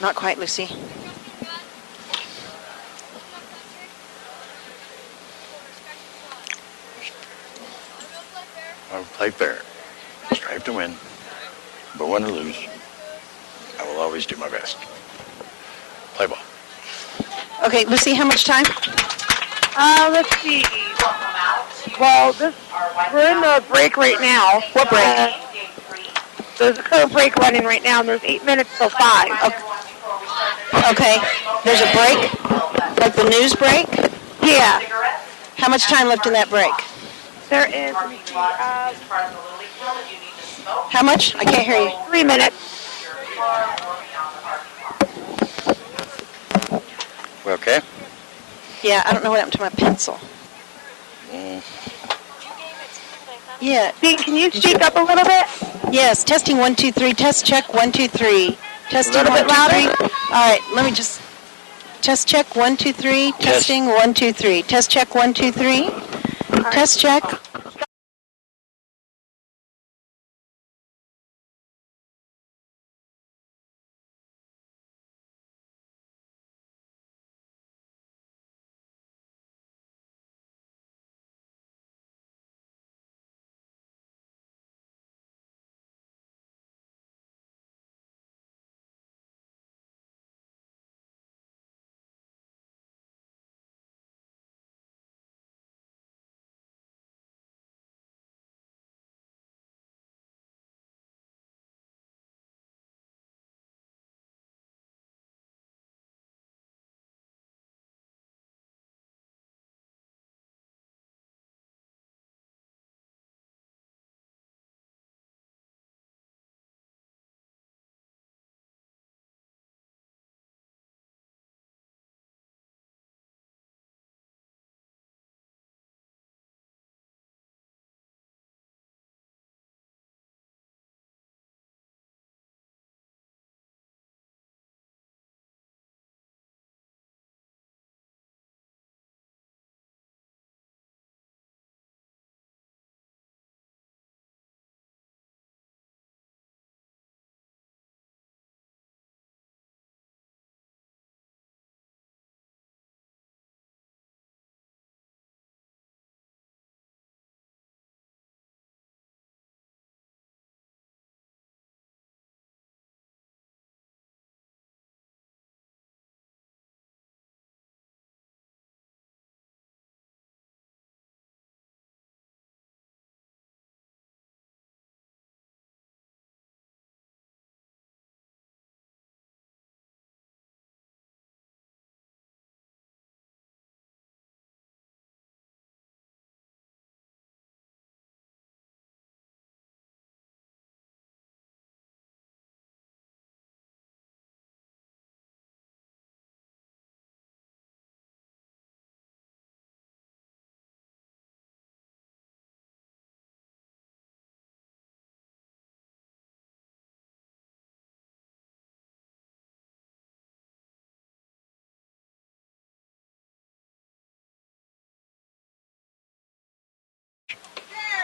Not quite, Lucy. I'll play fair. Strive to win. But win or lose, I will always do my best. Play ball. Okay, Lucy, how much time? Let's see. Well, we're in the break right now. What break? There's a current break running right now, and there's 8 minutes till 5. Okay. There's a break? Like the news break? Yeah. How much time left in that break? There is, How much? I can't hear you. 3 minutes. We okay? Yeah, I don't know what happened to my pencil. Yeah. Dean, can you speak up a little bit? Yes, testing 1, 2, 3. Test check 1, 2, 3. Testing A little 1, bit 2, louder? 3. All right, let me just test check 1, 2, 3. Testing 1, 2, 3. Test check 1, 2, 3. Test check.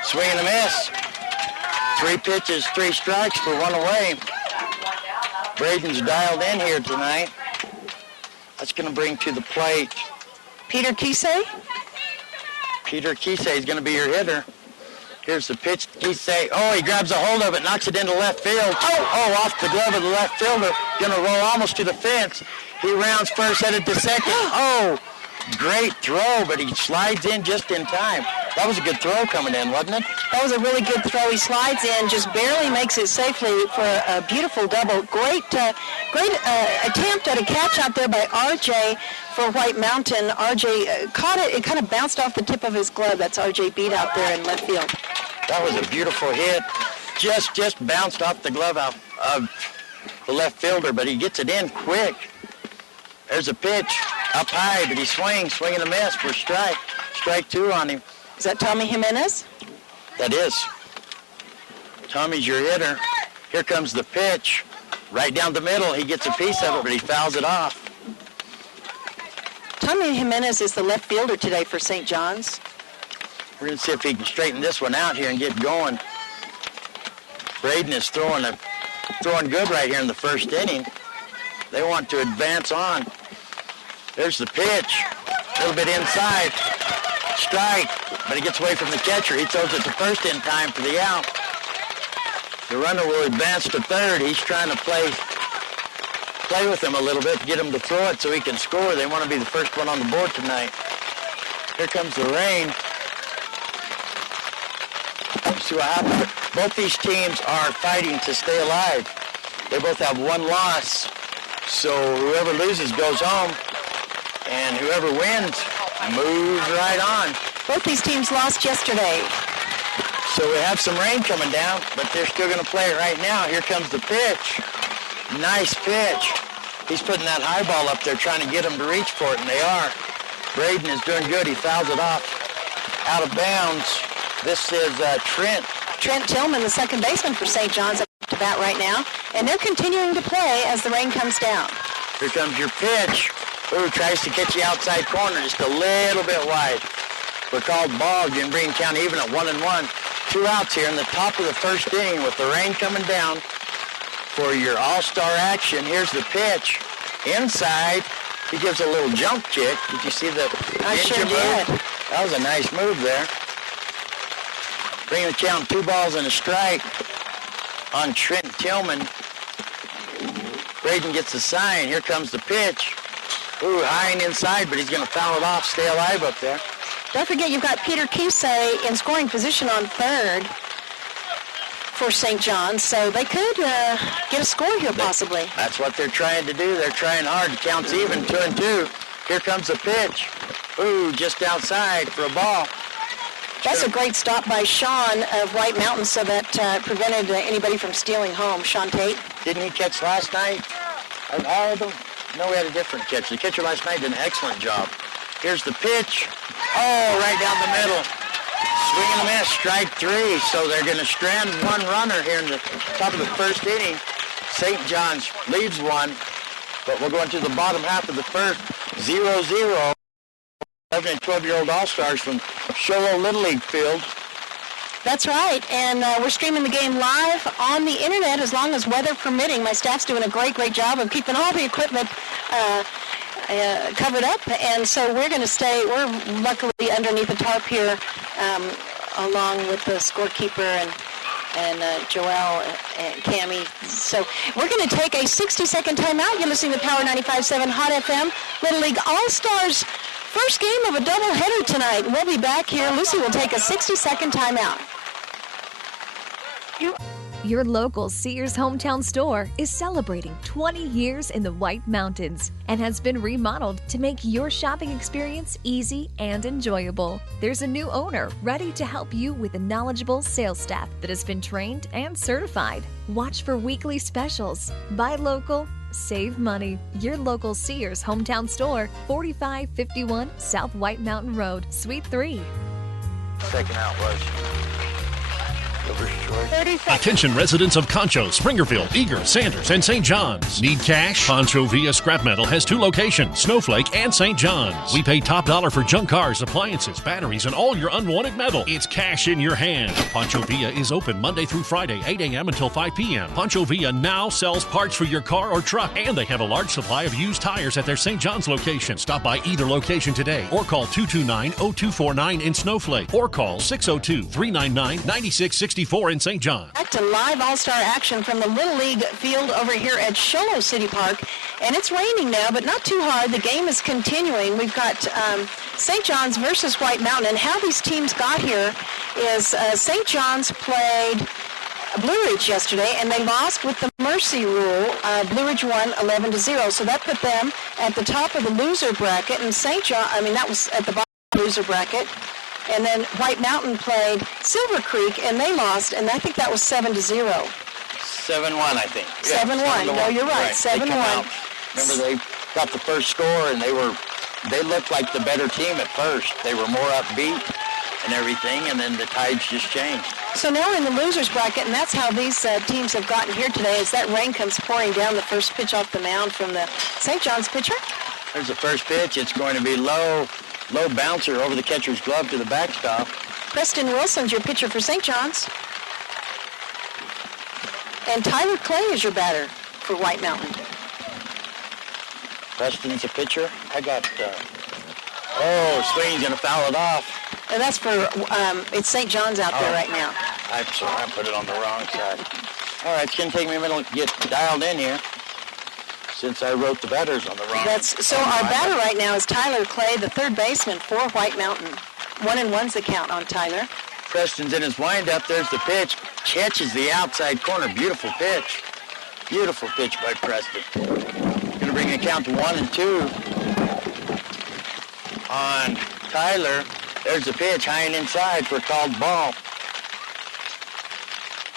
Swing and a miss. 3 pitches, 3 strikes for 1 away. Braden's dialed in here tonight. That's going to bring to the plate Peter Kisei? Peter Kisei is going to be your hitter. Here's the pitch. Kisei. Oh, he grabs a hold of it, knocks it into left field. Oh, off the glove of the left fielder. Going to roll almost to the fence. He rounds first, headed to second. Oh, great throw, but he slides in just in time. That was a good throw coming in, wasn't it? That was a really good throw. He slides in, just barely makes it safely for a beautiful double. Great attempt at a catch out there by R.J. for White Mountain. R.J. caught it. It kind of bounced off the tip of his glove. That's R.J. beat out there in left field. That was a beautiful hit. Just bounced off the glove out of the left fielder, but he gets it in quick. There's a pitch up high, but he swing and a miss for strike. Strike 2 on him. Is that Tommy Jimenez? That is. Tommy's your hitter. Here comes the pitch. Right down the middle. He gets a piece of it, but he fouls it off. Tommy Jimenez is the left fielder today for St. John's. We're going to see if he can straighten this one out here and get going. Braden is throwing good right here in the first inning. They want to advance on. There's the pitch. A little bit inside. Strike, but he gets away from the catcher. He throws it to first in time for the out. The runner will advance to third. He's trying to play with him a little bit to get him to throw it so he can score. They want to be the first one on the board tonight. Here comes the rain. See what happens. Both these teams are fighting to stay alive. They both have one loss. So whoever loses goes home, and whoever wins moves right on. Both these teams lost yesterday. So we have some rain coming down, but they're still going to play it right now. Here comes the pitch. Nice pitch. He's putting that high ball up there, trying to get them to reach for it, and they are. Braden is doing good. He fouls it off. Out of bounds. This is Trent. Trent Tillman, the second baseman for St. John's, up to bat right now. And they're continuing to play as the rain comes down. Here comes your pitch. Ooh, tries to catch the outside corner just a little bit wide. We're called ball. Going to bring count even at 1-1. 2 outs here in the top of the first inning with the rain coming down for your all-star action. Here's the pitch. Inside. He gives a little jump kick. Did you see the I sure move? did. That was a nice move there. Bringing the count 2 balls and a strike on Trent Tillman. Braden gets the sign. Here comes the pitch. Ooh, high and inside, but he's going to foul it off. Stay alive up there. Don't forget you've got Peter Kisei in scoring position on third for St. John's, so they could get a score here possibly. That's what they're trying to do. They're trying hard. The count's even, 2-2. Here comes the pitch. Ooh, just outside for a ball. That's a great stop by Sean of White Mountain, so that prevented anybody from stealing home. Sean Tate. Didn't he catch last night? I don't know. We had a different catch. The catcher last night did an excellent job. Here's the pitch. Oh, right down the middle. Swing and a miss, strike 3. So they're going to strand one runner here in the top of the first inning. St. John's leads one, but we're going to the bottom half of the first. 0-0. 11 and 12-year-old All-Stars from Sholo Little League Field. That's right, and we're streaming the game live on the internet as long as weather permitting. My staff's doing a great job of keeping all the equipment covered up, and so we're going to stay. We're luckily underneath the tarp here, along with the scorekeeper and Joelle and Cammie. So we're going to take a 60-second timeout. You're listening to Power 95.7 Hot FM, Little League All-Stars. First game of a doubleheader tonight. We'll be back here. Lucy will take a 60-second timeout. Your local Sears hometown store is celebrating 20 years in the White Mountains and has been remodeled to make your shopping experience easy and enjoyable. There's a new owner ready to help you with a knowledgeable sales staff that has been trained and certified. Watch for weekly specials. Buy local, save money. Your local Sears hometown store, 4551 South White Mountain Road, Suite 3. Second out was Attention residents of Concho, Springerville, Eager, Sanders, and St. John's. Need cash? Poncho Villa Scrap Metal has 2 locations, Snowflake and St. John's. We pay top dollar for junk cars, appliances, batteries, and all your unwanted metal. It's cash in your hand. Poncho Villa is open Monday through Friday, 8 a.m. until 5 p.m. Poncho Villa now sells parts for your car or truck, and they have a large supply of used tires at their St. John's location. Stop by either location today or call 229-0249 in Snowflake or call 602-399-9664 in St. John. Back to live All-Star action from the Little League field over here at Sholo City Park. And it's raining now, but not too hard. The game is continuing. We've got St. John's versus White Mountain. And how these teams got here is St. John's played Blue Ridge yesterday, and they lost with the mercy rule. Blue Ridge won 11-0. So that put them at the top of the loser bracket. And that was at the bottom of the loser bracket. And then White Mountain played Silver Creek, and they lost, and I think that was 7-0. 7-1, I think. 7-1. No, you're right. 7-1. Remember, they got the first score, and they looked like the better team at first. They were more upbeat and everything, and then the tides just changed. So now we're in the losers bracket, and that's how these teams have gotten here today, as that rain comes pouring down. The first pitch off the mound from the St. John's pitcher. There's the first pitch. It's going to be low bouncer over the catcher's glove to the backstop. Preston Wilson's your pitcher for St. John's. And Tyler Clay is your batter for White Mountain. Preston's a pitcher. I got, Sweeney's going to foul it off. And that's for, it's St. John's out there right now. I'm sorry, I put it on the wrong side. All right, it's going to take me a minute to get dialed in here since I wrote the batters on the wrong side. So our batter right now is Tyler Clay, the third baseman for White Mountain. 1-1's the count on Tyler. Preston's in his windup. There's the pitch. Catches the outside corner. Beautiful pitch. Beautiful pitch by Preston. Going to bring the count to 1-2 on Tyler. There's the pitch, high and inside for a called ball.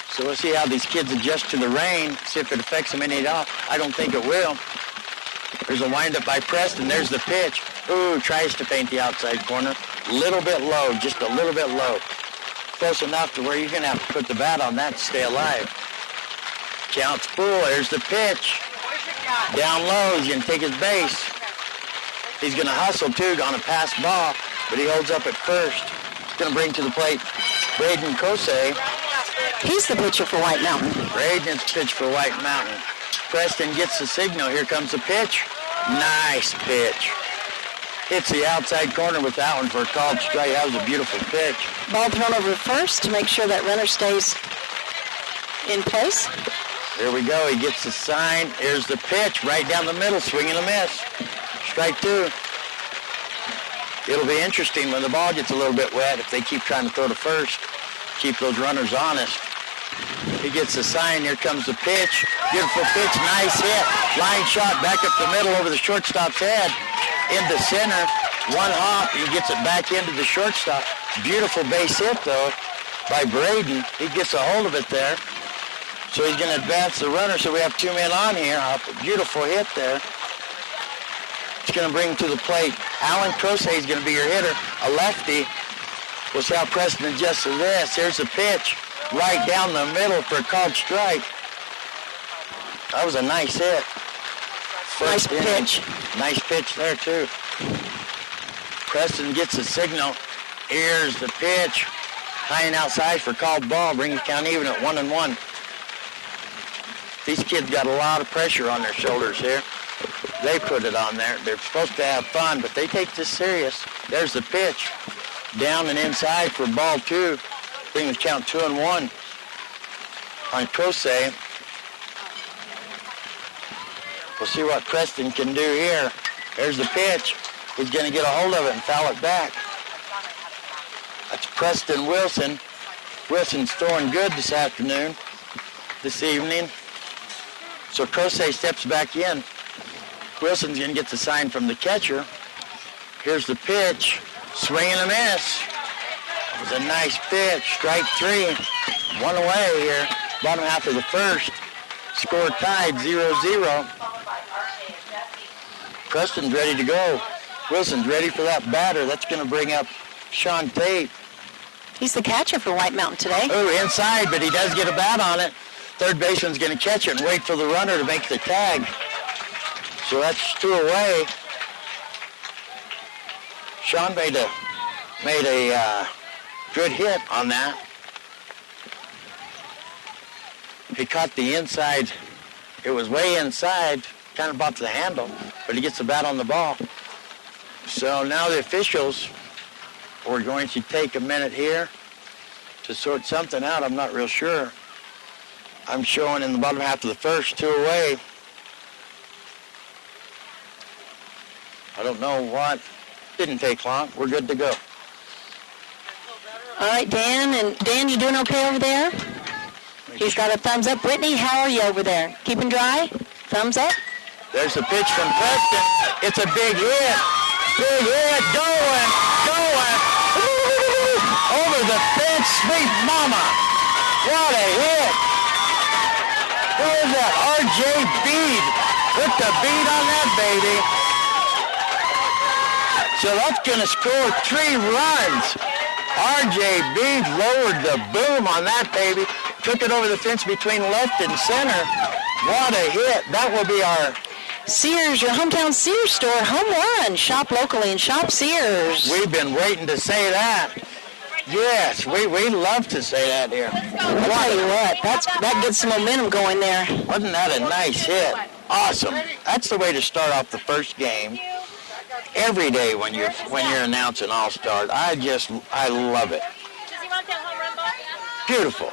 So we'll see how these kids adjust to the rain, see if it affects them any at all. I don't think it will. There's a windup by Preston. There's the pitch. Ooh, tries to paint the outside corner. Little bit low, just a little bit low. Close enough to where you're going to have to put the bat on that to stay alive. Count's full. There's the pitch. Down low. He's going to take his base. He's going to hustle, too, on a pass ball, but he holds up at first. He's going to bring to the plate Braden Kosei. He's the pitcher for White Mountain. Braden's pitch for White Mountain. Preston gets the signal. Here comes the pitch. Nice pitch. Hits the outside corner with that one for a called strike. That was a beautiful pitch. Ball thrown over first to make sure that runner stays in place. There we go. He gets the sign. Here's the pitch right down the middle. Swing and a miss. Strike two. It'll be interesting when the ball gets a little bit wet if they keep trying to throw to first. Keep those runners honest. He gets the sign. Here comes the pitch. Beautiful pitch. Nice hit. Line shot back up the middle over the shortstop's head. Into center. One hop. He gets it back into the shortstop. Beautiful base hit, though, by Braden. He gets a hold of it there. So he's going to advance the runner. So we have two men on here. A beautiful hit there. It's going to bring to the plate. Alan Kosei is going to be your hitter. A lefty. We'll see how Preston adjusts to this. Here's the pitch. Right down the middle for a called strike. That was a nice hit. Nice pitch. Nice pitch there, too. Preston gets the signal. Here's the pitch. High and outside for called ball. Bring the count even at 1-1. These kids got a lot of pressure on their shoulders here. They put it on there. They're supposed to have fun, but they take this serious. There's the pitch. Down and inside for ball two. Bring the count 2-1 on Kosei. We'll see what Preston can do here. There's the pitch. He's going to get a hold of it and foul it back. That's Preston Wilson. Wilson's throwing good this evening. So Kosei steps back in. Wilson's going to get the sign from the catcher. Here's the pitch. Swing and a miss. It was a nice pitch. Strike three. One away here. Bottom half of the first. Score tied 0-0. Preston's ready to go. Wilson's ready for that batter. That's going to bring up Sean Tate. He's the catcher for White Mountain today. Oh, inside, but he does get a bat on it. Third baseman's going to catch it and wait for the runner to make the tag. So that's two away. Sean made a good hit on that. He caught the inside. It was way inside, kind of bumped the handle, but he gets the bat on the ball. So now the officials are going to take a minute here to sort something out. I'm not real sure. I'm showing in the bottom half of the first, two away. I don't know what. Didn't take long. We're good to go. All right, Dan. And Dan, you doing okay over there? He's got a thumbs up. Brittany, how are you over there? Keeping dry? Thumbs up? There's a pitch from Preston. It's a big hit. Big hit. Going. Over the fence. Sweet mama. What a hit. Who is that? R.J. Bead. Put the bead on that baby. So that's going to score 3 runs. R.J. Bead lowered the boom on that baby. Took it over the fence between left and center. What a hit. That will be our Sears, your hometown Sears store, home run. Shop locally and shop Sears. We've been waiting to say that. Yes, we love to say that here. I'll tell you what, that gets some momentum going there. Wasn't that a nice hit? Awesome. That's the way to start off the first game. Every day when you're announcing All-Stars, I love it. Beautiful.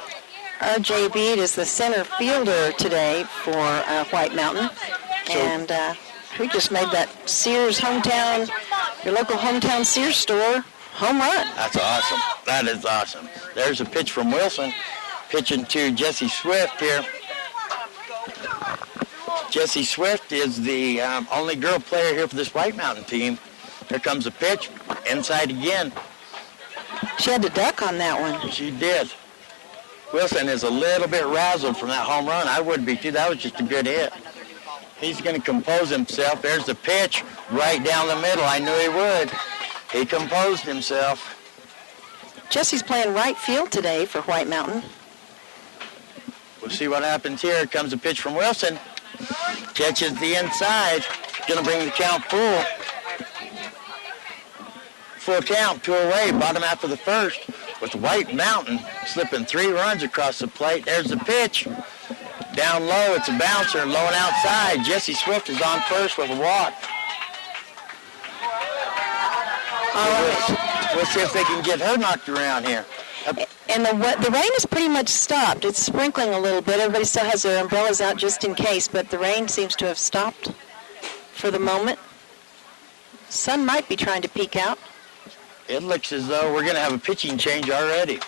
R.J. Bede is the center fielder today for White Mountain. And we just made that Sears hometown, your local hometown Sears store, home run. That's awesome. That is awesome. There's a pitch from Wilson, pitching to Jessie Swift here. Jessie Swift is the only girl player here for this White Mountain team. Here comes a pitch, inside again. She had to duck on that one. She did. Wilson is a little bit razzled from that home run. I would be too. That was just a good hit. He's going to compose himself. There's the pitch right down the middle. I knew he would. He composed himself. Jessie's playing right field today for White Mountain. We'll see what happens here. Here comes a pitch from Wilson. Catches the inside. Going to bring the count full. Full count, 2 away, bottom half of the first, with White Mountain slipping 3 runs across the plate. There's the pitch. Down low, it's a bouncer, low and outside. Jessie Swift is on first with a walk. All right. We'll see if they can get her knocked around here. And the rain has pretty much stopped. It's sprinkling a little bit. Everybody still has their umbrellas out just in case, but the rain seems to have stopped for the moment. Sun might be trying to peek out. It looks as though we're going to have a pitching change already.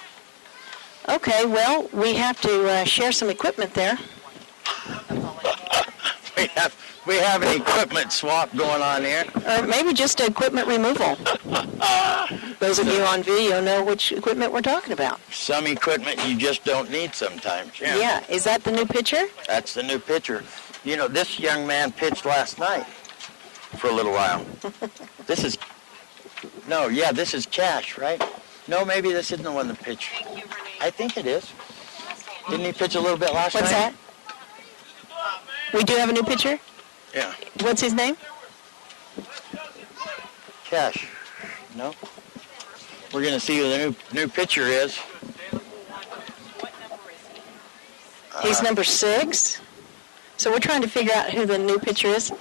Okay, well, we have to share some equipment there. we have an equipment swap going on here. Or maybe just equipment removal. Those of you on video know which equipment we're talking about. Some equipment you just don't need sometimes. Yeah. Is that the new pitcher? That's the new pitcher. You know, this young man pitched last night for a little while. This is Cash, right? No, maybe this isn't the one that pitched. I think it is. Didn't he pitch a little bit last night? What's that? We do have a new pitcher? Yeah. What's his name? Cash. No? We're going to see who the new pitcher is. He's number 6. So we're trying to figure out who the new pitcher is.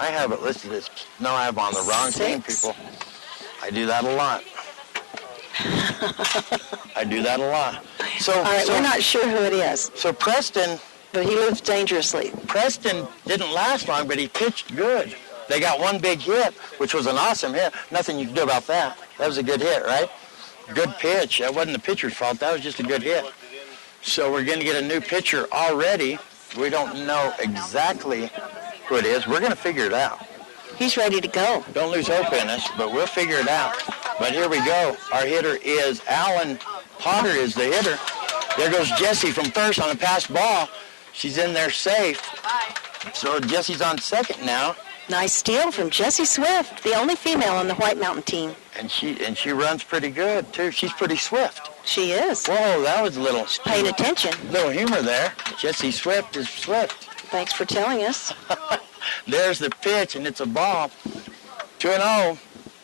I have it listed as... No, I have on the wrong team, 6. people. I do that a lot. I do that a lot. All right, we're not sure who it is. So Preston... But he lives dangerously. Preston didn't last long, but he pitched good. They got one big hit, which was an awesome hit. Nothing you can do about that. That was a good hit, right? Good pitch. That wasn't the pitcher's fault. That was just a good hit. So we're going to get a new pitcher already. We don't know exactly who it is. We're going to figure it out. He's ready to go. Don't lose hope in us, but we'll figure it out. But here we go. Our hitter is Alan Potter is the hitter. There goes Jessie from first on a pass ball. She's in there safe. So Jessie's on second now. Nice steal from Jessie Swift, the only female on the White Mountain team. And she runs pretty good, too. She's pretty swift. She is. Whoa, that was a little... Paying attention. Little humor there. Jessie Swift is swift. Thanks for telling us. There's the pitch, and it's a ball. 2-0.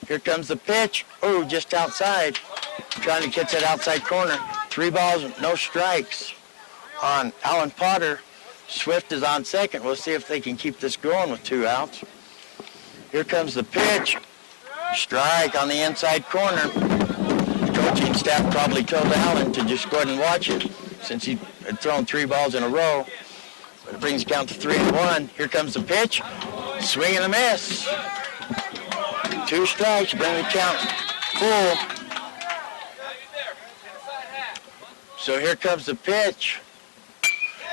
Here comes the pitch. Oh, just outside. Trying to catch that outside corner. 3 balls, no strikes on Alan Potter. Swift is on second. We'll see if they can keep this going with 2 outs. Here comes the pitch. Strike on the inside corner. The coaching staff probably told Alan to just go ahead and watch it since he had thrown 3 balls in a row. But it brings the count to 3-1. Here comes the pitch. Swing and a miss. 2 strikes, bring the count full. So here comes the pitch.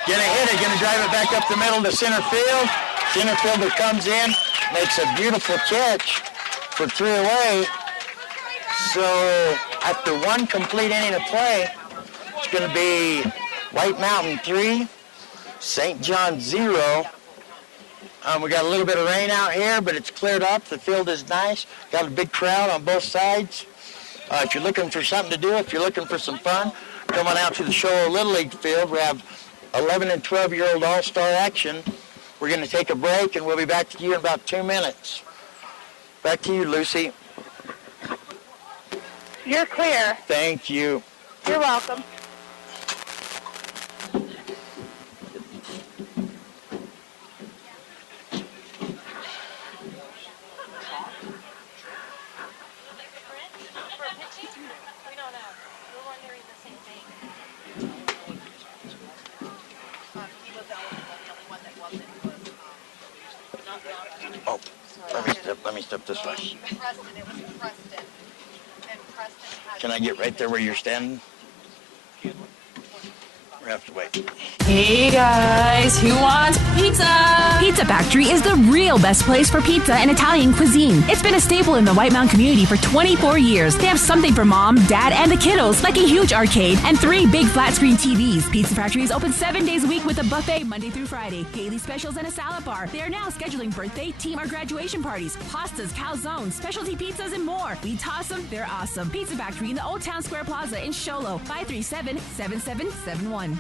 Gonna hit it, gonna drive it back up the middle to center field. Center fielder comes in, makes a beautiful catch for 3 away. So after 1 complete inning of play, it's gonna be White Mountain 3, St. John 0. We got a little bit of rain out here, but it's cleared up. The field is nice. Got a big crowd on both sides. If you're looking for something to do, if you're looking for some fun, come on out to the Show Little League field. We have 11 and 12-year-old all-star action. We're going to take a break, and we'll be back to you in about 2 minutes. Back to you, Lucy. You're clear. Thank you. You're welcome. Let me step this way. Can I get right there where you're standing? We have to wait. Hey guys, who wants pizza? Pizza Factory is the real best place for pizza and Italian cuisine. It's been a staple in the White Mountain community for 24 years. They have something for mom, dad, and the kiddos, like a huge arcade and 3 big flat screen TVs. Pizza Factory is open 7 days a week with a buffet Monday through Friday, daily specials, and a salad bar. They are now scheduling birthday, team, or graduation parties, pastas, calzones, specialty pizzas, and more. We toss them, they're awesome. Pizza Factory in the Old Town Square Plaza in Sholo, 537-7771.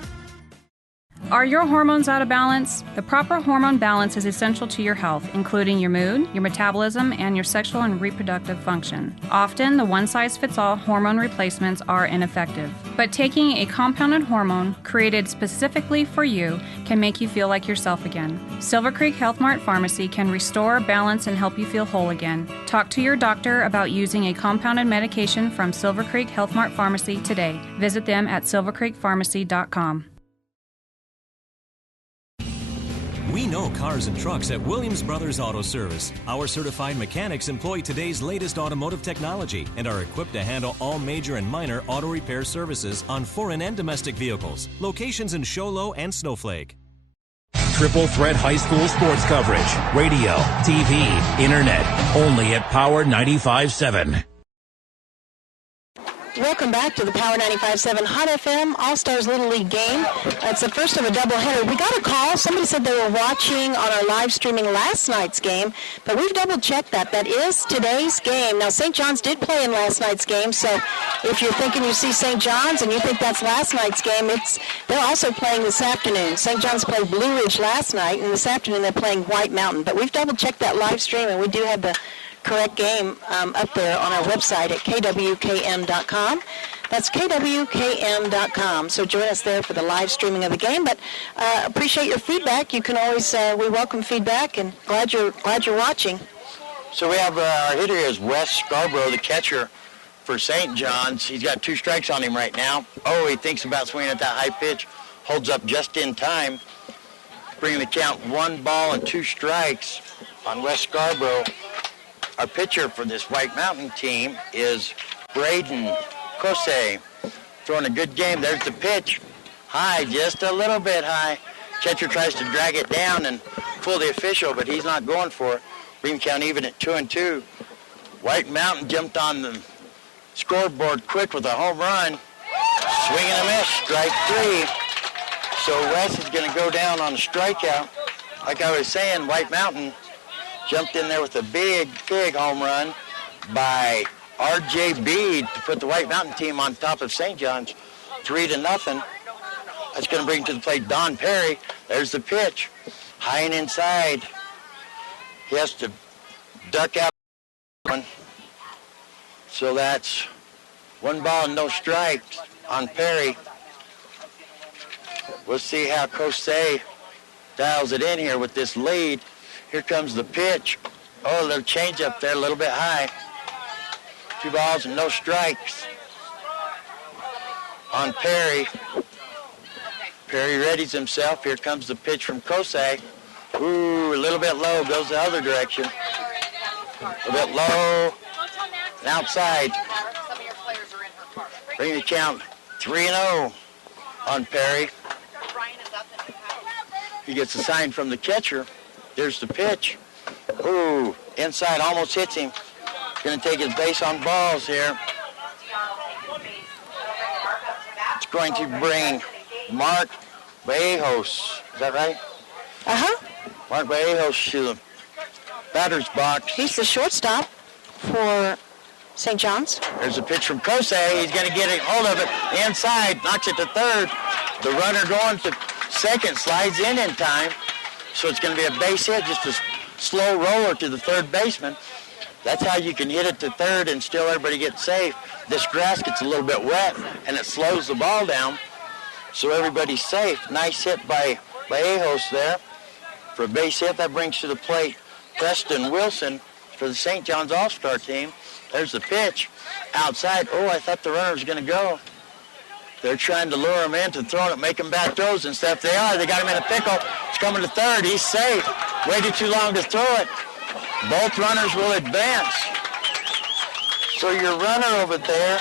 Are your hormones out of balance? The proper hormone balance is essential to your health, including your mood, your metabolism, and your sexual and reproductive function. Often, the one-size-fits-all hormone replacements are ineffective. But taking a compounded hormone created specifically for you can make you feel like yourself again. Silver Creek Health Mart Pharmacy can restore balance and help you feel whole again. Talk to your doctor about using a compounded medication from Silver Creek Health Mart Pharmacy today. Visit them at silvercreekpharmacy.com. We know cars and trucks at Williams Brothers Auto Service. Our certified mechanics employ today's latest automotive technology and are equipped to handle all major and minor auto repair services on foreign and domestic vehicles. Locations in Sholo and Snowflake. Triple threat high school sports coverage. Radio, TV, internet. Only at Power 95.7. Welcome back to the Power 95.7 Hot FM All-Stars Little League game. It's the first of a doubleheader. We got a call. Somebody said they were watching on our live streaming last night's game, but we've double-checked that. That is today's game. Now, St. John's did play in last night's game, so if you're thinking you see St. John's and you think that's last night's game, they're also playing this afternoon. St. John's played Blue Ridge last night, and this afternoon they're playing White Mountain. But we've double-checked that live stream, and we do have the correct game up there on our website at kwkm.com. That's kwkm.com. So join us there for the live streaming of the game. But appreciate your feedback. You can always we welcome feedback, and glad you're watching. So we have our hitter is Wes Scarborough, the catcher for St. John's. He's got 2 strikes on him right now. Oh, he thinks about swinging at that high pitch. Holds up just in time, bringing the count 1 ball and 2 strikes on Wes Scarborough. Our pitcher for this White Mountain team is Braden Kose, throwing a good game. There's the pitch. High, just a little bit high. Catcher tries to drag it down and fool the official, but he's not going for it. Bring count even at 2-2. White Mountain jumped on the scoreboard quick with a home run. Swing and a miss, strike 3. So Wes is going to go down on a strikeout. Like I was saying, White Mountain jumped in there with a big, big home run by R.J. Bede to put the White Mountain team on top of St. John's 3-0. That's going to bring to the plate Don Perry. There's the pitch. High and inside. He has to duck out. So that's 1 ball and no strikes on Perry. We'll see how Kose dials it in here with this lead. Here comes the pitch. Oh, a little change up there, a little bit high. 2 balls and no strikes on Perry. Perry readies himself. Here comes the pitch from Kose. Ooh, a little bit low, goes the other direction. A bit low and outside. Bring the count 3-0 on Perry. He gets a sign from the catcher. There's the pitch. Ooh, inside, almost hits him. Going to take his base on balls here. It's going to bring Mark Bajos. Is that right? Uh-huh. Mark Bajos to the batter's box. He's the shortstop for St. John's. There's a pitch from Kose. He's going to get a hold of it inside, knocks it to third. The runner going to second slides in time. So it's going to be a base hit, just a slow roller to the third baseman. That's how you can hit it to third and still everybody gets safe. This grass gets a little bit wet and it slows the ball down, so everybody's safe. Nice hit by Ajos there for a base hit. That brings to the plate Preston Wilson for the St. John's All-Star team. There's the pitch outside. Oh, I thought the runner was going to go. They're trying to lure him into throwing it, make him back throws and stuff. They are. They got him in a pickle. It's coming to third. He's safe. Waited too long to throw it. Both runners will advance. So your runner over there,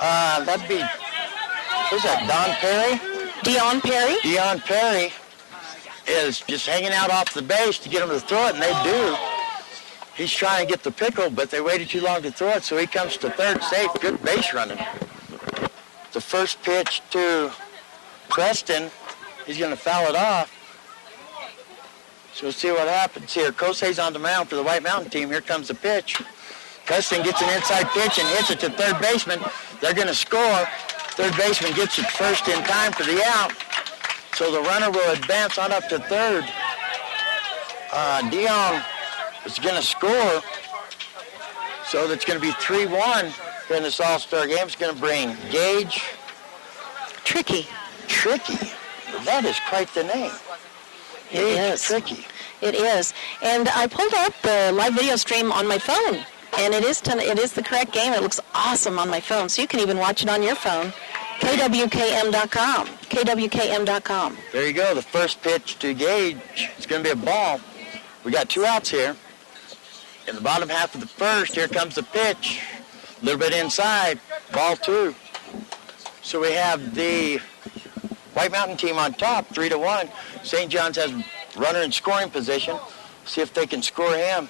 that'd be, who's that, Don Perry? Dion Perry? Dion Perry is just hanging out off the base to get him to throw it, and they do. He's trying to get the pickle, but they waited too long to throw it, so he comes to third safe. Good base running. The first pitch to Preston, he's going to foul it off. So we'll see what happens here. Kosei's on the mound for the White Mountain team. Here comes the pitch. Preston gets an inside pitch and hits it to third baseman. They're going to score. Third baseman gets it first in time for the out. So the runner will advance on up to third. Dion is going to score. So that's going to be 3-1 here in this All-Star game. It's going to bring Gage. Tricky. That is quite the name. It is. Tricky. It is. And I pulled up the live video stream on my phone, and it is the correct game. It looks awesome on my phone, so you can even watch it on your phone. KWKM.com. KWKM.com. There you go. The first pitch to Gage. It's going to be a ball. We got 2 outs here. In the bottom half of the first, here comes the pitch. A little bit inside. Ball 2. So we have the White Mountain team on top, 3-1. St. John's has runner in scoring position. See if they can score him.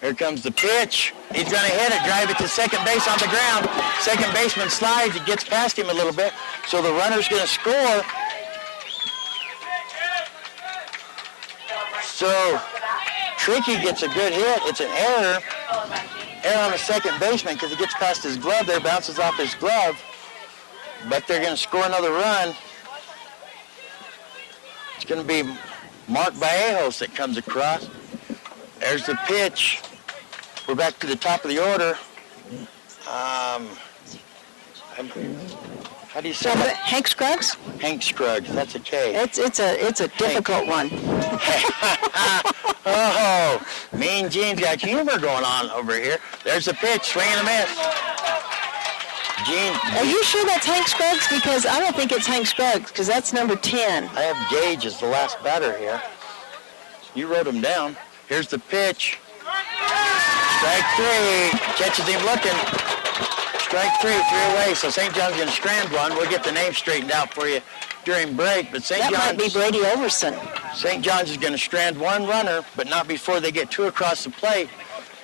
Here comes the pitch. He's going to hit it, drive it to second base on the ground. Second baseman slides. It gets past him a little bit. So the runner's going to score. So Tricky gets a good hit. It's an error. Error on the second baseman because it gets past his glove there, bounces off his glove. But they're going to score another run. It's going to be Mark Ballejos that comes across. There's the pitch. We're back to the top of the order. How do you say that? Hank Scruggs? Hank Scruggs. That's a K. It's a difficult one. Oh, Mean Gene's got humor going on over here. There's the pitch, swing and a miss. Gene. Are you sure that's Hank Scruggs? Because I don't think it's Hank Scruggs, because that's number 10. I have Gage as the last batter here. You wrote him down. Here's the pitch. Strike 3. Catches him looking. Strike 3 away. So St. John's going to strand one. We'll get the name straightened out for you during break. But St. John's might be Brady Overson. St. John's is going to strand one runner, but not before they get 2 across the plate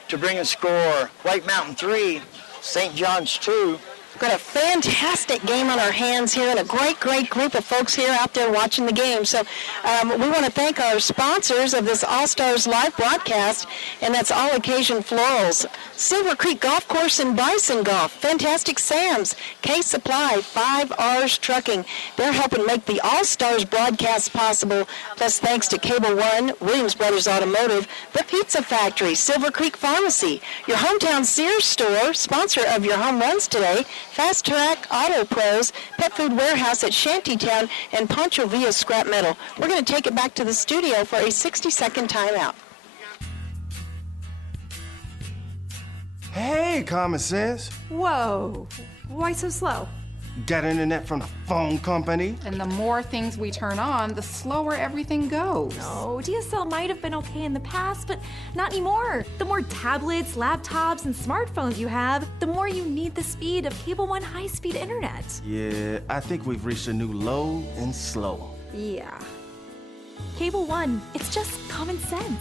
to bring a score. White Mountain 3, St. John's 2. Got a fantastic game on our hands here and a great group of folks here out there watching the game. So we want to thank our sponsors of this All-Stars live broadcast, and that's All Occasion Florals, Silver Creek Golf Course and Bison Golf, Fantastic Sam's, Case Supply, 5R's Trucking. They're helping make the All-Stars broadcast possible, plus thanks to Cable One, Williams Brothers Automotive, The Pizza Factory, Silver Creek Pharmacy, your hometown Sears store, sponsor of your home runs today, Fast Track Auto Pros, Pet Food Warehouse at Shantytown, and Pancho Villa Scrap Metal. We're going to take it back to the studio for a 60-second timeout. Hey, Common Sense. Whoa, why so slow? Got internet from the phone company? And the more things we turn on, the slower everything goes. No, DSL might have been okay in the past, but not anymore. The more tablets, laptops, and smartphones you have, the more you need the speed of Cable One high-speed internet. Yeah, I think we've reached a new low and slow. Yeah. Cable One, it's just common sense.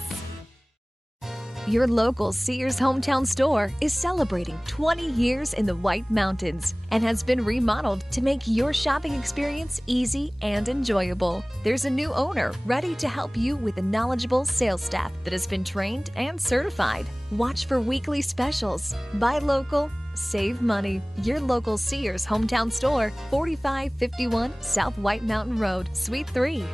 Your local Sears hometown store is celebrating 20 years in the White Mountains and has been remodeled to make your shopping experience easy and enjoyable. There's a new owner ready to help you with a knowledgeable sales staff that has been trained and certified. Watch for weekly specials. Buy local, save money. Your local Sears hometown store, 4551 South White Mountain Road, Suite 3.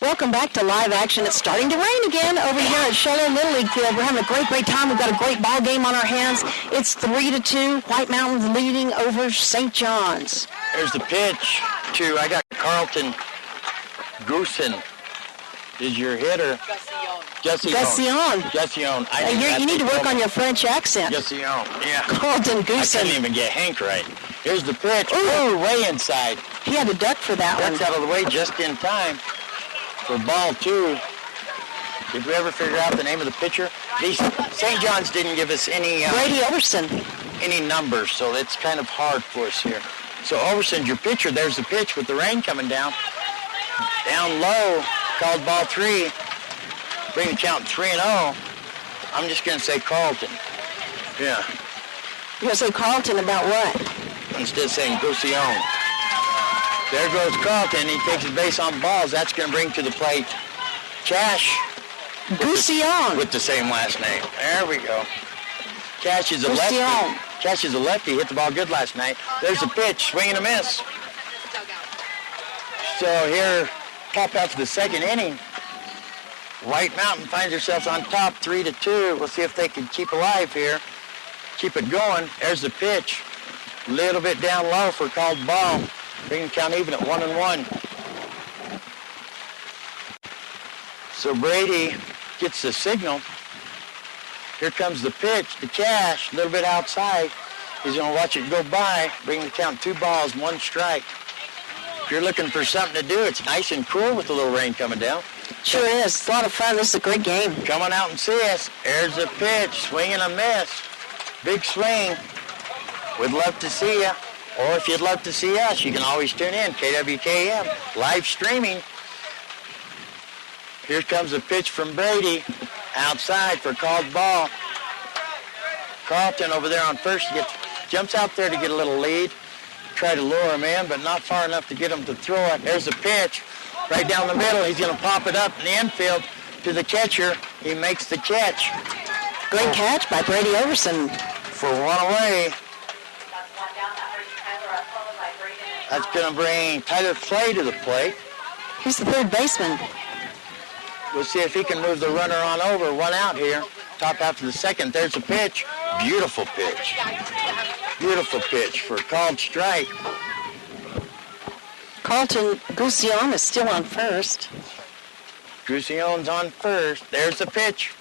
Welcome back to Live Action. It's starting to rain again over here at Shello Little League Field. We're having a great time. We've got a great ball game on our hands. It's 3-2. White Mountains leading over St. John's. There's the pitch to, I got Carlton Goosen is your hitter. Gussion. Gussion. You need to work on your French accent. Gussion, yeah. Carlton Goosen. I couldn't even get Hank right. Here's the pitch. Ooh, way inside. He had to duck for that one. That's out of the way just in time for ball 2. Did we ever figure out the name of the pitcher? St. John's didn't give us any Brady Overson. Any numbers, so it's kind of hard for us here. So Overson's your pitcher. There's the pitch with the rain coming down. Down low, called ball 3. Bring the count 3-0. I'm just going to say Carlton. Yeah. You're going to say Carlton about what? Instead of saying Gussion. There goes Carlton. He takes his base on balls. That's going to bring to the plate Cash. Gussion. With the same last name. There we go. Cash is a lefty. Cash is a lefty. Hit the ball good last night. There's a pitch. Swing and a miss. So here, top half of the second inning, White Mountain finds herself on top 3-2. We'll see if they can keep alive here. Keep it going. There's the pitch. A little bit down low for called ball. Bring the count even at 1-1. So Brady gets the signal. Here comes the pitch to Cash, a little bit outside. He's going to watch it go by, bring the count 2 balls, 1 strike. If you're looking for something to do, it's nice and cool with a little rain coming down. Sure is. It's a lot of fun. This is a great game. Come on out and see us. There's the pitch, swing and a miss. Big swing. We'd love to see you. Or if you'd love to see us, you can always tune in, KWKM, live streaming. Here comes a pitch from Brady. Outside for called ball. Carlton over there on first jumps out there to get a little lead. Try to lure him in, but not far enough to get him to throw it. There's a pitch right down the middle. He's going to pop it up in the infield to the catcher. He makes the catch. Great catch by Brady Overson. For 1 away. That's going to bring Tyler Clay to the plate. He's the third baseman. We'll see if he can move the runner on over. 1 out here. Top half of the second. There's a pitch. Beautiful pitch. Beautiful pitch for a called strike. Carlton Gussion is still on first. Gusion's on first. There's the pitch.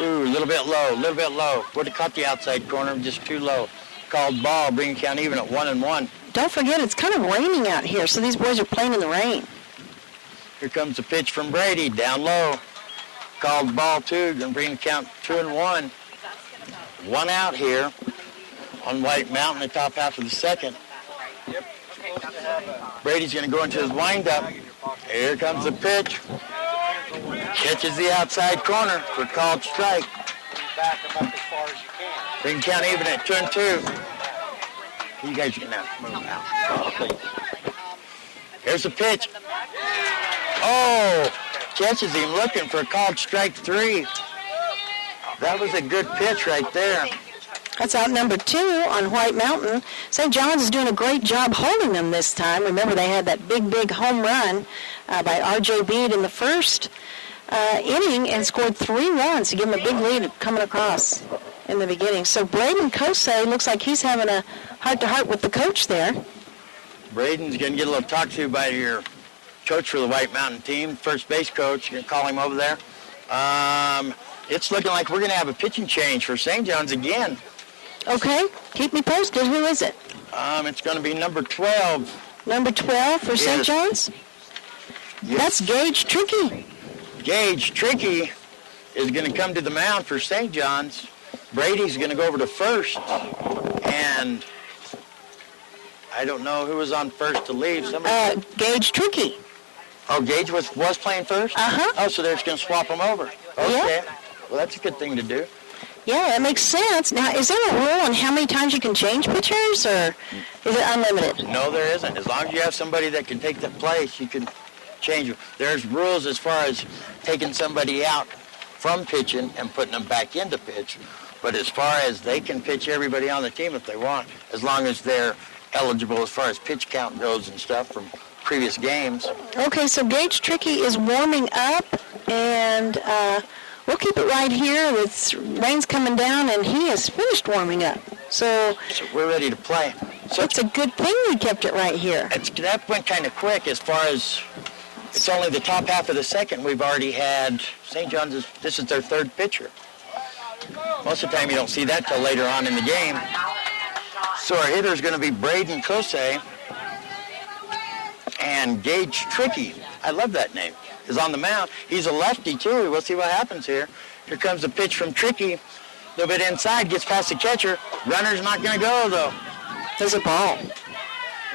Ooh, a little bit low, a little bit low. Would have caught the outside corner, just too low. Called ball, bringing count even at 1-1. Don't forget, it's kind of raining out here, so these boys are playing in the rain. Here comes the pitch from Brady, down low. Called ball 2, going to bring the count 2-1. 1 out here on White Mountain, the top half of the second. Brady's going to go into his windup. Here comes the pitch. Catches the outside corner for called strike. Bring count even at 2-2. You guys can now move out. Here's the pitch. Oh, catches him looking for a called strike 3. That was a good pitch right there. That's out number 2 on White Mountain. St. John's is doing a great job holding them this time. Remember, they had that big home run by R.J. Bede in the first inning and scored 3 runs to give them a big lead coming across in the beginning. So Braden Kosei looks like he's having a heart-to-heart with the coach there. Braden's going to get a little talk to by your coach for the White Mountain team, first base coach. You're going to call him over there. It's looking like we're going to have a pitching change for St. John's again. Okay, keep me posted. Who is it? It's going to be number 12. Number 12 for St. John's? Yes. That's Gage Tricky. Gage Tricky is going to come to the mound for St. John's. Brady's going to go over to first. And I don't know who was on first to leave. Gage Tricky. Oh, Gage was playing first? Uh-huh. Oh, so they're just going to swap them over. Okay. Yeah. Well, that's a good thing to do. Yeah, that makes sense. Now, is there a rule on how many times you can change pitchers, or is it unlimited? No, there isn't. As long as you have somebody that can take that place, you can change them. There's rules as far as taking somebody out from pitching and putting them back into pitch. But as far as they can pitch everybody on the team if they want, as long as they're eligible as far as pitch count goes and stuff from previous games. Okay, so Gage Tricky is warming up, and we'll keep it right here. It's rain's coming down, and he has finished warming up. So we're ready to play. So it's a good thing we kept it right here. That went kind of quick as far as It's only the top half of the second. We've already had St. John's. This is their third pitcher. Most of the time you don't see that till later on in the game. So our hitter is going to be Braden Kosei, and Gage Tricky, I love that name, is on the mound. He's a lefty too. We'll see what happens here. Here comes the pitch from Tricky. A little bit inside, gets past the catcher. Runner's not going to go though. There's a ball.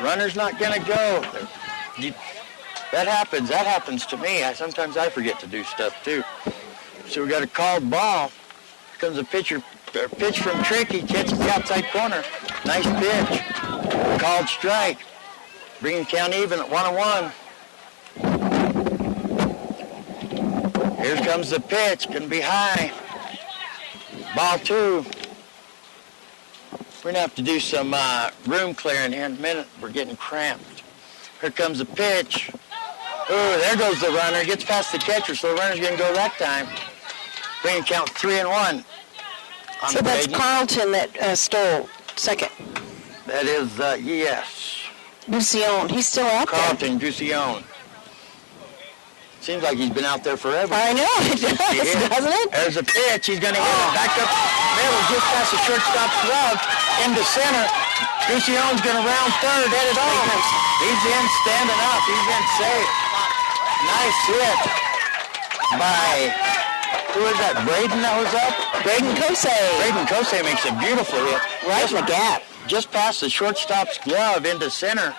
Runner's not going to go. That happens. That happens to me. Sometimes I forget to do stuff too. So we got a called ball. Here comes a pitch from Tricky. Catches the outside corner. Nice pitch. Called strike. Bringing the count even at 1-1. Here comes the pitch. Going to be high. Ball 2. We're going to have to do some room clearing here in a minute. We're getting cramped. Here comes the pitch. Oh, there goes the runner. Gets past the catcher, so the runner's going to go that time. Bringing count 3-1. So that's Carlton that stole second. That is, yes. Gusion, he's still out there. Carlton Gusion. Seems like he's been out there forever. I know, it does, doesn't it? There's a pitch. He's going to hit it back up middle, just past the shortstop's glove, into center. Gusion's going to round third, head it on. He's in, standing up. He's in safe. Nice hit by, who is that, Braden that was up? Braden Kosei. Braden Kosei makes a beautiful hit. Right in the gap. Just past the shortstop's glove into center.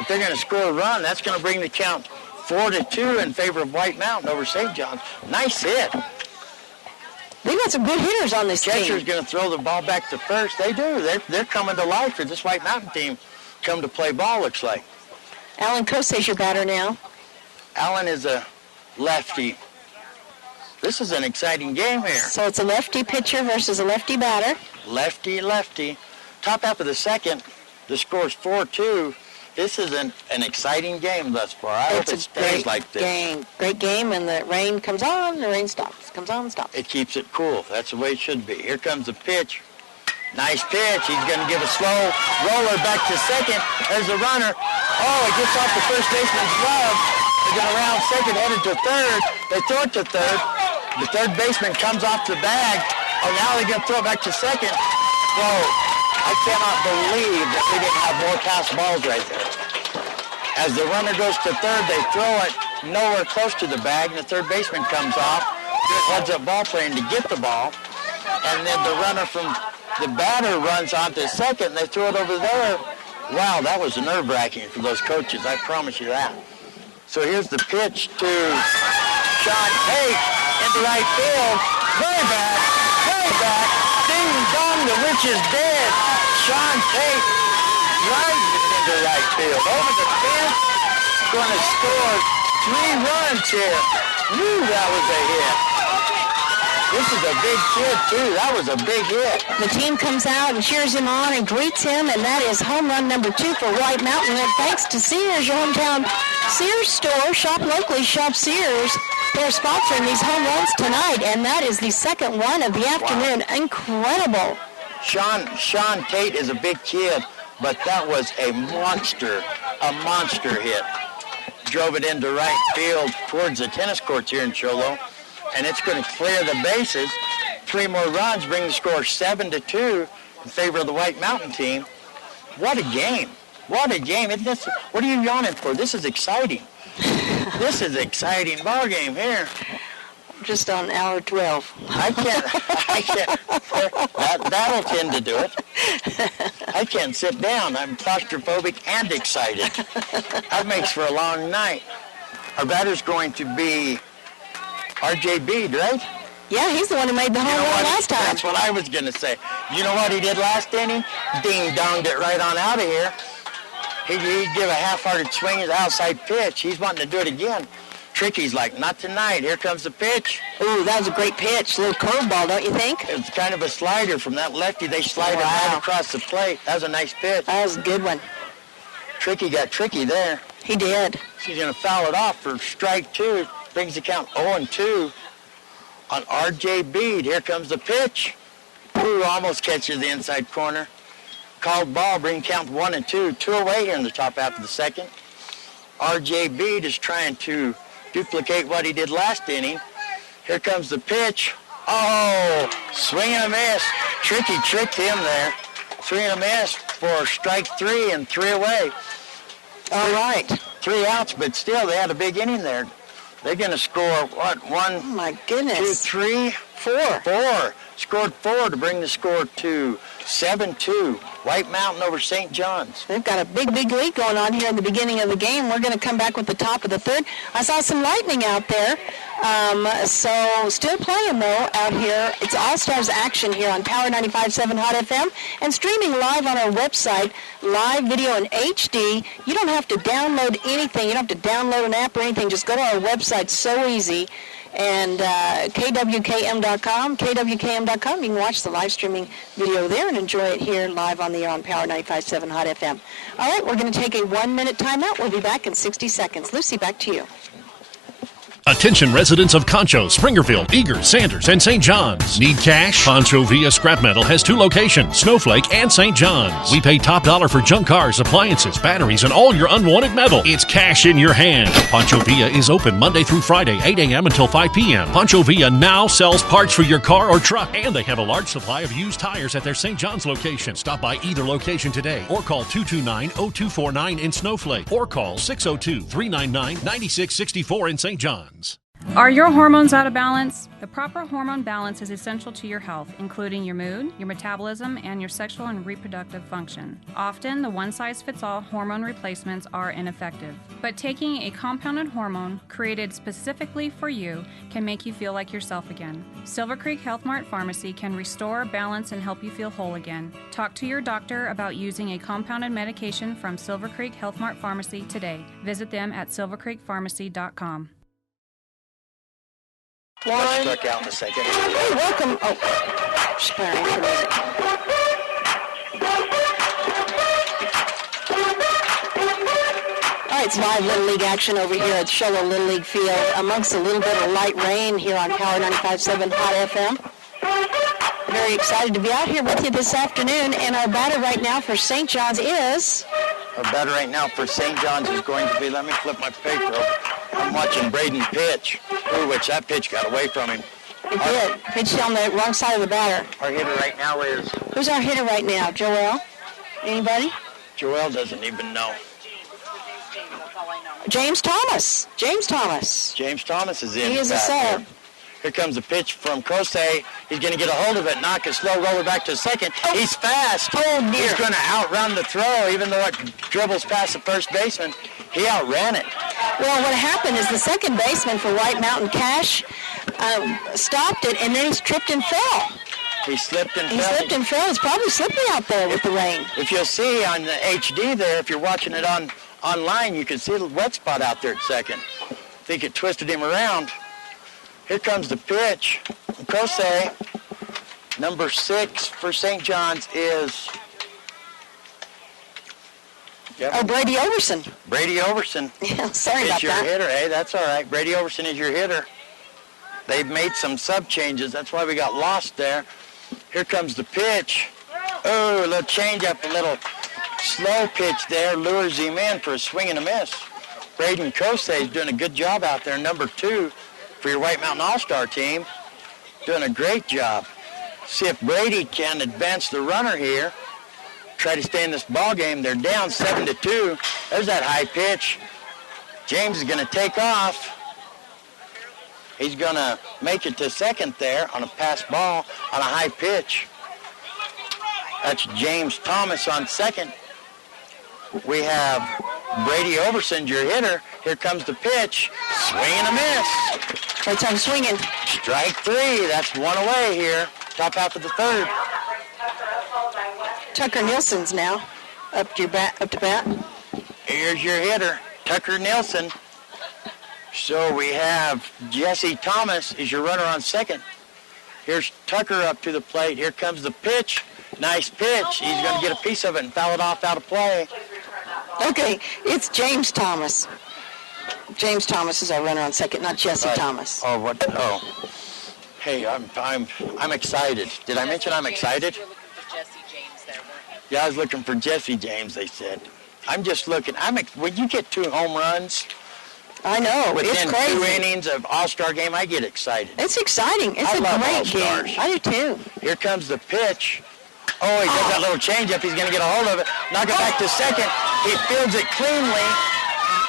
If they're going to score a run, that's going to bring the count 4-2 in favor of White Mountain over St. John's. Nice hit. They've got some good hitters on this team. Catcher's going to throw the ball back to first. They do. They're coming to life for this White Mountain team. Come to play ball, looks like. Alan Kosei's your batter now. Alan is a lefty. This is an exciting game here. So it's a lefty pitcher versus a lefty batter. Lefty, lefty. Top half of the second, the score's 4-2. This is an exciting game thus far. I hope it stays like this. Great game, and the rain comes on, the rain stops. Comes on and stops. It keeps it cool. That's the way it should be. Here comes the pitch. Nice pitch. He's going to give a slow roller back to second. There's the runner. Oh, it gets off the first baseman's glove. They're going to round second, headed to third. They throw it to third. The third baseman comes off the bag. Oh, now they're going to throw it back to second. Whoa, I cannot believe that they didn't have more pass balls right there. As the runner goes to third, they throw it nowhere close to the bag, and the third baseman comes off. Heads up ball playing to get the ball. And then the runner from the batter runs on to second, and they throw it over there. Wow, that was nerve-wracking for those coaches, I promise you that. So here's the pitch to Sean Tate into right field. Way back, ding dong, the witch is dead. Sean Tate drives it into right field. Over the fence, going to score 3 runs here. Woo, that was a hit. This is a big kid, too. That was a big hit. The team comes out and cheers him on and greets him, and that is home run number 2 for White Mountain. And thanks to Sears, your hometown Sears store. Shop locally, shop Sears. They're sponsoring these home runs tonight, and that is the second one of the afternoon. Wow. Incredible. Sean Tate is a big kid, but that was a monster hit. Drove it into right field towards the tennis courts here in Cholo. And it's going to clear the bases. 3 more runs, bring the score 7-2 in favor of the White Mountain team. What a game. What a game. What are you yawning for? This is exciting. This is an exciting ball game here. Just on hour 12. I can't. That'll tend to do it. I can't sit down. I'm claustrophobic and excited. That makes for a long night. Our batter's going to be R.J. Bede, right? Yeah, he's the one who made the home run last time. That's what I was going to say. You know what he did last inning? Ding-donged it right on out of here. He'd give a half-hearted swing at the outside pitch. He's wanting to do it again. Tricky's like, not tonight. Here comes the pitch. Ooh, that was a great pitch. A little curveball, don't you think? It's kind of a slider from that lefty. They slide it right across the plate. That was a nice pitch. That was a good one. Tricky got tricky there. He did. She's going to foul it off for strike 2. Brings the count 0-2 on R.J. Bede. Here comes the pitch. Ooh, almost catches the inside corner. Called ball, bring count 1-2. 2 away here in the top half of the second. RJB is trying to duplicate what he did last inning. Here comes the pitch. Oh, swing and a miss. Tricky tricked him there. Swing and a miss for strike 3 and 3 away. All right. 3 outs, but still they had a big inning there. They're going to score, what, 1, oh my goodness. 2, 3, 4. Scored 4 to bring the score to 7-2. White Mountain over St. John's. They've got a big lead going on here in the beginning of the game. We're going to come back with the top of the third. I saw some lightning out there. So still playing, though, out here. It's Allstars action here on Power 95.7 Hot FM and streaming live on our website, live video in HD. You don't have to download anything. You don't have to download an app or anything. Just go to our website. So easy. And kwkm.com, kwkm.com. You can watch the live streaming video there and enjoy it here live on the air on Power 95.7 Hot FM. All right, we're going to take a 1-minute timeout. We'll be back in 60 seconds. Lucy, back to you. Attention residents of Concho, Springerfield, Eager, Sanders, and St. John's. Need cash? Poncho Villa Scrap Metal has 2 locations, Snowflake and St. John's. We pay top dollar for junk cars, appliances, batteries, and all your unwanted metal. It's cash in your hand. Poncho Villa is open Monday through Friday, 8 a.m. until 5 p.m. Poncho Villa now sells parts for your car or truck, and they have a large supply of used tires at their St. John's location. Stop by either location today or call 229-0249 in Snowflake or call 602-399-9664 in St. John's. Are your hormones out of balance? The proper hormone balance is essential to your health, including your mood, your metabolism, and your sexual and reproductive function. Often, the one-size-fits-all hormone replacements are ineffective, but taking a compounded hormone created specifically for you can make you feel like yourself again. Silver Creek Health Mart Pharmacy can restore balance and help you feel whole again. Talk to your doctor about using a compounded medication from Silver Creek Health Mart Pharmacy today. Visit them at silvercreekpharmacy.com. One. Struck out in a second. Hey, welcome. Oh, sparing for music. All right, it's live Little League action over here at Showa Little League Field amongst a little bit of light rain here on Power 95.7 Hot FM. Very excited to be out here with you this afternoon, and our batter right now for St. John's is... Our batter right now for St. John's is going to be, let me flip my paper over. I'm watching Braden pitch. Ooh, which that pitch got away from him. It did. Pitched on the wrong side of the batter. Our hitter right now is... Who's our hitter right now? Joel? Anybody? Joel doesn't even know. James Thomas. James Thomas. James Thomas is in. He is a sub. Here comes a pitch from Kosei. He's going to get a hold of it, knock a slow roller back to second. Oh. He's fast. Oh, dear. He's going to outrun the throw, even though it dribbles past the first baseman. He outran it. Well, what happened is the second baseman for White Mountain, Cash, stopped it, and then he tripped and fell. He slipped and fell. He slipped and fell. It's probably slippery out there with the rain. If you'll see on the HD there, if you're watching it online, you can see a wet spot out there at second. I think it twisted him around. Here comes the pitch. Kosei, number 6 for St. John's is... Yep. Oh, Brady Overson. Brady Overson. Yeah, sorry about that. Is your hitter. Hey, that's all right. Brady Overson is your hitter. They've made some sub changes. That's why we got lost there. Here comes the pitch. Oh, a little change up, a little slow pitch there. Lures him in for a swing and a miss. Braden Kosei is doing a good job out there. Number 2 for your White Mountain All-Star team. Doing a great job. See if Brady can advance the runner here. Try to stay in this ball game. They're down 7-2. There's that high pitch. James is going to take off. He's going to make it to second there on a pass ball on a high pitch. That's James Thomas on second. We have Brady Overson, your hitter. Here comes the pitch. Swing and a miss. Right time swinging. Strike 3. That's 1 away here. Top half of the third. Tucker Nielsen's now up to bat. Here's your hitter, Tucker Nielsen. So we have Jesse Thomas is your runner on second. Here's Tucker up to the plate. Here comes the pitch. Nice pitch. He's going to get a piece of it and foul it off out of play. Okay, it's James Thomas. James Thomas is our runner on second, not Jesse Thomas. Oh, what? Oh. Hey, I'm excited. Did I mention I'm excited? Yeah, I was looking for Jesse James, they said. I'm just looking. When you get 2 home runs, I know. within It's crazy. 2 innings of All-Star game, I get excited. It's exciting. It's a love great All-Stars. game. I do too. Here comes the pitch. Oh, he does that little changeup. He's going to get a hold of it. Knock it back to second. He fields it cleanly.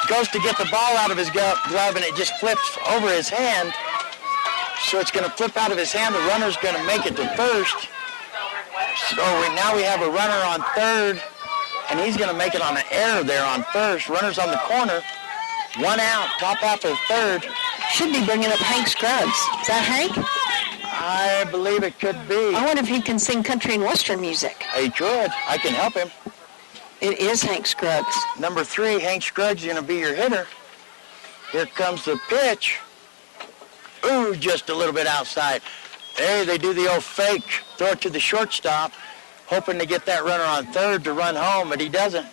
Goes to get the ball out of his glove, and it just flips over his hand. So it's going to flip out of his hand. The runner's going to make it to first. So now we have a runner on third, and he's going to make it on an error there on first. Runner's on the corner. 1 out, top half of third. Should be bringing up Hank Scruggs. Is that Hank? I believe it could be. I wonder if he can sing country and western music. He could. I can help him. It is Hank Scruggs. Number 3, Hank Scruggs is going to be your hitter. Here comes the pitch. Ooh, just a little bit outside. Hey, they do the old fake, throw it to the shortstop, hoping to get that runner on third to run home, but he doesn't.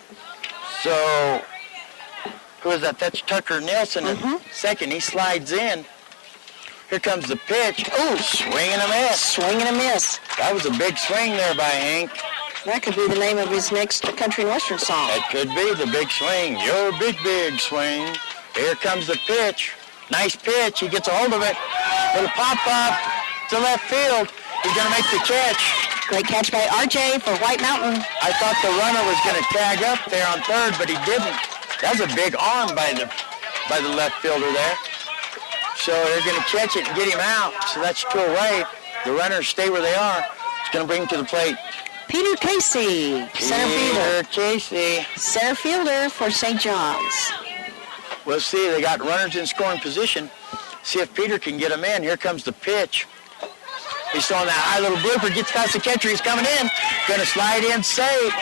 So, who is that? That's Tucker Nielsen at second. He slides in. Here comes the pitch. Ooh, swing and a miss. Swing and a miss. That was a big swing there by Hank. That could be the name of his next country and western song. It could be the big swing. Your big, big swing. Here comes the pitch. Nice pitch. He gets a hold of it. Little pop-up to left field. He's going to make the catch. Great catch by RJ for White Mountain. I thought the runner was going to tag up there on third, but he didn't. That was a big arm by the left fielder there. So they're going to catch it and get him out. So that's 2 away. The runners stay where they are. It's going to bring him to the plate. Peter Casey, center fielder. Peter Casey. Center fielder for St. John's. We'll see. They got runners in scoring position. See if Peter can get them in. Here comes the pitch. He's throwing that high little blooper. Gets past the catcher. He's coming in. Going to slide in safe.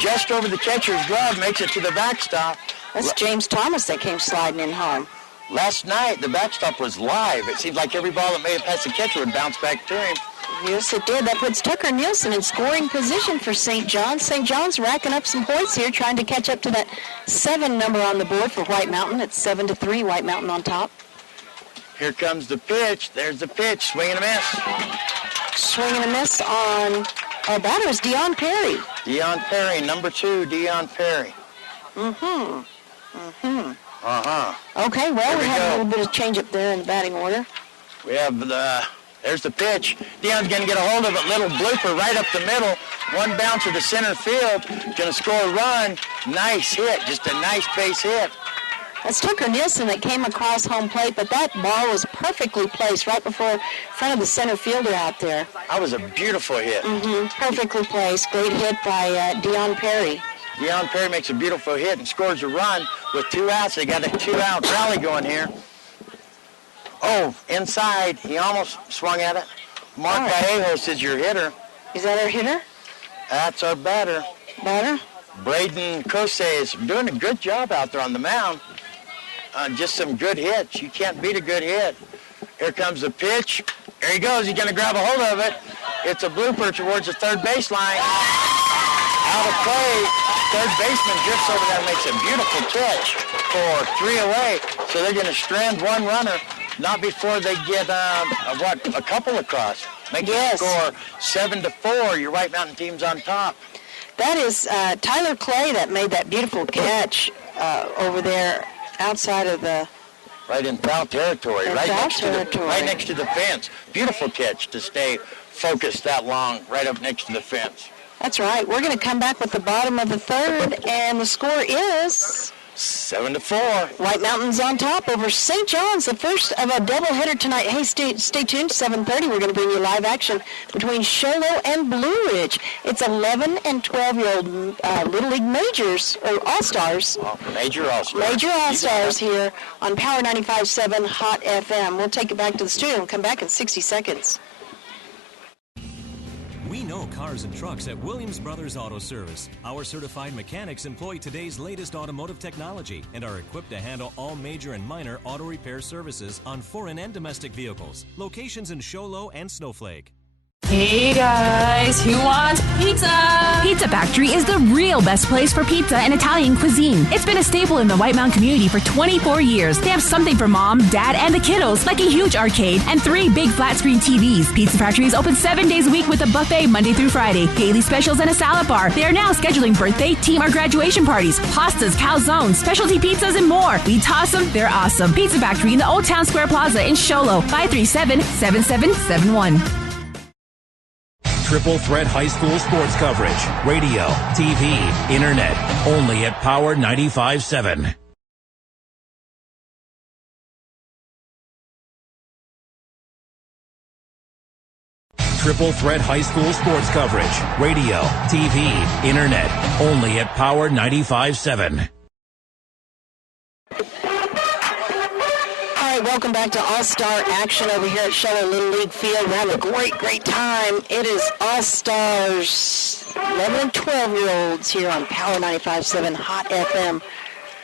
Just over the catcher's glove. Makes it to the backstop. That's James Thomas that came sliding in home. Last night, the backstop was live. It seemed like every ball that made it past the catcher would bounce back to him. Yes, it did. That puts Tucker Nielsen in scoring position for St. John's. St. John's racking up some points here, trying to catch up to that 7 number on the board for White Mountain. It's 7-3, White Mountain on top. Here comes the pitch. There's the pitch. Swing and a miss. Swing and a miss on our batter is Dion Perry. Dion Perry, number 2, Dion Perry. Okay, well, we had a little bit of change up there in the batting order. We have there's the pitch. Dion's going to get a hold of it. Little blooper right up the middle. 1 bouncer to center field. Going to score a run. Nice hit. Just a nice base hit. That's Tucker Nielsen that came across home plate, but that ball was perfectly placed right before front of the center fielder out there. That was a beautiful hit. Perfectly placed. Great hit by Dion Perry. Dion Perry makes a beautiful hit and scores a run with 2 outs. They got a 2-out rally going here. Oh, inside. He almost swung at it. Mark Vallejos is your hitter. Is that our hitter? That's our batter. Braden Kosei is doing a good job out there on the mound. Just some good hits. You can't beat a good hit. Here comes the pitch. There he goes. He's going to grab a hold of it. It's a blooper towards the third baseline. Out of play. Third baseman drifts over there and makes a beautiful catch for 3 away. So they're going to strand 1 runner. Not before they get, a couple across. Make the score 7-4. Your White Mountain team's on top. That is Tyler Clay that made that beautiful catch over there outside of the... Right in foul territory. Right next to the fence. Beautiful catch to stay focused that long right up next to the fence. That's right. We're going to come back with the bottom of the third, and the score is... 7-4. White Mountain's on top over St. John's, the first of a doubleheader tonight. Hey, stay tuned. 7:30, we're going to bring you live action between Show Low and Blue Ridge. It's 11 and 12-year-old Little League Majors, or All-Stars. Major All-Stars. Major All-Stars here on Power 95.7 Hot FM. We'll take it back to the studio and come back in 60 seconds. We know cars and trucks at Williams Brothers Auto Service. Our certified mechanics employ today's latest automotive technology and are equipped to handle all major and minor auto repair services on foreign and domestic vehicles. Locations in Show Low and Snowflake. Hey guys, who wants pizza? Pizza Factory is the real best place for pizza and Italian cuisine. It's been a staple in the White Mountain community for 24 years. They have something for mom, dad, and the kiddos, like a huge arcade and 3 big flat screen TVs. Pizza Factory is open 7 days a week with a buffet Monday through Friday, daily specials, and a salad bar. They are now scheduling birthday, team, or graduation parties, pastas, calzones, specialty pizzas, and more. We toss them, they're awesome. Pizza Factory in the Old Town Square Plaza in Sholo, 537-7771. Triple threat high school sports coverage. Radio, TV, internet. Only at Power 95.7. Triple threat high school sports coverage. Radio, TV, internet. Only at Power 95.7. All right, welcome back to All-Star action over here at Sholo Little League Field. We're having a great time. It is All-Stars 11 and 12-year-olds here on Power 95.7 Hot FM.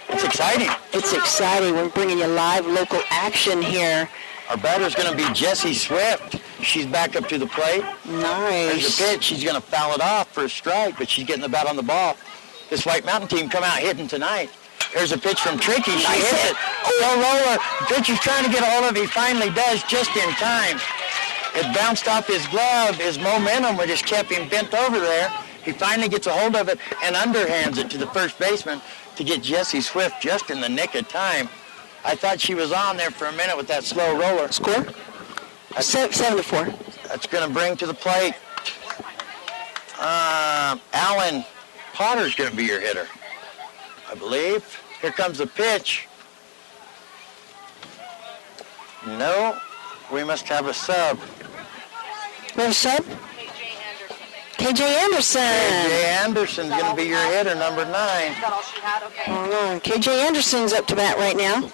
It's exciting. It's exciting. We're bringing you live local action here. Our batter's going to be Jessie Swift. She's back up to the plate. Nice. There's a pitch. She's going to foul it off for a strike, but she's getting the bat on the ball. This White Mountain team come out hitting tonight. There's a pitch from Tricky. She hits it. Slow roller. The pitcher's trying to get a hold of it. He finally does just in time. It bounced off his glove. His momentum would just kept him bent over there. He finally gets a hold of it and underhands it to the first baseman to get Jessie Swift just in the nick of time. I thought she was on there for a minute with that slow roller. Score? 7-4. That's going to bring to the plate. Alan Potter's going to be your hitter, I believe. Here comes the pitch. No, we must have a sub. We have a sub? KJ Anderson. KJ Anderson's going to be your hitter, number 9. KJ Anderson's up to bat right now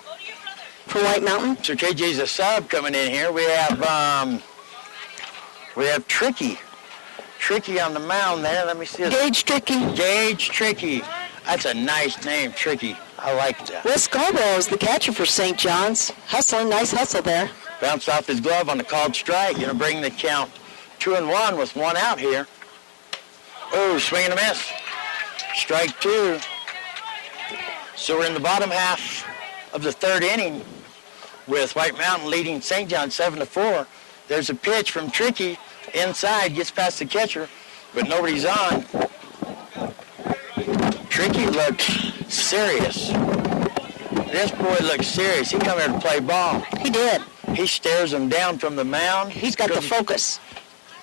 for White Mountain. So KJ's a sub coming in here. We have Tricky. Tricky on the mound there. Let me see. Gage Tricky. Gage Tricky. That's a nice name, Tricky. I like that. Wes Scarborough is the catcher for St. John's. Hustling, nice hustle there. Bounced off his glove on the called strike. Going to bring the count 2-1 with 1 out here. Oh, swing and a miss. Strike 2. So we're in the bottom half of the 3rd inning with White Mountain leading St. John 7-4. There's a pitch from Tricky inside, gets past the catcher, but nobody's on. Tricky looks serious. This boy looks serious. He come here to play ball. He did. He stares him down from the mound. He's got the focus.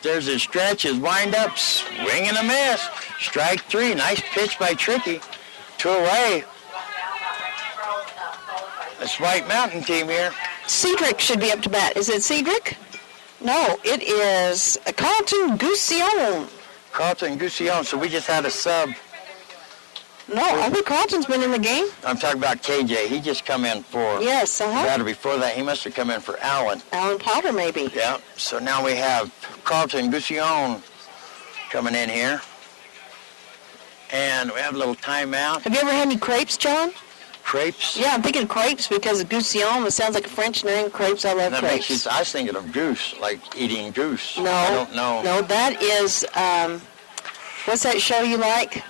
There's his stretch, his wind-up, swing and a miss. Strike 3. Nice pitch by Tricky. 2 away. This White Mountain team here. Cedric should be up to bat. Is it Cedric? No, it is Carlton Goussillon. Carlton Goussillon. So we just had a sub. No, I think Carlton's been in the game. I'm talking about KJ. He just come in for yes, batter before that. He must have come in for Alan. Alan Potter, maybe. Yeah. So now we have Carlton Goussillon coming in here. And we have a little timeout. Have you ever had any crepes, John? Crepes? Yeah, I'm thinking crepes because of Goussillon. It sounds like a French name. Crepes, I love crepes. I was thinking of goose, like eating goose. No. I don't know. No, that is, what's that show you like?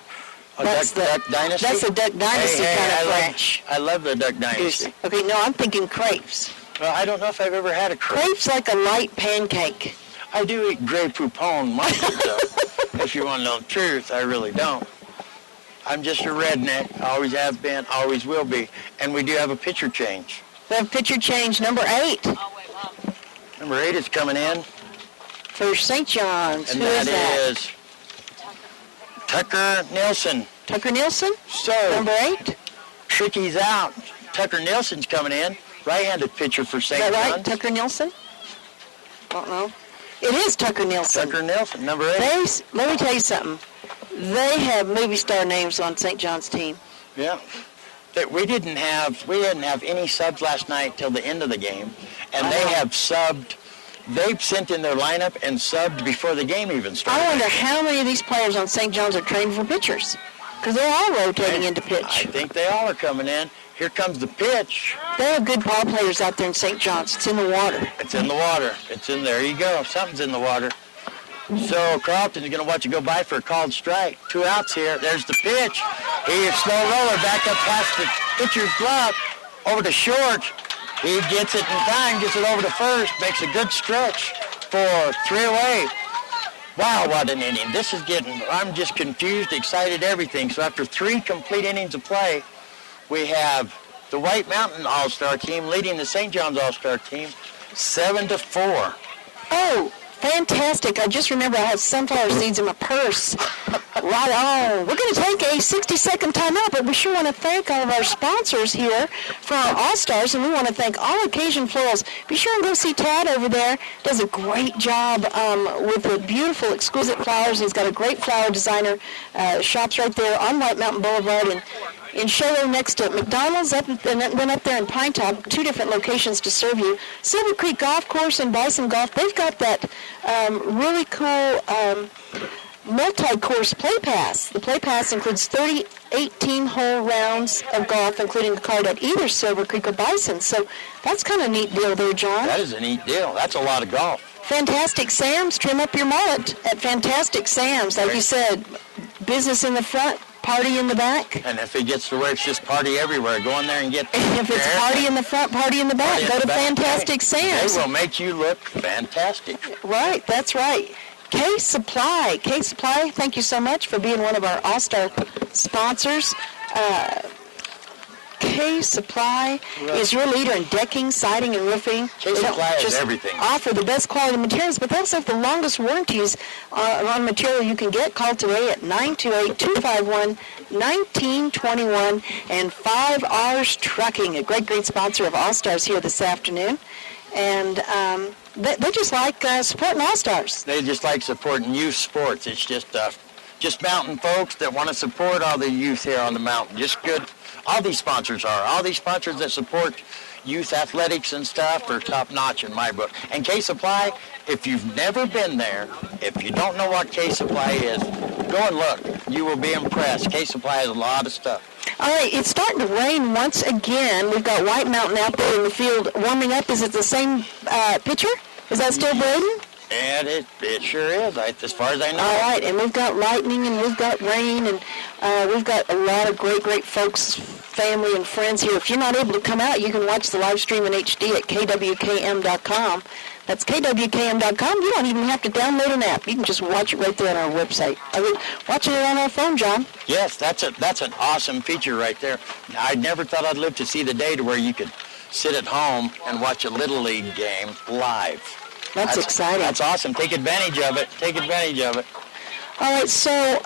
That's Duck Dynasty? That's the Duck Dynasty kind of French. I love the Duck Dynasty. Okay, no, I'm thinking crepes. Well, I don't know if I've ever had a crepe. Crepes like a light pancake. I do eat Grey Poupon myself, though. If you want to know the truth, I really don't. I'm just a redneck. Always have been, always will be. And we do have a pitcher change. We have pitcher change number 8. Number 8 is coming in. For St. John's. And Who is that? is Tucker Nielsen. Tucker Nielsen? So, number 8? Tricky's out. Tucker Nielsen's coming in. Right-handed pitcher for St. Is that John's. right? Tucker Nielsen? Don't know. It is Tucker Nielsen. Tucker Nielsen, number 8. Let me tell you something. They have movie star names on St. John's team. Yeah. We didn't have any subs last night till the end of the game, and they have subbed. They've sent in their lineup and subbed before the game even started. I wonder how many of these players on St. John's are trained for pitchers, because they're all rotating into pitch. I think they all are coming in. Here comes the pitch. They have good ball players out there in St. John's. It's in the water. It's in the water. It's in there. You go. Something's in the water. So Carlton's going to watch it go by for a called strike. 2 outs here. There's the pitch. He's slow roller back up past the pitcher's glove over to short. He gets it in time, gets it over to first, makes a good stretch for 3 away. Wow, what an inning. This is I'm just confused, excited, everything. So after 3 complete innings of play, we have the White Mountain All-Star team leading the St. John's All-Star team 7-4. Oh, fantastic. I just remember I had sunflower seeds in my purse. Right on. We're going to take a 60-second timeout, but we sure want to thank all of our sponsors here for our All-Stars, and we want to thank All Occasion Florals. Be sure and go see Tad over there. Does a great job with the beautiful, exquisite flowers. He's got a great flower designer. Shops right there on White Mountain Boulevard and in Shiloh next to McDonald's, and then up there in Pine Top, 2 different locations to serve you. Silver Creek Golf Course and Bison Golf, they've got that really cool multi-course play pass. The play pass includes 30 18-hole rounds of golf, including a card at either Silver Creek or Bison. So that's kind of a neat deal there, John. That is a neat deal. That's a lot of golf. Fantastic Sam's, trim up your mullet at Fantastic Sam's. Like you said, business in the front, party in the back. And if it gets to where it's just party everywhere, go in there and get if it's party in the front, party in the back, go to Fantastic Sam's. They will make you look fantastic. Right, that's right. K Supply, thank you so much for being one of our All-Star sponsors. K Supply is your leader in decking, siding, and roofing. K Supply is everything. Offer the best quality materials, but they also have the longest warranties on material you can get. Call today at 928-251-1921 and 5 R's Trucking, a great sponsor of All-Stars here this afternoon. And they just like supporting All-Stars. They just like supporting youth sports. It's just mountain folks that want to support all the youth here on the mountain. Just good. All these sponsors are. All these sponsors that support youth athletics and stuff are top-notch in my book. And K-Supply, if you've never been there, if you don't know what K-Supply is, go and look. You will be impressed. K-Supply has a lot of stuff. All right, it's starting to rain once again. We've got White Mountain out there in the field warming up. Is it the same pitcher? Is that still Braden? And it sure is, as far as I know. All right, and we've got lightning and we've got rain and we've got a lot of great folks, family and friends here. If you're not able to come out, you can watch the live stream in HD at kwkm.com. That's kwkm.com. You don't even have to download an app. You can just watch it right there on our website. Watching it on our phone, John. Yes, that's an awesome feature right there. I never thought I'd live to see the day to where you could sit at home and watch a Little League game live. That's exciting. That's awesome. Take advantage of it. All right, so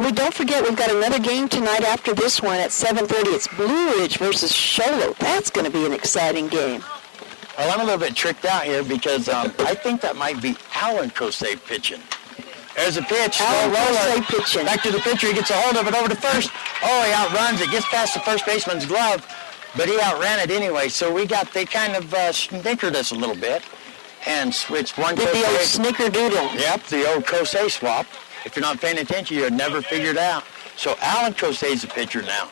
we don't forget we've got another game tonight after this one at 7:30. It's Blue Ridge versus Shiloh. That's going to be an exciting game. Well, I'm a little bit tricked out here because I think that might be Alan Kosay pitching. There's a pitch. Alan Kosay pitching. Back to the pitcher. He gets a hold of it over to first. Oh, he outruns it. Gets past the first baseman's glove, but he outran it anyway. So they kind of snickered us a little bit and switched one. Did the old snickerdoodle. Yep, the old Kosay swap. If you're not paying attention, you'd never figure it out. So Alan Kosay's a pitcher now.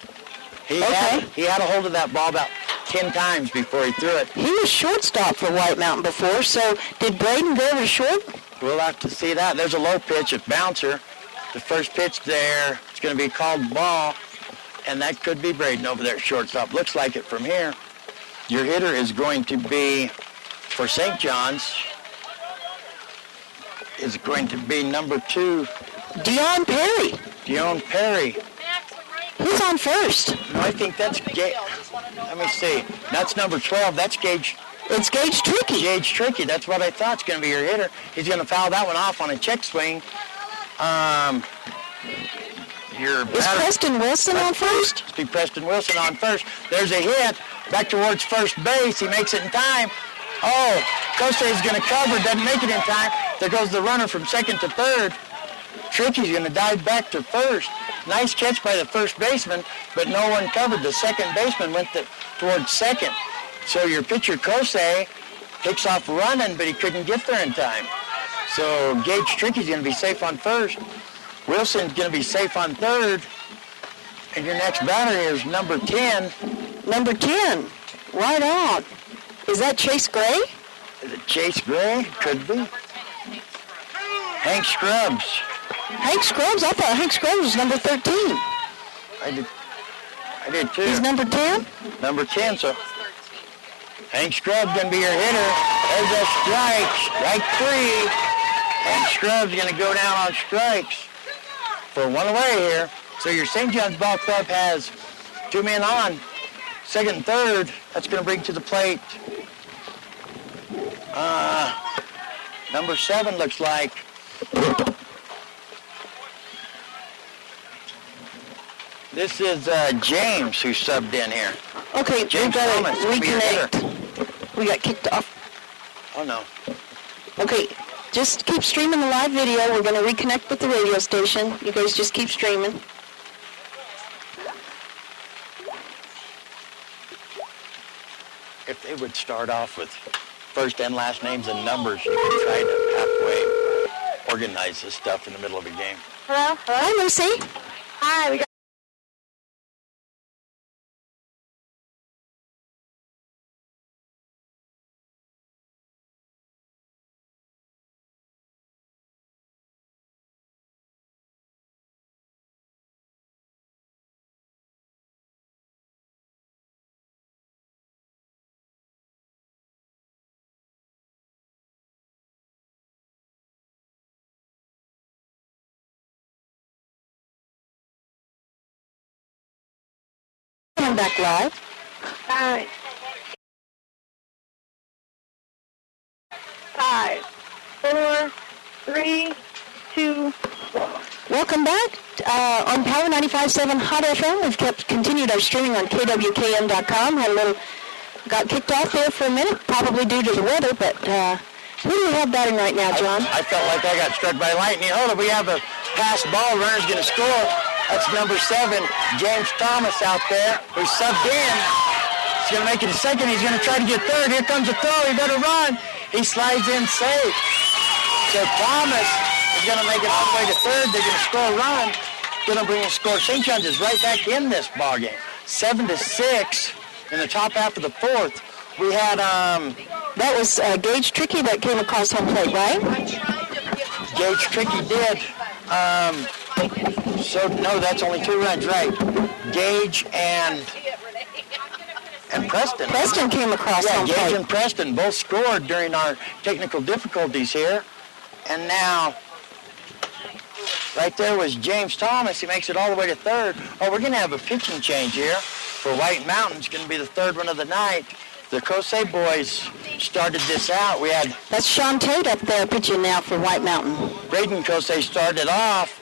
He had a hold of that ball about 10 times before he threw it. He was shortstop for White Mountain before, so did Braden go over to short? We'll have to see that. There's a low pitch at bouncer. The first pitch there, it's going to be called ball, and that could be Braden over there at shortstop. Looks like it from here. Your hitter is going to be, for St. John's, is going to be number 2. Dion Perry. Who's on first? No, I think that's Gage. Let me see. That's number 12. That's Gage. It's Gage Tricky. Gage Tricky. That's what I thought. It's going to be your hitter. He's going to foul that one off on a check swing. Is Preston Wilson on first? It's be Preston Wilson on first. There's a hit. Back towards first base. He makes it in time. Oh, Kosay is going to cover. Doesn't make it in time. There goes the runner from second to third. Tricky's going to dive back to first. Nice catch by the first baseman, but no one covered. The second baseman went towards second. So your pitcher, Kosay, takes off running, but he couldn't get there in time. So Gage Tricky's going to be safe on first. Wilson's going to be safe on third. And your next batter is number 10. Number 10. Right on. Is that Chase Gray? Is it Chase Gray? Could be. Hank Scruggs. Hank Scruggs? I thought Hank Scruggs was number 13. I did too. He's number 10? Number 10, so Hank Scruggs going to be your hitter. There's a strike. Strike 3. Hank Scruggs going to go down on strikes for one away here. So your St. John's Ball Club has 2 men on. Second and third. That's going to bring to the plate number 7 looks like. This is James who subbed in here. Okay, James we got Thomas, to reconnect. We got kicked off. Oh, no. Okay, just keep streaming the live video. We're going to reconnect with the radio station. You guys just keep streaming. If they would start off with first and last names and numbers, you could try to halfway organize this stuff in the middle of a game. Hello? Hi, Lucy. Hi, we got... Coming back live. All right. 5, 4, 3, 2. Welcome back on Power 95.7 Hot FM. We've continued our streaming on kwkm.com. Got kicked off there for a minute, probably due to the weather, but who do we have batting right now, John? I felt like I got struck by lightning. Hold on, we have a pass ball. Runner's going to score. That's number 7, James Thomas out there, who subbed in. He's going to make it a second. He's going to try to get third. Here comes a throw. He better run. He slides in safe. So Thomas is going to make it all the way to third. They're going to score a run. Going to bring a score. St. John's is right back in this ball game. 7-6 in the top half of the fourth. We had that was Gage Trickey that came across home plate, right? Gage Trickey did. So, no, that's only 2 runs, right. Gage and Preston. Preston came across home plate. Yeah, Gage and Preston both scored during our technical difficulties here. And now, right there was James Thomas. He makes it all the way to third. Oh, we're going to have a pitching change here for White Mountain. It's going to be the third one of the night. The Kosei boys started this out. We had... That's Sean Tate up there pitching now for White Mountain. Braden Kosei started off.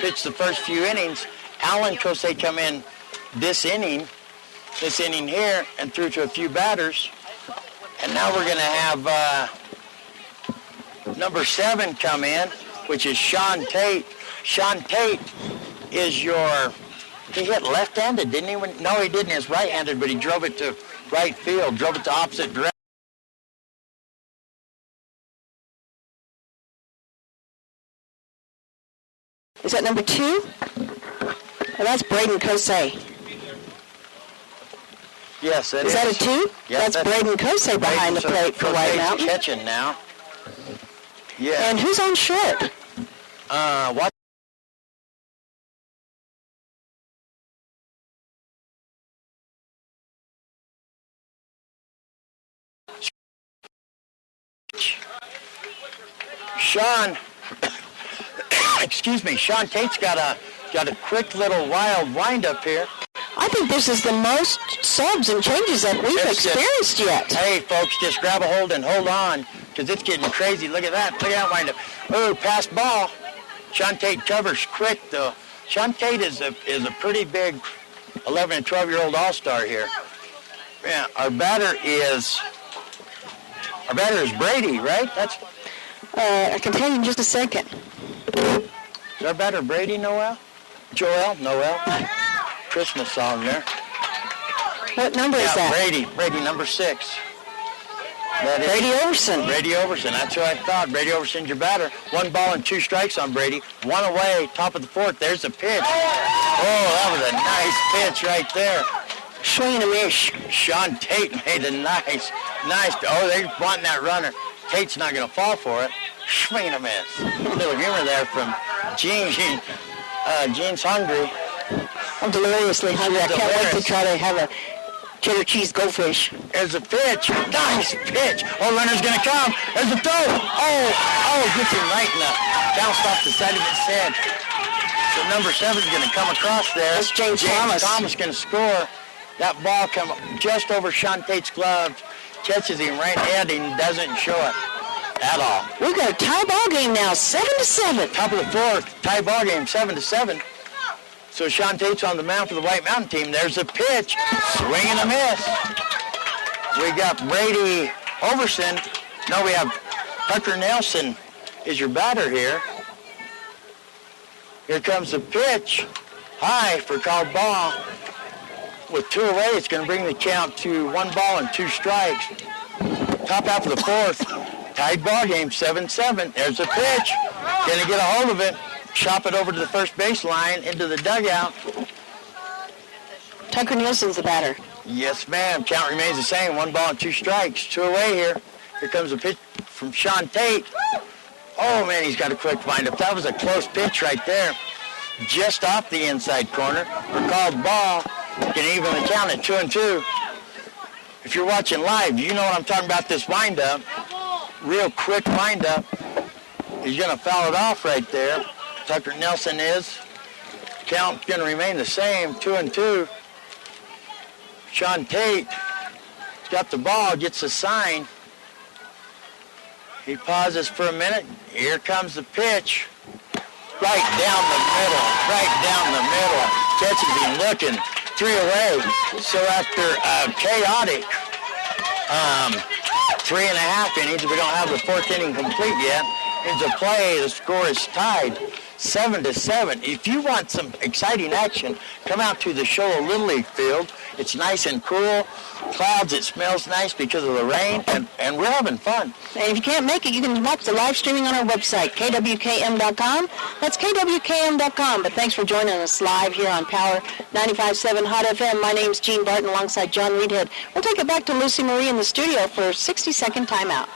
Pitched the first few innings. Alan Kosei come in this inning here, and threw to a few batters. And now we're going to have number 7 come in, which is Sean Tate. Sean Tate is your... He hit left-handed, didn't he? No, he didn't. He was right-handed, but he drove it to right field, drove it to opposite direction. Is that number 2? Well, that's Braden Kosei. Yes, it is. Is that a 2? Yes, that's Braden Kosei behind the plate for White Mountain. Catching now. Yeah. And who's on short? What? Sean, excuse me, Sean Tate's got a quick little wild wind-up here. I think this is the most subs and changes that we've experienced yet. Hey, folks, just grab a hold and hold on, because it's getting crazy. Look at that. Look at that wind-up. Oh, pass ball. Sean Tate covers quick, though. Sean Tate is a pretty big 11 and 12-year-old all-star here. Yeah, our batter is Brady, right? That's... I can tell you in just a second. Is our batter Brady, Noel? Noel? Christmas song there. What number is that? Brady, number 6. Brady Overson. Brady Overson, that's who I thought. Brady Overson's your batter. 1 ball and 2 strikes on Brady. 1 away, top of the fourth. There's the pitch. Oh, that was a nice pitch right there. Swing and a miss. Sean Tate made a nice. Oh, they're wanting that runner. Tate's not going to fall for it. swing and a miss. Little humor there from Gene. Gene's hungry. I'm deliriously hungry. I can't wait to try to have a cheddar cheese goldfish. There's a pitch. Nice pitch. Oh, runner's going to come. There's a throw. Oh, gets him right in the bounced off the side of his head. So number 7 is going to come across there. That's James Thomas. Thomas going to score. That ball come just over Sean Tate's glove, catches him right head and doesn't show it at all. We've got a tie ball game now, 7-7. Top of the 4th, tie ball game, 7-7. So Sean Tate's on the mound for the White Mountain team. There's a pitch, swing and a miss. We got Brady Overson. No, we have Tucker Nelson is your batter here. Here comes the pitch, high for called ball. With 2 away, it's going to bring the count to 1 ball and 2 strikes. Top half of the 4th, tied ball game, 7-7. There's a pitch. Going to get a hold of it. Chop it over to the first baseline, into the dugout. Tucker Nielsen's the batter. Yes, ma'am. Count remains the same. 1 ball and 2 strikes. 2 away here. Here comes a pitch from Sean Tate. Oh, man, he's got a quick windup. That was a close pitch right there. Just off the inside corner. For called ball. Can even the count at 2-2. If you're watching live, you know what I'm talking about, this windup. Real quick windup. He's going to foul it off right there. Tucker Nelson is. Count's going to remain the same, 2-2. Sean Tate got the ball, gets the sign. He pauses for a minute. Here comes the pitch. Right down the middle. Catches him looking. 3 away. So after a chaotic 3.5 innings, we don't have the 4th inning complete yet. It's a play. The score is tied 7-7. If you want some exciting action, come out to the Shola Little League field. It's nice and cool. Clouds, it smells nice because of the rain, and we're having fun. And if you can't make it, you can watch the live streaming on our website, kwkm.com. That's kwkm.com. But thanks for joining us live here on Power 95.7 Hot FM. My name's Gene Barton alongside John Reedhead. We'll take it back to Lucy Marie in the studio for a 60-second timeout.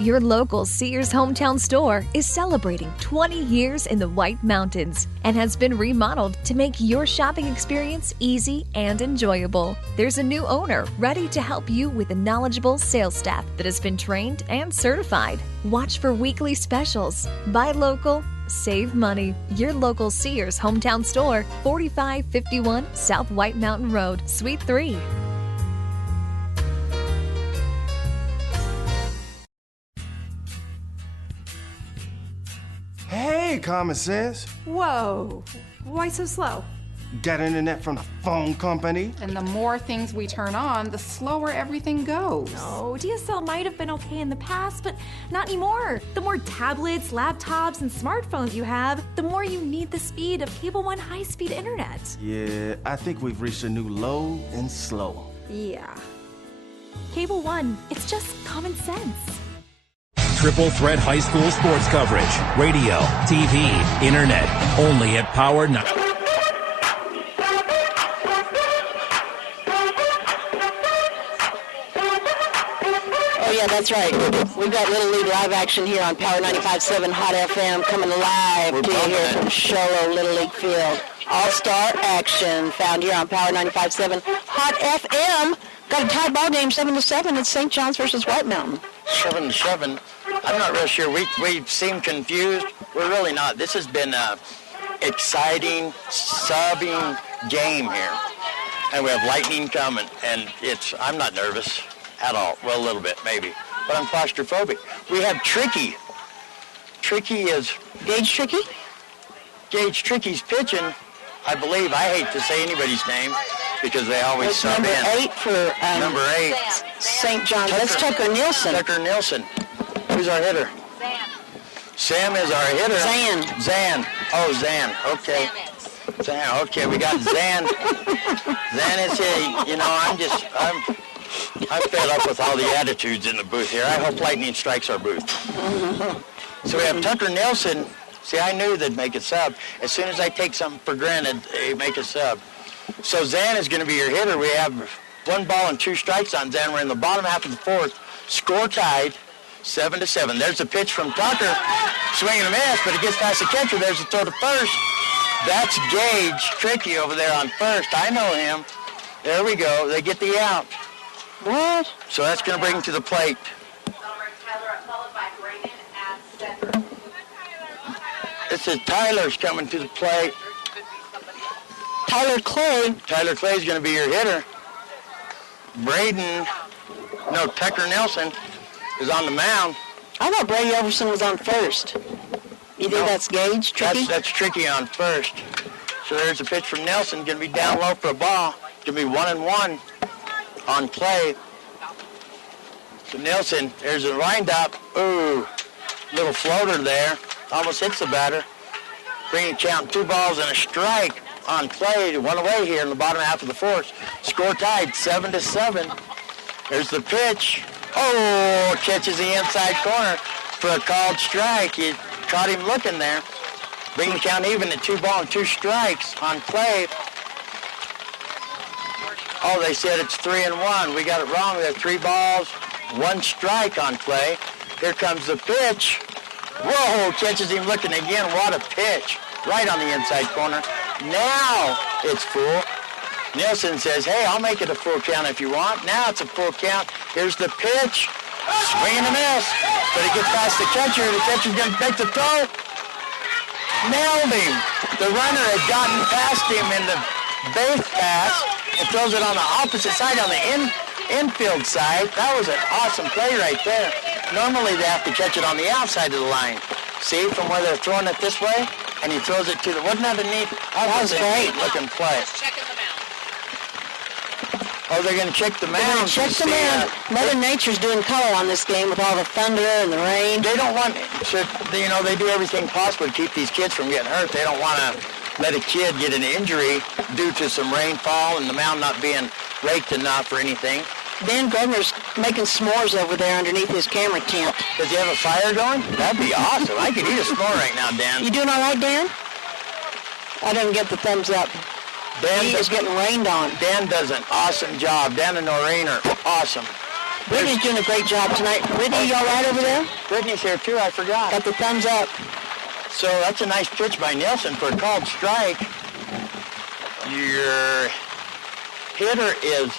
Your local Sears hometown store is celebrating 20 years in the White Mountains and has been remodeled to make your shopping experience easy and enjoyable. There's a new owner ready to help you with a knowledgeable sales staff that has been trained and certified. Watch for weekly specials. Buy local, save money. Your local Sears hometown store, 4551 South White Mountain Road, Suite 3. Hey, common sense. Whoa, why so slow? Got internet from the phone company? And the more things we turn on, the slower everything goes. No, DSL might have been okay in the past, but not anymore. The more tablets, laptops, and smartphones you have, the more you need the speed of Cable One high-speed internet. Yeah, I think we've reached a new low and slow. Yeah. Cable One, it's just common sense. Triple threat high school sports coverage. Radio, TV, internet. Only at Power 9. Oh, yeah, that's right. We've got Little League live action here on Power 95.7 Hot FM coming live to you here from Shola Little League Field. All-star action found here on Power 95.7 Hot FM. Got a tie ball game 7-7. It's St. John's versus White Mountain. 7-7. I'm not real sure. We seem confused. We're really not. This has been an exciting, subbing game here. And we have lightning coming, and I'm not nervous at all. Well, a little bit, maybe. But I'm claustrophobic. We have Tricky. Tricky is... Gage Tricky? Gage Tricky's pitching, I believe. I hate to say anybody's name because they always sub number in. 8 for... number 8. St. John's. That's Tucker Nielsen. Tucker Nielsen. Who's our hitter? Sam is our hitter. Zan. Oh, Zan. Okay. Zan. Okay, we got Zan. Zan is here. You know, I'm fed up with all the attitudes in the booth here. I hope lightning strikes our booth. So we have Tucker Nielsen. See, I knew they'd make a sub. As soon as I take something for granted, they make a sub. So Zan is going to be your hitter. We have 1 ball and 2 strikes on Zan. We're in the bottom half of the 4th. Score tied, 7-7. There's a pitch from Tucker. Swing and a miss, but it gets past the catcher. There's a throw to first. That's Gage Tricky over there on first. I know him. There we go. They get the out. What? So that's going to bring him to the plate. This is Tyler's coming to the plate. Tyler Clay. Tyler Clay's going to be your hitter. Tucker Nelson is on the mound. I thought Brady Everson was on first. You think that's Gage, Tricky? That's Tricky on first. So there's a pitch from Nelson. Going to be down low for a ball. Going to be 1-1 on Clay. So Nelson, there's a windup. Ooh, little floater there. Almost hits the batter. Bringing count 2 balls and a strike on Clay. 1 away here in the bottom half of the fourth. Score tied 7-7. There's the pitch. Oh, catches the inside corner for a called strike. You caught him looking there. Bringing the count even at 2 balls and 2 strikes on Clay. Oh, they said it's 3-1. We got it wrong. There's 3 balls, 1 strike on Clay. Here comes the pitch. Whoa, catches him looking again. What a pitch. Right on the inside corner. Now it's full. Nelson says, hey, I'll make it a full count if you want. Now it's a full count. Here's the pitch. Swing and a miss. But it gets past the catcher. The catcher's going to make the throw. Nailed him. The runner had gotten past him in the base pass and throws it on the opposite side, on the infield side. That was an awesome play right there. Normally they have to catch it on the outside of the line. See, from where they're throwing it this way, and he throws it to the, wasn't that a neat, that was a neat looking play. Oh, they're going to check the mound. They're going to check the mound. Mother Nature's doing color on this game with all the thunder and the rain. They don't want, they do everything possible to keep these kids from getting hurt. They don't want to let a kid get an injury due to some rainfall and the mound not being raked enough or anything. Dan Gardner's making s'mores over there underneath his camera tent. Does he have a fire going? That'd be awesome. I could eat a s'more right now, Dan. You doing all right, Dan? I didn't get the thumbs up. Dan is getting rained on. Dan does an awesome job. Dan and Noreen are awesome. Brittany's doing a great job tonight. Brittany, you all right over there? Brittany's here too, I forgot. Got the thumbs up. So that's a nice pitch by Nelson for a called strike. Your hitter is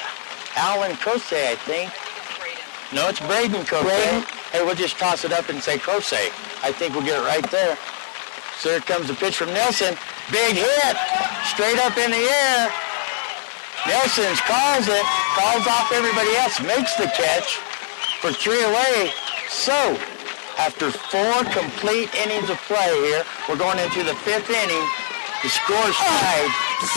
Alan Kosei, I think. No, it's Braden Kosei. Hey, we'll just toss it up and say Kosei. I think we'll get it right there. So here comes the pitch from Nelson. Big hit, straight up in the air. Nelson calls it, calls off everybody else, makes the catch for 3 away. So, after 4 complete innings of play here, we're going into the 5th inning. The score's tied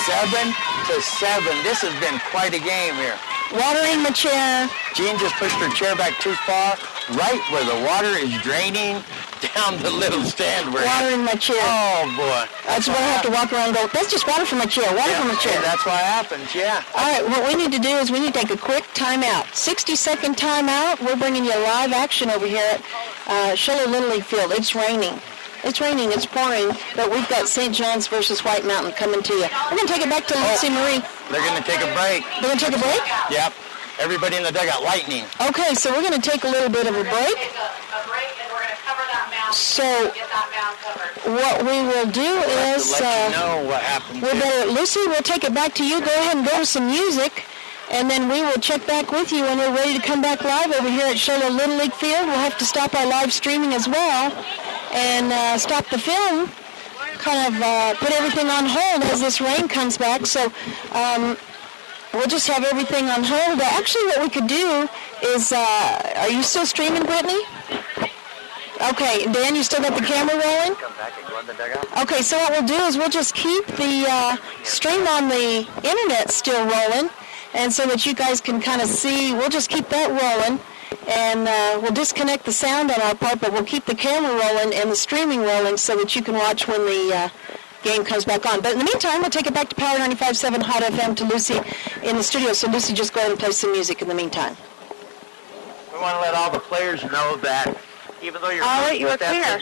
7-7. This has been quite a game here. Watering my chair. Jean just pushed her chair back too far, right where the water is draining down the little stand. Watering my chair. Oh, boy. That's what I have to walk around and go, that's just water from my chair, water from my chair. And that's what happens, yeah. All right, what we need to do is we need to take a quick timeout. 60-second timeout. We're bringing you live action over here at Schiller Little League Field. It's raining. It's raining, it's pouring, but we've got St. John's versus White Mountain coming to you. We're going to take it back to Lucy Marie. They're going to take a break. They're going to take a break? Yep. Everybody in the dugout, lightning. Okay, so we're going to take a little bit of a break. So what we will do is let you know what happened. Lucy, we'll take it back to you. Go ahead and go to some music, and then we will check back with you when we're ready to come back live over here at Schiller Little League Field. We'll have to stop our live streaming as well and stop the film, kind of put everything on hold as this rain comes back. So we'll just have everything on hold. Actually, what we could do is, are you still streaming, Brittany? Okay, Dan, you still got the camera rolling? Okay, so what we'll do is we'll just keep the stream on the internet still rolling, and so that you guys can kind of see, we'll just keep that rolling, and we'll disconnect the sound on our part, but we'll keep the camera rolling and the streaming rolling so that you can watch when the game comes back on. But in the meantime, we'll take it back to Power 95.7 Hot FM to Lucy in the studio. So Lucy, just go ahead and play some music in the meantime. We want to let all the players know that even though you're all right, you are clear.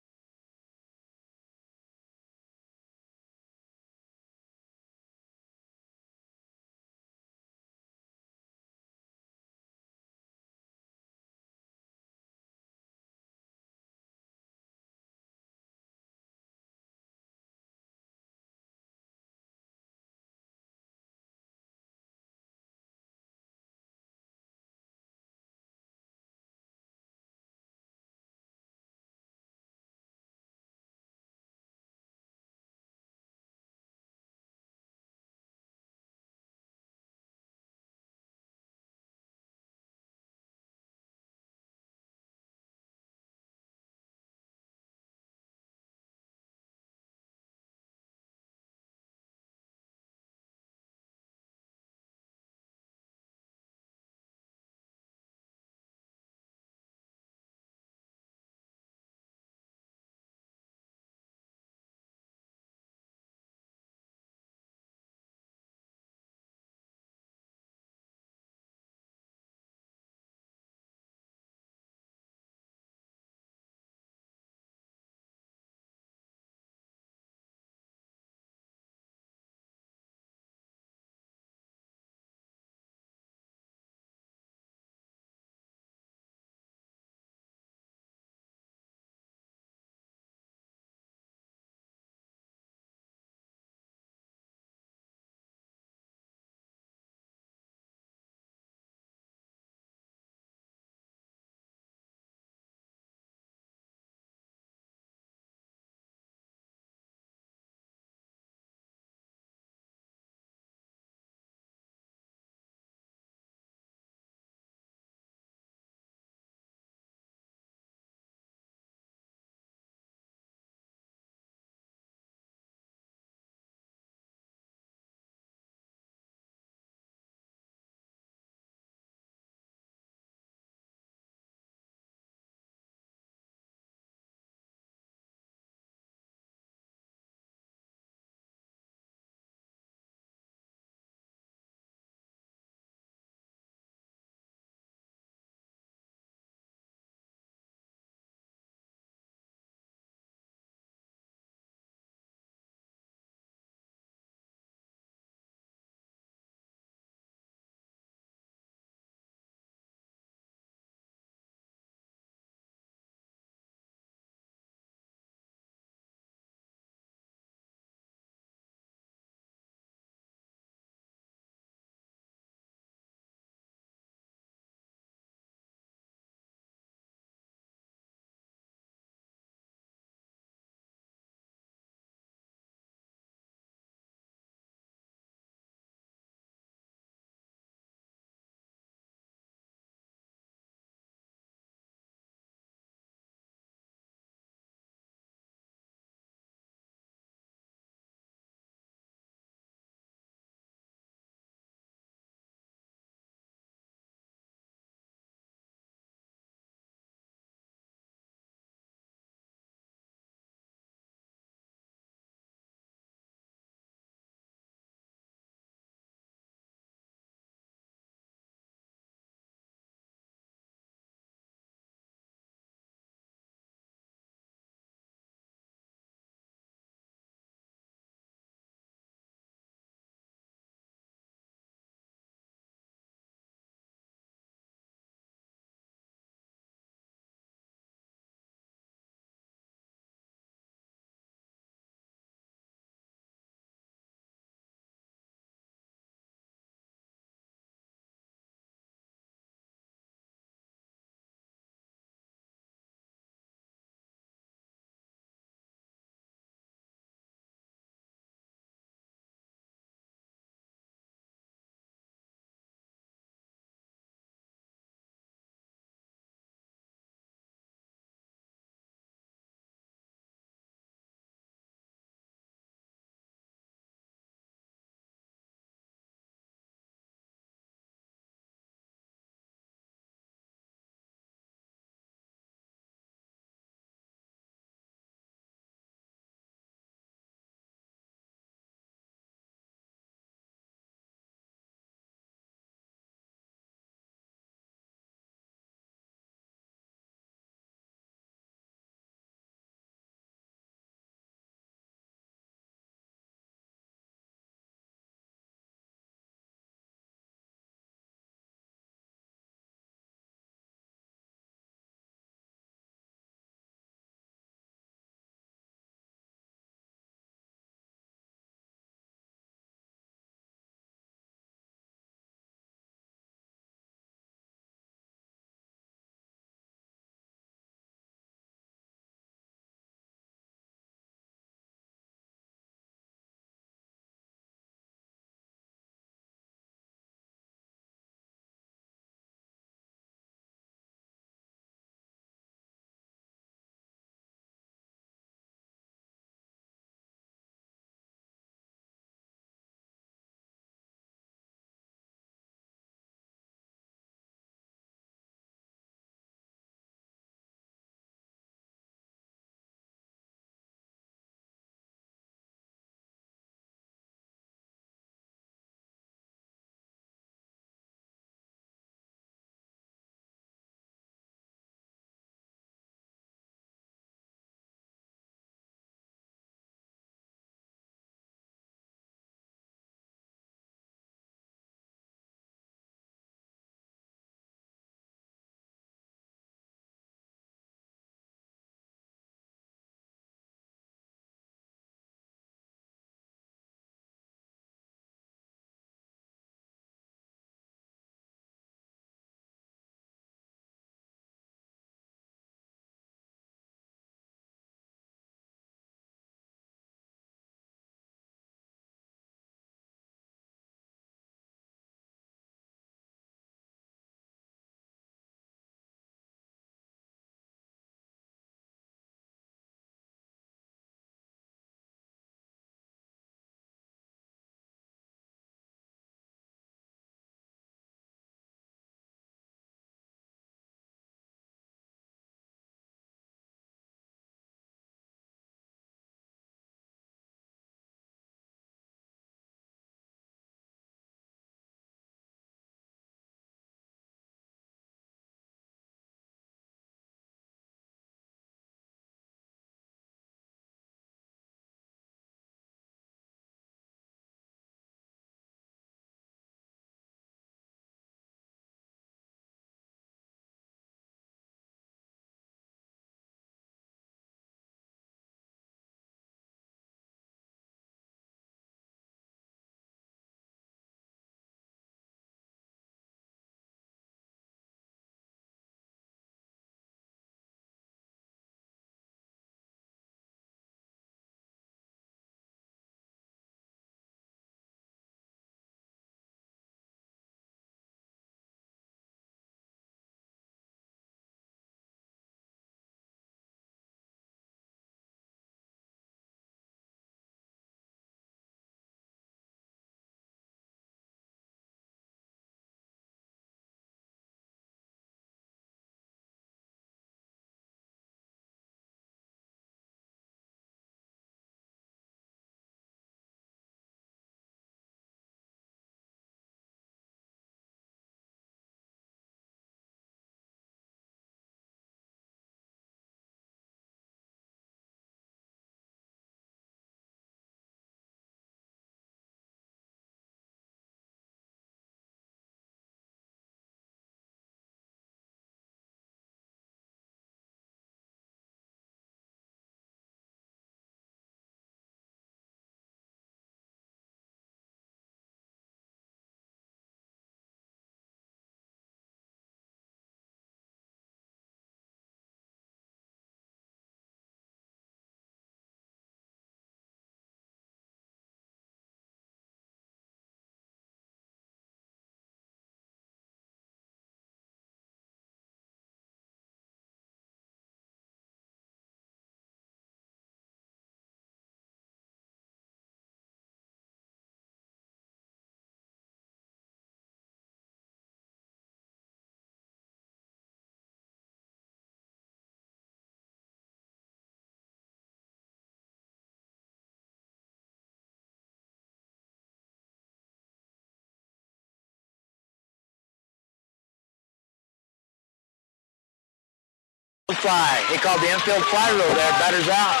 Fly. He called the infield fly rule there. Batter's out.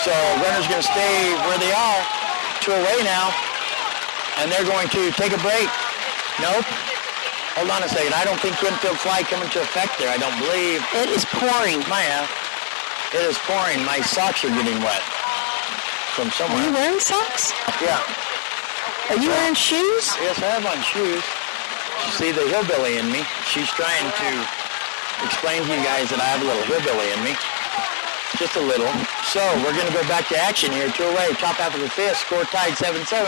So runners going to stay where they are. 2 away now. And they're going to take a break. Nope. Hold on a second. I don't think infield fly come into effect there. I don't believe. It is pouring. It is pouring. My socks are getting wet from somewhere. Are you wearing socks? Yeah. Are you wearing shoes? Yes, I have on shoes. You see the hillbilly in me. She's trying to explain to you guys that I have a little hillbilly in me. Just a little. So we're going to go back to action here. 2 away. Top half of the 5th. Score tied 7-7.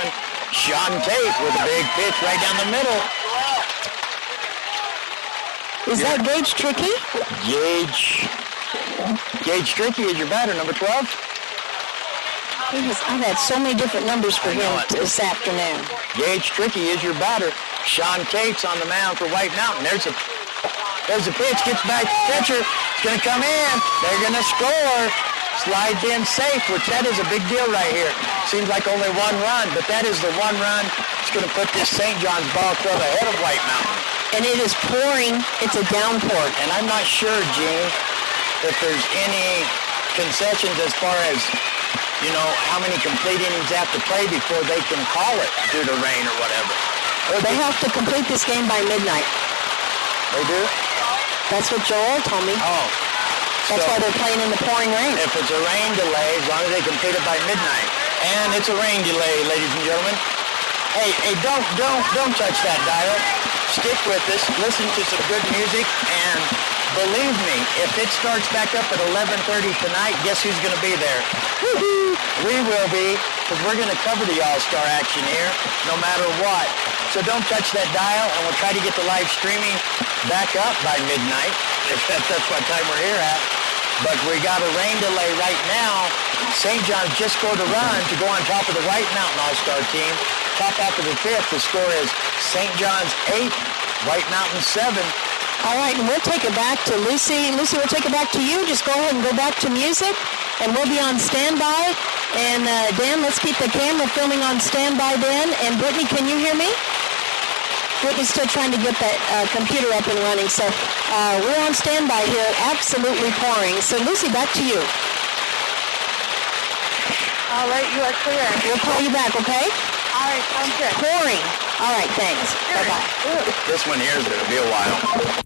Sean Tate with a big pitch right down the middle. Is that Gage Tricky? Gage Tricky is your batter, number 12. I've had so many different numbers for him this afternoon. Gage Tricky is your batter. Sean Tate's on the mound for White Mountain. There's a pitch, gets back to pitcher. It's going to come in. They're going to score. Slides in safe, which that is a big deal right here. Seems like only 1 run, but that is the 1 run. It's going to put this St. John's ball club ahead of White Mountain. And it is pouring. It's a downpour. And I'm not sure, Gene, if there's any concessions as far as, you know, how many complete innings they have to play before they can call it due to rain or whatever. They have to complete this game by midnight. They do? That's what Joel told me. Oh. That's why they're playing in the pouring rain. If it's a rain delay, as long as they complete it by midnight. And it's a rain delay, ladies and gentlemen. Hey, don't touch that dial. Stick with us. Listen to some good music. And believe me, if it starts back up at 11:30 tonight, guess who's going to be there? Woo-hoo! We will be, because we're going to cover the All-Star action here, no matter what. So don't touch that dial, and we'll try to get the live streaming back up by midnight, if that's what time we're here at. But we got a rain delay right now. St. John's just scored a run to go on top of the White Mountain All-Star team. Top half of the 5th, the score is St. John's 8, White Mountain 7. All right, and we'll take it back to Lucy. Lucy, we'll take it back to you. Just go ahead and go back to music, and we'll be on standby. And Dan, let's keep the camera filming on standby, Dan. And Brittany, can you hear me? Brittany's still trying to get that computer up and running. So we're on standby here, absolutely pouring. So Lucy, back to you. All right, you are clear. We'll call you back, okay? All right, sounds good. Pouring. All right, thanks. Bye-bye. This one here is going to be a while.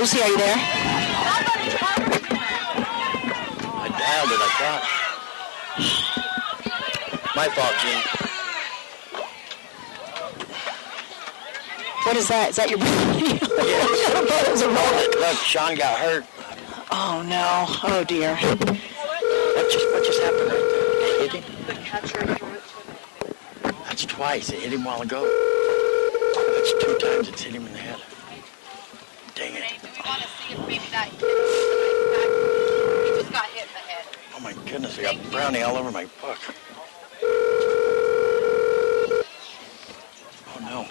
Lucy, are you there? I dialed it, I thought. My fault, Gene. What is that? Is that your baby? Yeah. Look, Sean got hurt. Oh, no. Oh, dear. What just happened right there? Hit him? That's twice. It hit him a while ago. That's 2 times it's hit him in the head. Dang it. Do we want to see if maybe that kid he just got hit in the head? Oh, my goodness. I got brownie all over my book. Oh, no.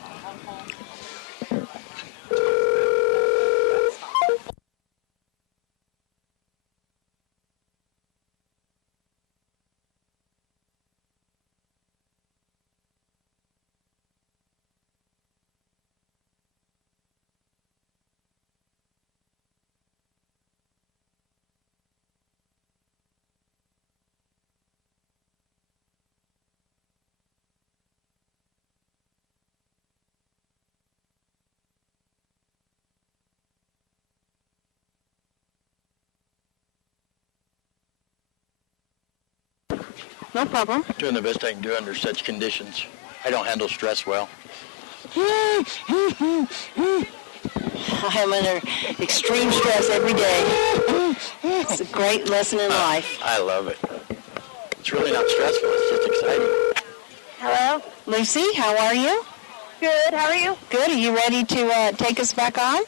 No problem. Doing the best I can do under such conditions. I don't handle stress well. I'm under extreme stress every day. It's a great lesson in life. I love it. It's really not stressful. It's just exciting. Hello? Lucy, how are you? Good. How are you? Good. Are you ready to take us back on?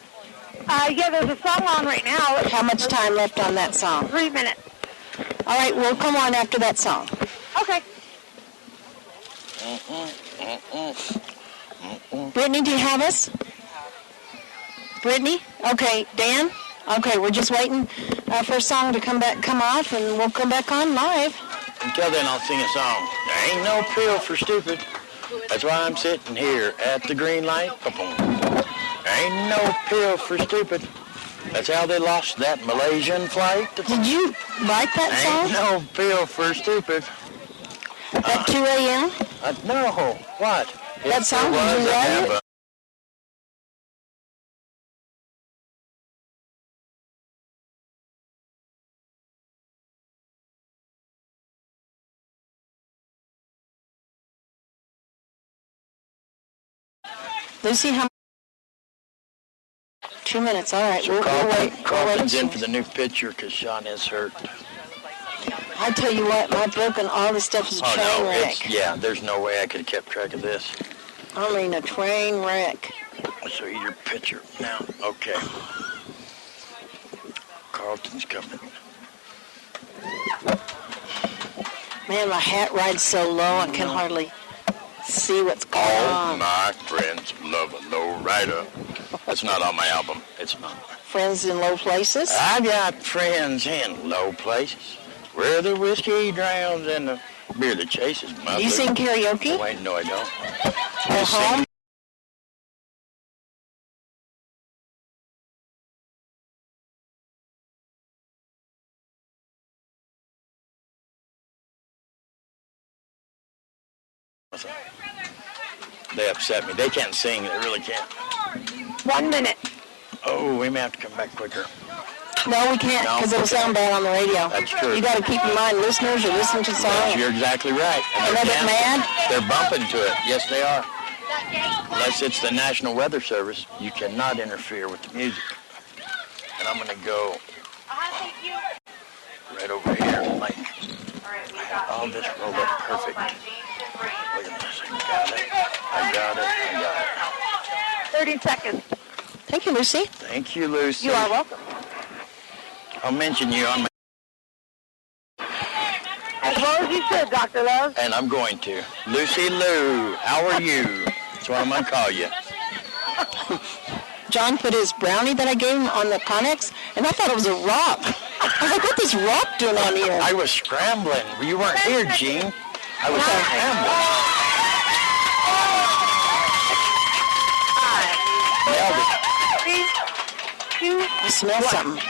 Yeah, there's a song on right now. How much time left on that song? 3 minutes. All right, we'll come on after that song. Okay. Brittany, do you have us? Brittany? Okay, Dan? Okay, we're just waiting for a song to come off, and we'll come back on live. Until then, I'll sing a song. There ain't no pill for stupid. That's why I'm sitting here at the green light. There ain't no pill for stupid. That's how they lost that Malaysian flight. Did you write that song? Ain't no pill for stupid. At 2 a.m.? No. What? That song, did you write it? Lucy, how 2 minutes, all right. We'll wait. Carlton's in for the new pitcher because Sean is hurt. I tell you what, my book and all this stuff is a train wreck. Yeah, there's no way I could have kept track of this. I mean, a train wreck. So your pitcher now. Okay. Carlton's coming. Man, my hat rides so low I can hardly see what's going All on. my friends love a low rider. That's not on my album. It's not. Friends in low places? I got friends in low places where the whiskey drowns and the beer that chases my Do you sing karaoke? Oh, wait, no, I don't. At home? They upset me. They can't sing. They really can't. 1 minute. Oh, we may have to come back quicker. No, we can't, because it'll sound bad on the radio. That's true. You got to keep in mind, listeners are listening to the song. You're exactly right. And they get mad? They're bumping to it. Yes, they are. Unless it's the National Weather Service, you cannot interfere with the music. And I'm going to go right over here. Like, I have all this rolled up perfect. Look at this. I got it. 30 seconds. Thank you, Lucy. Thank you, Lucy. You are welcome. I'll mention you on my... As well as you should, Dr. Love. And I'm going to. Lucy Lou, how are you? That's what I'm going to call you. John put his brownie that I gave him on the Connex, and I thought it was a rock. I was like, what's this rock doing on here? I was scrambling. You weren't here, Gene. I was scrambling. I smell something.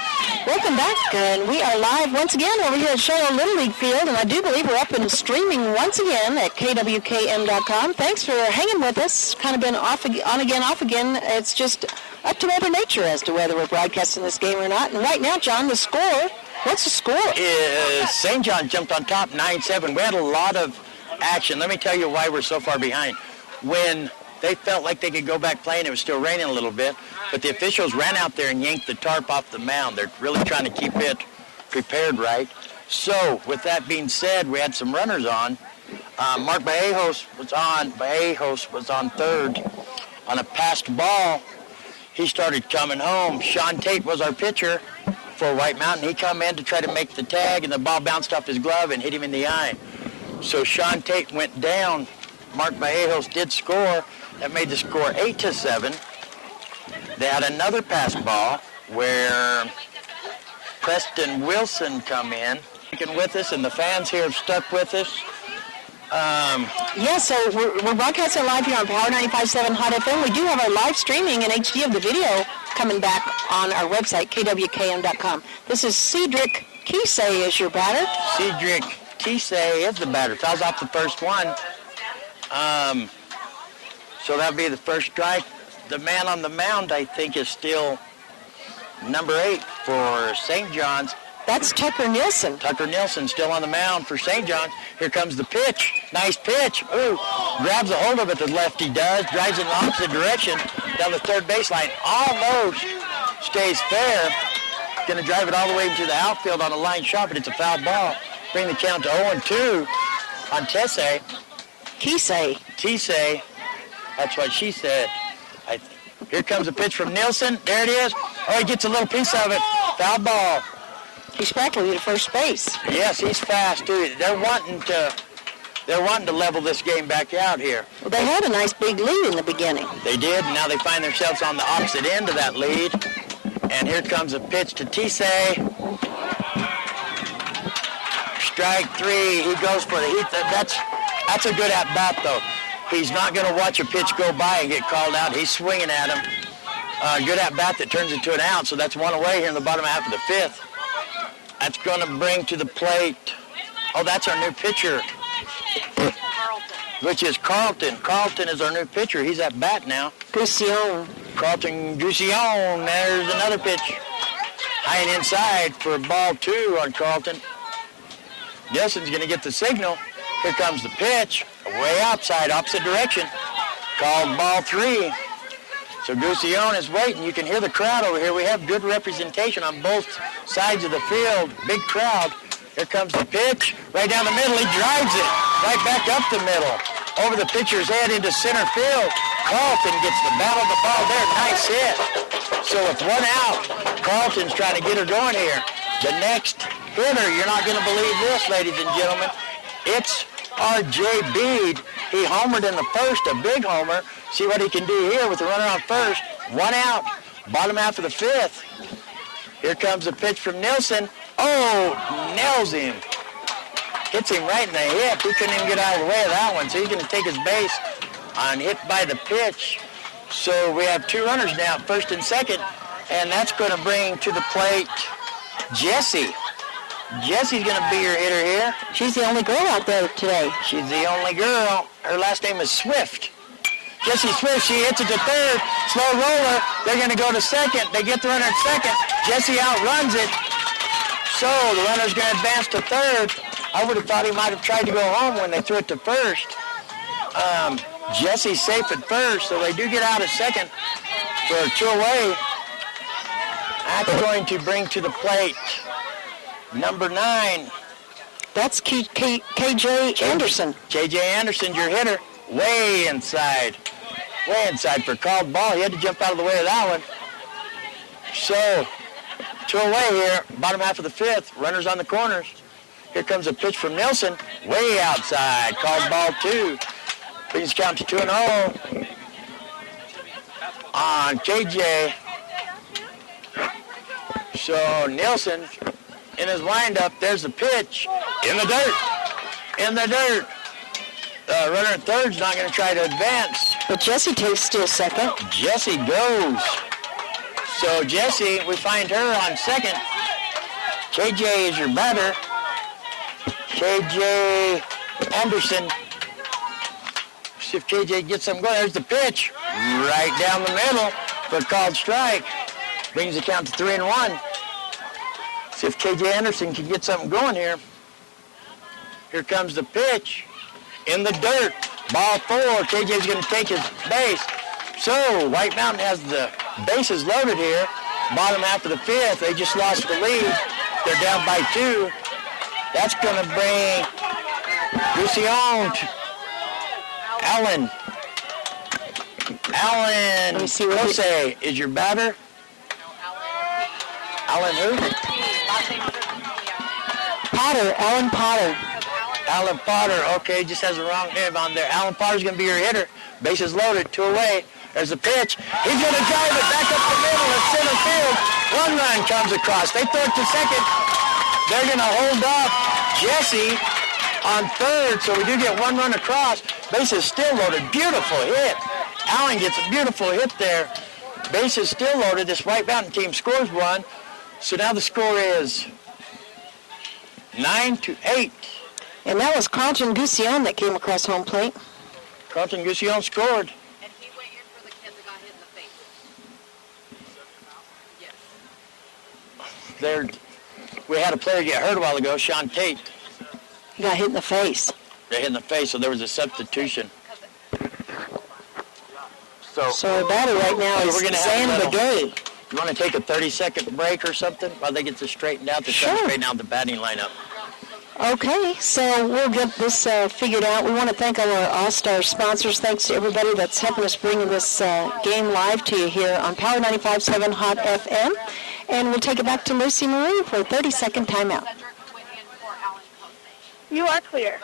Welcome back, and we are live once again over here at Charlotte Little League Field, and I do believe we're up and streaming once again at kwkm.com. Thanks for hanging with us. Kind of been off again. It's just up to Mother Nature as to whether we're broadcasting this game or not. And right now, John, the score, what's the score? St. John jumped on top 9-7. We had a lot of action. Let me tell you why we're so far behind. When they felt like they could go back playing, it was still raining a little bit, but the officials ran out there and yanked the tarp off the mound. They're really trying to keep it prepared right. So, with that being said, we had some runners on. Mark Ballejos was on third on a passed ball. He started coming home. Sean Tate was our pitcher for White Mountain. He come in to try to make the tag, and the ball bounced off his glove and hit him in the eye. So Sean Tate went down. Mark Ballejos did score. That made the score 8-7. They had another pass ball where Preston Wilson come in, with us, and the fans here have stuck with us. So we're broadcasting live here on Power 95.7 Hot FM. We do have our live streaming in HD of the video coming back on our website, kwkm.com. This is Cedric Kisei is your batter. Cedric Kisei is the batter. Fouls off the first one. So that'll be the first strike. The man on the mound, I think, is still number 8 for St. John's. That's Tucker Nielsen. Tucker Nielsen still on the mound for St. John's. Here comes the pitch. Nice pitch. Ooh, grabs a hold of it, the lefty does. Drives in the opposite direction down the third baseline. Almost stays fair. Going to drive it all the way into the outfield on a line shot, but it's a foul ball. Bring the count to 0-2 on Kisei. That's what she said. Here comes a pitch from Nielsen. There it is. Oh, he gets a little piece of it. Foul ball. He's practically to first base. Yes, he's fast too. They're wanting to level this game back out here. Well, they had a nice big lead in the beginning. They did. Now they find themselves on the opposite end of that lead. And here comes a pitch to Tisei. Strike 3. He goes for the heat. That's a good at bat though. He's not going to watch a pitch go by and get called out. He's swinging at him. Good at bat that turns into an out. So that's one away here in the bottom half of the 5th. That's going to bring to the plate. Oh, that's our new pitcher, which is Carlton. Carlton is our new pitcher. He's at bat now. Gusion. Carlton Gusion. There's another pitch. High and inside for ball 2 on Carlton. Nielsen's going to get the signal. Here comes the pitch. Way outside, opposite direction. Called ball 3. So Gusion is waiting. You can hear the crowd over here. We have good representation on both sides of the field. Big crowd. Here comes the pitch. Right down the middle. He drives it. Right back up the middle. Over the pitcher's head into center field. Carlton gets the battle of the ball there. Nice hit. So with one out, Carlton's trying to get her going here. The next hitter, you're not going to believe this, ladies and gentlemen. It's R.J. Bede. He homered in the first, a big homer. See what he can do here with the runner on first. One out, bottom half of the 5th. Here comes a pitch from Nielsen. Oh, nails him. Hits him right in the hip. He couldn't even get out of the way of that one, so he's going to take his base on hit by the pitch. So we have 2 runners now, first and second, and that's going to bring to the plate Jessie. Jessie's going to be your hitter here. She's the only girl out there today. She's the only girl. Her last name is Swift. Jessie Swift, she hits it to third. Slow roller. They're going to go to second. They get the runner at second. Jessie outruns it. So the runner's going to advance to third. I would have thought he might have tried to go home when they threw it to first. Jessie's safe at first, so they do get out at second for 2 away. That's going to bring to the plate number 9. That's KJ Anderson. KJ Anderson, your hitter. Way inside. Way inside for a called ball. He had to jump out of the way of that one. So, 2 away here. Bottom half of the 5th. Runners on the corners. Here comes a pitch from Nielsen. Way outside. Called ball 2. Brings count to 2-0 on KJ. So, Nielsen in his windup, there's the pitch. In the dirt. In the dirt. Runner at third's not going to try to advance. But Jessie takes still second. Jessie goes. So Jessie, we find her on second. KJ is your batter. KJ Anderson. See if KJ gets something going. There's the pitch. Right down the middle for a called strike. Brings the count to 3-1. See if KJ Anderson can get something going here. Here comes the pitch. In the dirt. Ball 4. KJ's going to take his base. So, White Mountain has the bases loaded here. Bottom half of the 5th. They just lost the lead. They're down by 2. That's going to bring Gusion. Allen. Let me see what Jose is your batter. Alan who? Potter, Alan Potter. Alan Potter, okay, just has the wrong name on there. Alan Potter's going to be your hitter. Bases loaded, 2 away. There's the pitch. He's going to drive it back up the middle at center field. 1 run comes across. They throw it to second. They're going to hold up Jesse on third, so we do get 1 run across. Bases still loaded. Beautiful hit. Allen gets a beautiful hit there. Bases still loaded. This White Mountain team scores 1. So now the score is 9-8. And that was Carlton Gusion that came across home plate. Carlton Gusion scored. And he went in for the kid that got hit in the face. Yes. We had a player get hurt a while ago, Sean Tate. He got hit in the face. They hit in the face, so there was a substitution. So our batter right now is Zan Begay. You want to take a 30-second break or something while they get this straightened out? They're trying to straighten out the batting lineup. Okay, so we'll get this figured out. We want to thank our All-Star sponsors. Thanks to everybody that's helping us bring this game live to you here on Power 95.7 Hot FM. And we'll take it back to Lucy Marie for a 30-second timeout. You are clear.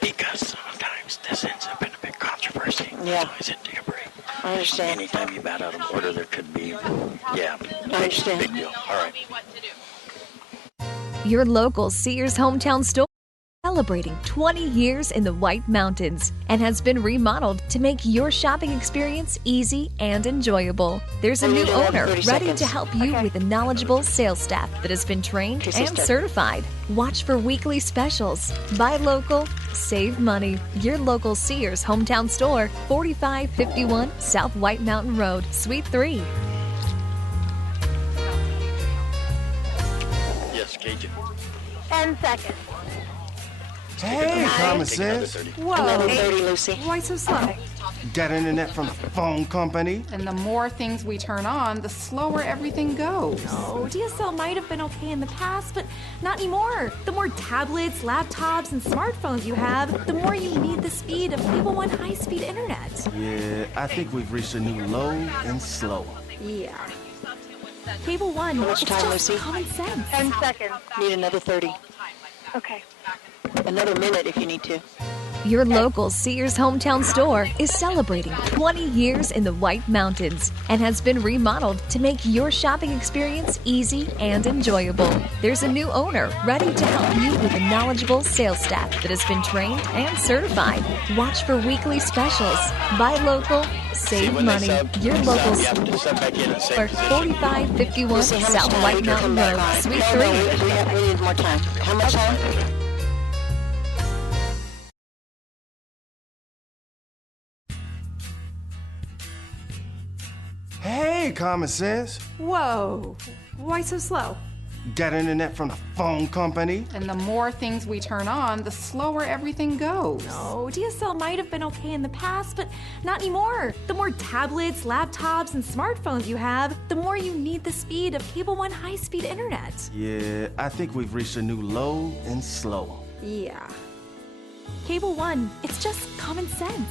Because sometimes this ends up in a big controversy. Yeah. So I said take a break. I understand. Anytime you bat out of order, there could be, I understand. Big deal. All right. Your local Sears hometown store celebrating 20 years in the White Mountains and has been remodeled to make your shopping experience easy and enjoyable. There's a new owner ready to help you with a knowledgeable sales staff that has been trained and certified. Watch for weekly specials. Buy local, save money. Your local Sears hometown store, 4551 South White Mountain Road, Suite 3. Yes, Cajun. 10 seconds. Hey, common sense. Whoa. 11:30, Lucy. Why so slow? Got internet from the phone company. And the more things we turn on, the slower everything goes. Oh, DSL might have been okay in the past, but not anymore. The more tablets, laptops, and smartphones you have, the more you need the speed of Cable One high-speed internet. Yeah, I think we've reached a new low and slow. Yeah. Cable One, How much it's time, just Lucy? common sense. 10 seconds. Need another 30. Okay. Another minute if you need to. Your local Sears hometown store is celebrating 20 years in the White Mountains and has been remodeled to make your shopping experience easy and enjoyable. There's a new owner ready to help you with a knowledgeable sales staff that has been trained and certified. Watch for weekly specials. Buy local, save money. Your local store, 4551 South White Mountain Road, Suite 3. We need more time. How much time? Hey, common sense. Whoa. Why so slow? Got internet from the phone company. And the more things we turn on, the slower everything goes. Oh, DSL might have been okay in the past, but not anymore. The more tablets, laptops, and smartphones you have, the more you need the speed of Cable One high-speed internet. Yeah, I think we've reached a new low and slow. Yeah. Cable One, it's just common sense.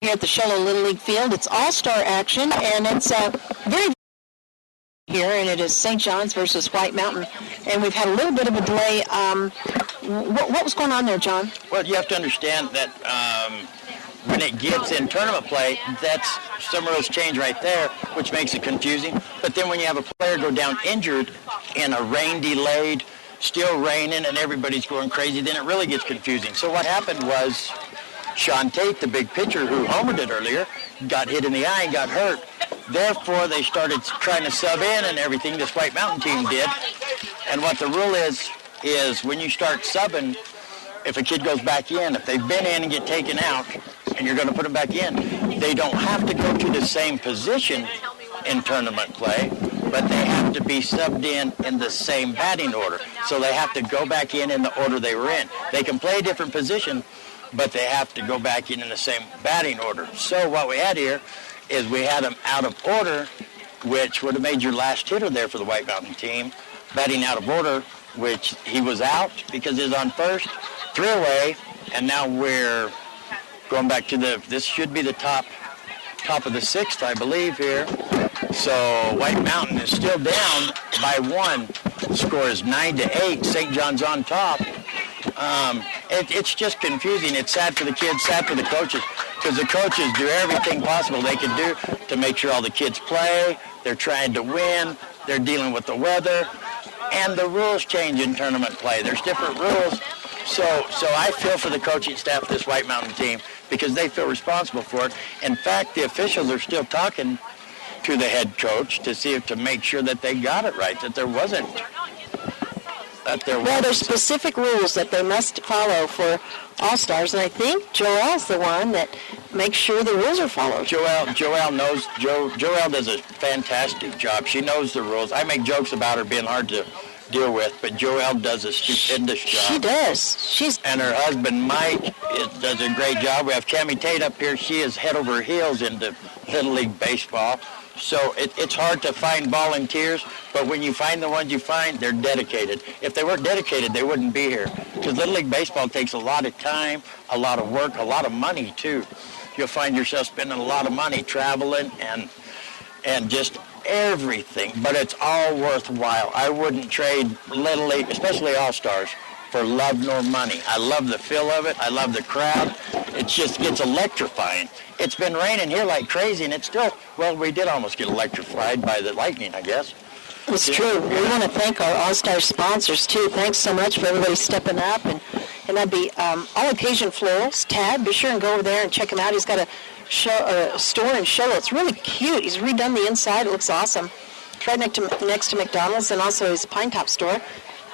Here at the Shello Little League Field, it's all-star action, and it's very here, and it is St. John's versus White Mountain, and we've had a little bit of a delay. What was going on there, John? Well, you have to understand that when it gets in tournament play, that's some rules change right there, which makes it confusing. But then when you have a player go down injured in a rain-delayed, still raining, and everybody's going crazy, then it really gets confusing. So what happened was Sean Tate, the big pitcher who homered it earlier, got hit in the eye and got hurt. Therefore, they started trying to sub in and everything, this White Mountain team did. And what the rule is when you start subbing, if a kid goes back in, if they've been in and get taken out, and you're going to put them back in, they don't have to go to the same position in tournament play, but they have to be subbed in the same batting order. So they have to go back in the order they were in. They can play a different position, but they have to go back in the same batting order. So what we had here is we had them out of order, which would have made your last hitter there for the White Mountain team, batting out of order, which he was out because he was on first, 3 away, and now we're going back to this should be the top of the 6th, I believe, here. So White Mountain is still down by 1. The score is 9-8. St. John's on top. It's just confusing. It's sad for the kids, sad for the coaches, because the coaches do everything possible they can do to make sure all the kids play. They're trying to win. They're dealing with the weather. And the rules change in tournament play. There's different rules. So I feel for the coaching staff of this White Mountain team because they feel responsible for it. In fact, the officials are still talking to the head coach to make sure that they got it right, that there wasn't. Well, there's specific rules that they must follow for All-Stars, and I think Joel's the one that makes sure the rules are followed. Joel knows. Joel does a fantastic job. She knows the rules. I make jokes about her being hard to deal with, but Joelle does a stupendous job. She does. And her husband, Mike, does a great job. We have Cammie Tate up here. She is head over heels into Little League Baseball. So it's hard to find volunteers, but when you find the ones you find, they're dedicated. If they weren't dedicated, they wouldn't be here. Because Little League Baseball takes a lot of time, a lot of work, a lot of money, too. You'll find yourself spending a lot of money traveling and just everything, but it's all worthwhile. I wouldn't trade Little League, especially All-Stars, for love nor money. I love the feel of it. I love the crowd. It's electrifying. It's been raining here like crazy, and it's still, well, we did almost get electrified by the lightning, I guess. It's true. We want to thank our All-Star sponsors, too. Thanks so much for everybody stepping up. And that'd be All Occasion Florals. Tad, be sure and go over there and check him out. He's got a store in Show. It's really cute. He's redone the inside. It looks awesome. It's right next to McDonald's and also his Pine Top store.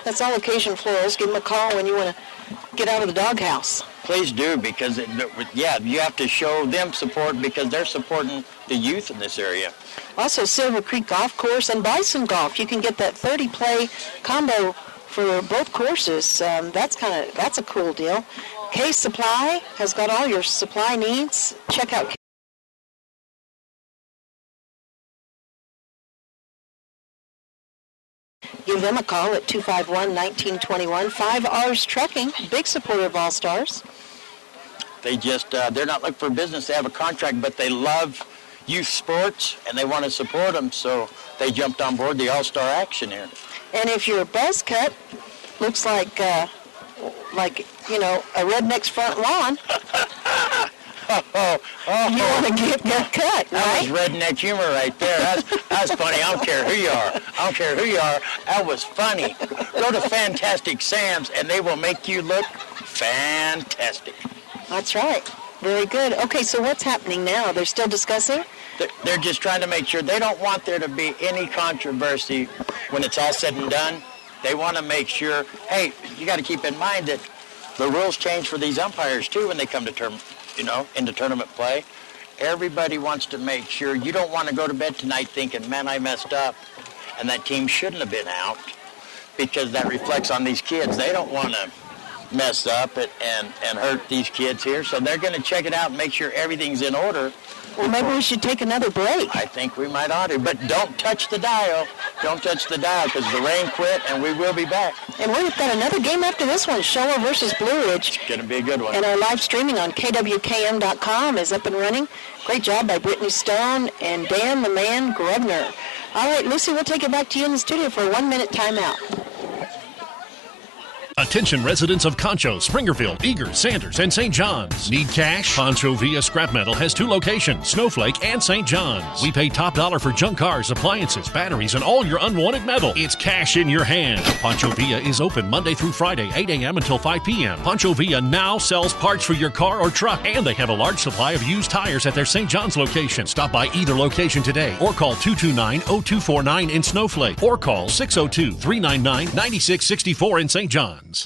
That's All Occasion Florals. Give him a call when you want to get out of the doghouse. Please do, because, you have to show them support because they're supporting the youth in this area. Also, Silver Creek Golf Course and Bison Golf. You can get that 30-play combo for both courses. That's a cool deal. K Supply has got all your supply needs. Check out Give them a call at 251-1921. 5 R's Trucking, big supporter of All-Stars. They just, they're not looking for business. They have a contract, but they love youth sports, and they want to support them, so they jumped on board the All-Star action here. And if your buzz cut looks like a redneck's front lawn, you want to get cut, right? That was redneck humor right there. That's funny. I don't care who you are. That was funny. Go to Fantastic Sam's, and they will make you look fantastic. That's right. Very good. Okay, so what's happening now? They're still discussing? They're just trying to make sure. They don't want there to be any controversy when it's all said and done. They want to make sure, hey, you got to keep in mind that the rules change for these umpires, too, when they come to into tournament play. Everybody wants to make sure you don't want to go to bed tonight thinking, man, I messed up, and that team shouldn't have been out, because that reflects on these kids. They don't want to mess up and hurt these kids here, so they're going to check it out and make sure everything's in order. Well, maybe we should take another break. I think we might ought to, but don't touch the dial. Don't touch the dial, because the rain quit, and we will be back. And we've got another game after this one, Showa versus Blue Ridge. It's going to be a good one. And our live streaming on KWKM.com is up and running. Great job by Brittany Stone and Dan the Man Grubner. All right, Lucy, we'll take it back to you in the studio for a 1-minute timeout. A Attention residents of Concho, Springerfield, Eager, Sanders, and St. John's. Need cash? Poncho Villa Scrap Metal has 2 locations, Snowflake and St. John's. We pay top dollar for junk cars, appliances, batteries, and all your unwanted metal. It's cash in your hand. Poncho Villa is open Monday through Friday, 8 a.m. until 5 p.m. Poncho Villa now sells parts for your car or truck, and they have a large supply of used tires at their St. John's location. Stop by either location today or call 229-0249 in Snowflake or call 602-399-9664 in St. John's.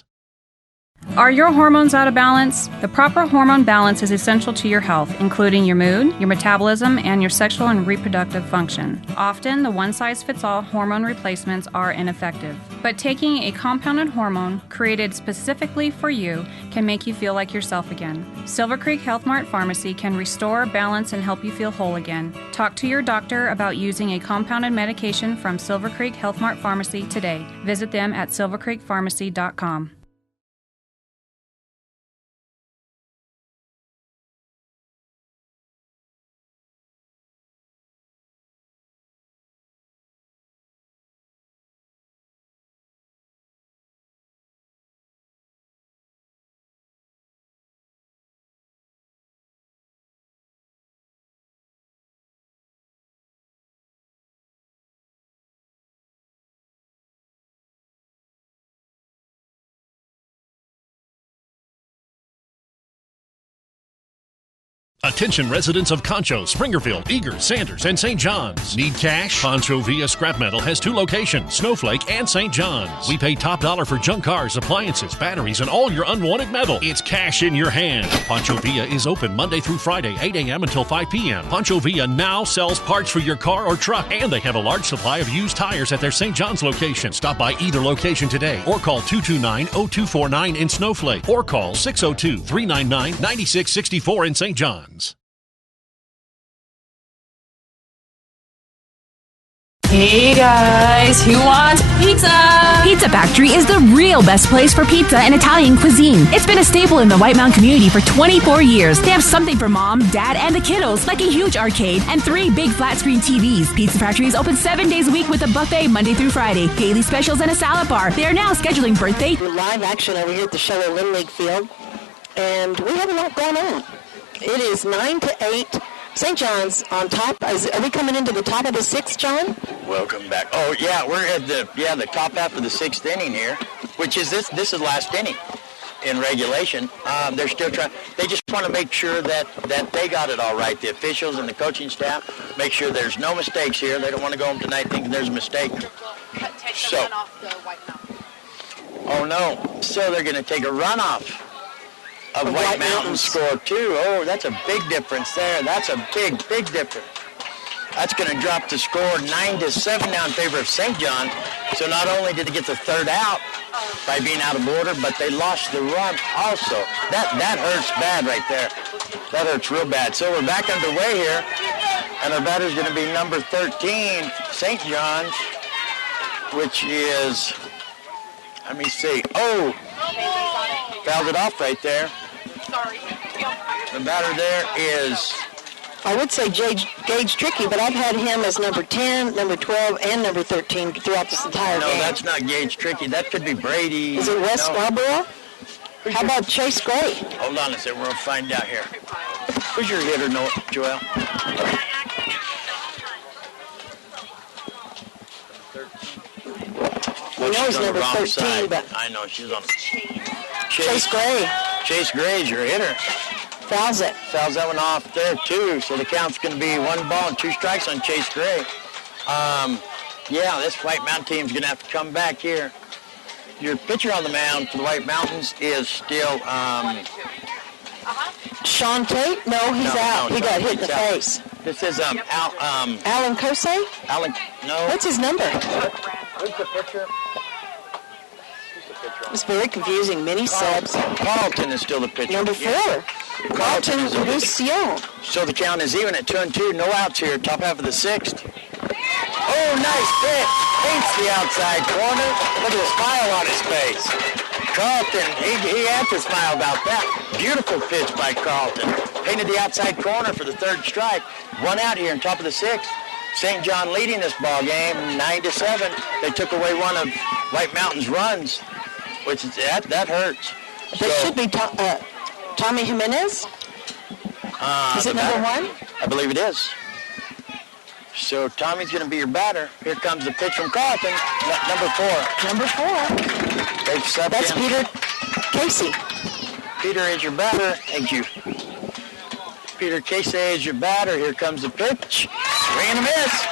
Are your hormones out of balance? The proper hormone balance is essential to your health, including your mood, your metabolism, and your sexual and reproductive function. Often, the one-size-fits-all hormone replacements are ineffective, but taking a compounded hormone created specifically for you can make you feel like yourself again. Silver Creek Health Mart Pharmacy can restore balance and help you feel whole again. Talk to your doctor about using a compounded medication from Silver Creek Health Mart Pharmacy today. Visit them at silvercreekpharmacy.com. Attention residents of Concho, Springerfield, Eager, Sanders, and St. John's. Need cash? Poncho Villa Scrap Metal has 2 locations, Snowflake and St. John's. We pay top dollar for junk cars, appliances, batteries, and all your unwanted metal. It's cash in your hand. Poncho Villa is open Monday through Friday, 8 a.m. until 5 p.m. Poncho Villa now sells parts for your car or truck, and they have a large supply of used tires at their St. John's location. Stop by either location today or call 229-0249 in Snowflake or call 602-399-9664 in St. John's. Hey guys, who wants pizza? Pizza Factory is the real best place for pizza and Italian cuisine. It's been a staple in the White Mountain community for 24 years. They have something for mom, dad, and the kiddos, like a huge arcade and 3 big flat screen TVs. Pizza Factory is open 7 days a week with a buffet Monday through Friday, daily specials, and a salad bar. They are now scheduling birthday. We're live action over here at the Show Little League Field, and we have a lot going on. It is 9 to 8. St. John's on top. Are we coming into the top of the 6th, John? Welcome back. Oh, yeah, we're at the top half of the 6th inning here, which is this is last inning in regulation. They're still trying. They just want to make sure that they got it all right. The officials and the coaching staff make sure there's no mistakes here. They don't want to go home tonight thinking there's a mistake. So, oh no. So they're going to take a runoff of White Mountain score 2. Oh, that's a big difference there. That's a big difference. That's going to drop the score 9-7 now in favor of St. John. So not only did they get the third out by being out of order, but they lost the run also. That hurts bad right there. That hurts real bad. So we're back underway here, and our batter's going to be number 13, St. John's, which is, let me see. Oh, fouled it off right there. Sorry. The batter there is, I would say Gage Tricky, but I've had him as number 10, number 12, and number 13 throughout this entire game. No, that's not Gage Tricky. That could be Brady. Is it Wes Scarborough? How about Chase Gray? Hold on a second. We're going to find out here. Who's your hitter, Joel? I know he's number 13, side. but I know she's on. Chase Gray. Chase Gray's your hitter. Fouls it. Fouls that one off there too. So the count's going to be 1 ball and 2 strikes on Chase Gray. Yeah, this White Mountain team's going to have to come back here. Your pitcher on the mound for the White Mountains is still. Sean Tate? No, he's out. He got hit in the face. This is Alan Kosei? Alan. No. What's his number? Who's the pitcher? It's very confusing. Many subs. Carlton is still the pitcher. Number 4. Carlton Lucion. So the count is even at 2-2. No outs here. Top half of the 6th. Oh, nice pitch. Paints the outside corner. Look at the smile on his face. Carlton, he had to smile about that. Beautiful pitch by Carlton. Painted the outside corner for the 3rd strike. 1 out here on top of the 6th. St. John leading this ball game 9-7. They took away one of White Mountain's runs. which is, that hurts. That should be Tommy Jimenez. Is it number one? I believe it is. So Tommy's going to be your batter. Here comes the pitch from Carlton, number 4. Number 4. They've subbed That's in. Peter Casey. Peter is your batter. Thank you. Peter Casey is your batter. Here comes the pitch. Swing and a miss.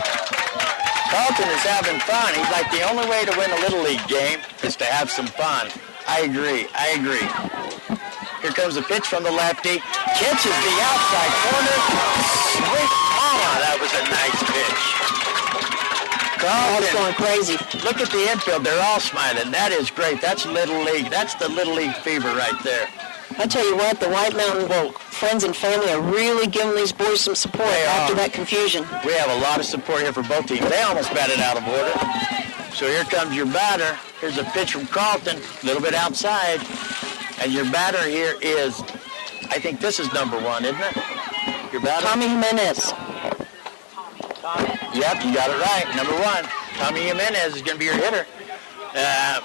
Carlton is having fun. He's like the only way to win a Little League game is to have some fun. I agree. Here comes the pitch from the lefty. Catches the outside corner. Sweet mama, that was a nice pitch. Carlton going crazy. Look at the infield. They're all smiling. That is great. That's Little League. That's the Little League fever right there. I tell you what, the White Mountain friends and family are really giving these boys some support after that confusion. We have a lot of support here for both teams. They almost batted out of order. So here comes your batter. Here's a pitch from Carlton, a little bit outside. And your batter here is, I think this is number 1, isn't it? Your batter? Tommy Jimenez. Yep, you got it right. Number 1. Tommy Jimenez is going to be your hitter.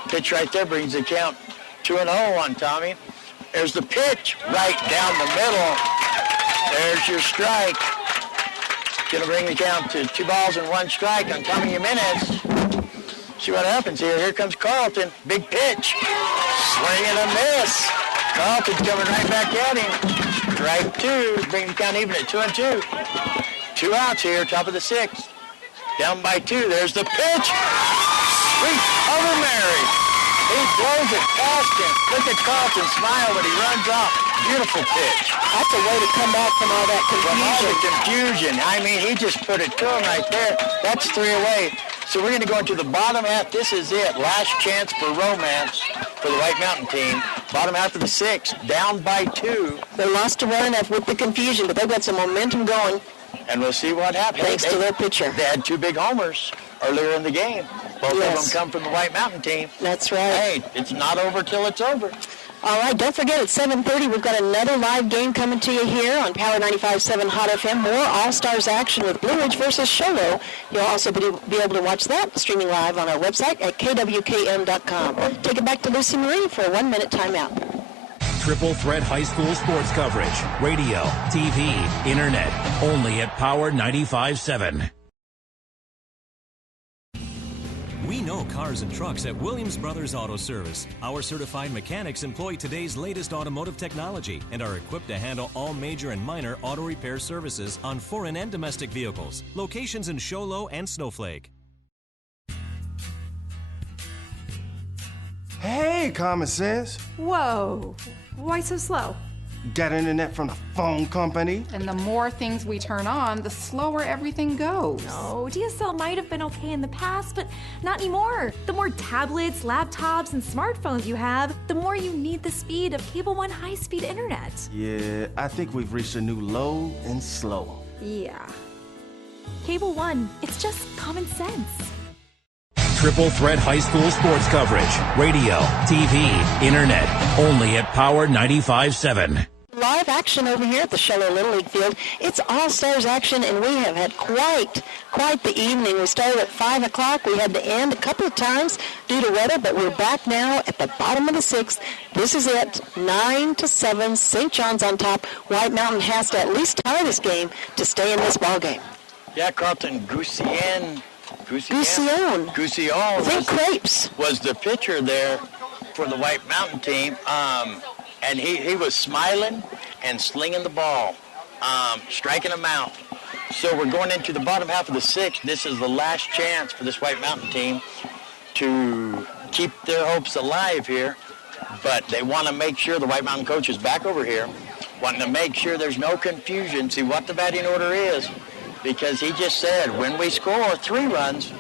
Pitch right there brings the count 2-0 on Tommy. There's the pitch right down the middle. There's your strike. Going to bring the count to 2 balls and 1 strike on Tommy Jimenez. See what happens here. Here comes Carlton. Big pitch. Swing and a miss. Carlton's coming right back at him. Strike 2. Bring the count even at 2-2. 2 outs here, top of the 6th. Down by 2. There's the pitch. Sweet Mother Mary. He blows it past him. Look at Carlton smile when he runs off. Beautiful pitch. That's a way to come back from all that confusion. From all the confusion. I mean, he just put it to him right there. That's 3 away. So we're going to go into the bottom half. This is it. Last chance for romance for the White Mountain team. Bottom half of the 6th. Down by 2. They lost a run with the confusion, but they've got some momentum going. And we'll see what happens. Thanks to their pitcher. They had 2 big homers earlier in the game. Both of them come from the White Mountain team. That's right. Hey, it's not over till it's over. All right, don't forget at 7:30 we've got another live game coming to you here on Power 95.7 Hot FM. More All-Stars action with Blue Ridge versus Sholo. You'll also be able to watch that streaming live on our website at kwkm.com. Take it back to Lucy Marie for a 1-minute timeout. Triple threat high school sports coverage. Radio, TV, internet. Only at Power 95.7. We know cars and trucks at Williams Brothers Auto Service. Our certified mechanics employ today's latest automotive technology and are equipped to handle all major and minor auto repair services on foreign and domestic vehicles. Locations in Sholo and Snowflake. Hey, Common Sense. Whoa, why so slow? Got internet from the phone company? And the more things we turn on, the slower everything goes. No, DSL might have been okay in the past, but not anymore. The more tablets, laptops, and smartphones you have, the more you need the speed of Cable One high-speed internet. Yeah, I think we've reached a new low and slow. Yeah. Cable One, it's just common sense. Triple threat high school sports coverage. Radio, TV, internet. Only at Power 95.7. Live action over here at the Sholo Little League field. It's All-Stars action, and we have had quite the evening. We started at 5 o'clock. We had to end a couple of times due to weather, but we're back now at the bottom of the 6th. This is it, 9-7, St. John's on top. White Mountain has to at least tie this game to stay in this ball game. Yeah, Carlton Goussian Crepes was the pitcher there for the White Mountain team, and he was smiling and slinging the ball, striking them out. So we're going into the bottom half of the 6th. This is the last chance for this White Mountain team to keep their hopes alive here, but they want to make sure the White Mountain coach is back over here, wanting to make sure there's no confusion, see what the batting order is. Because he just said, when we score 3 runs,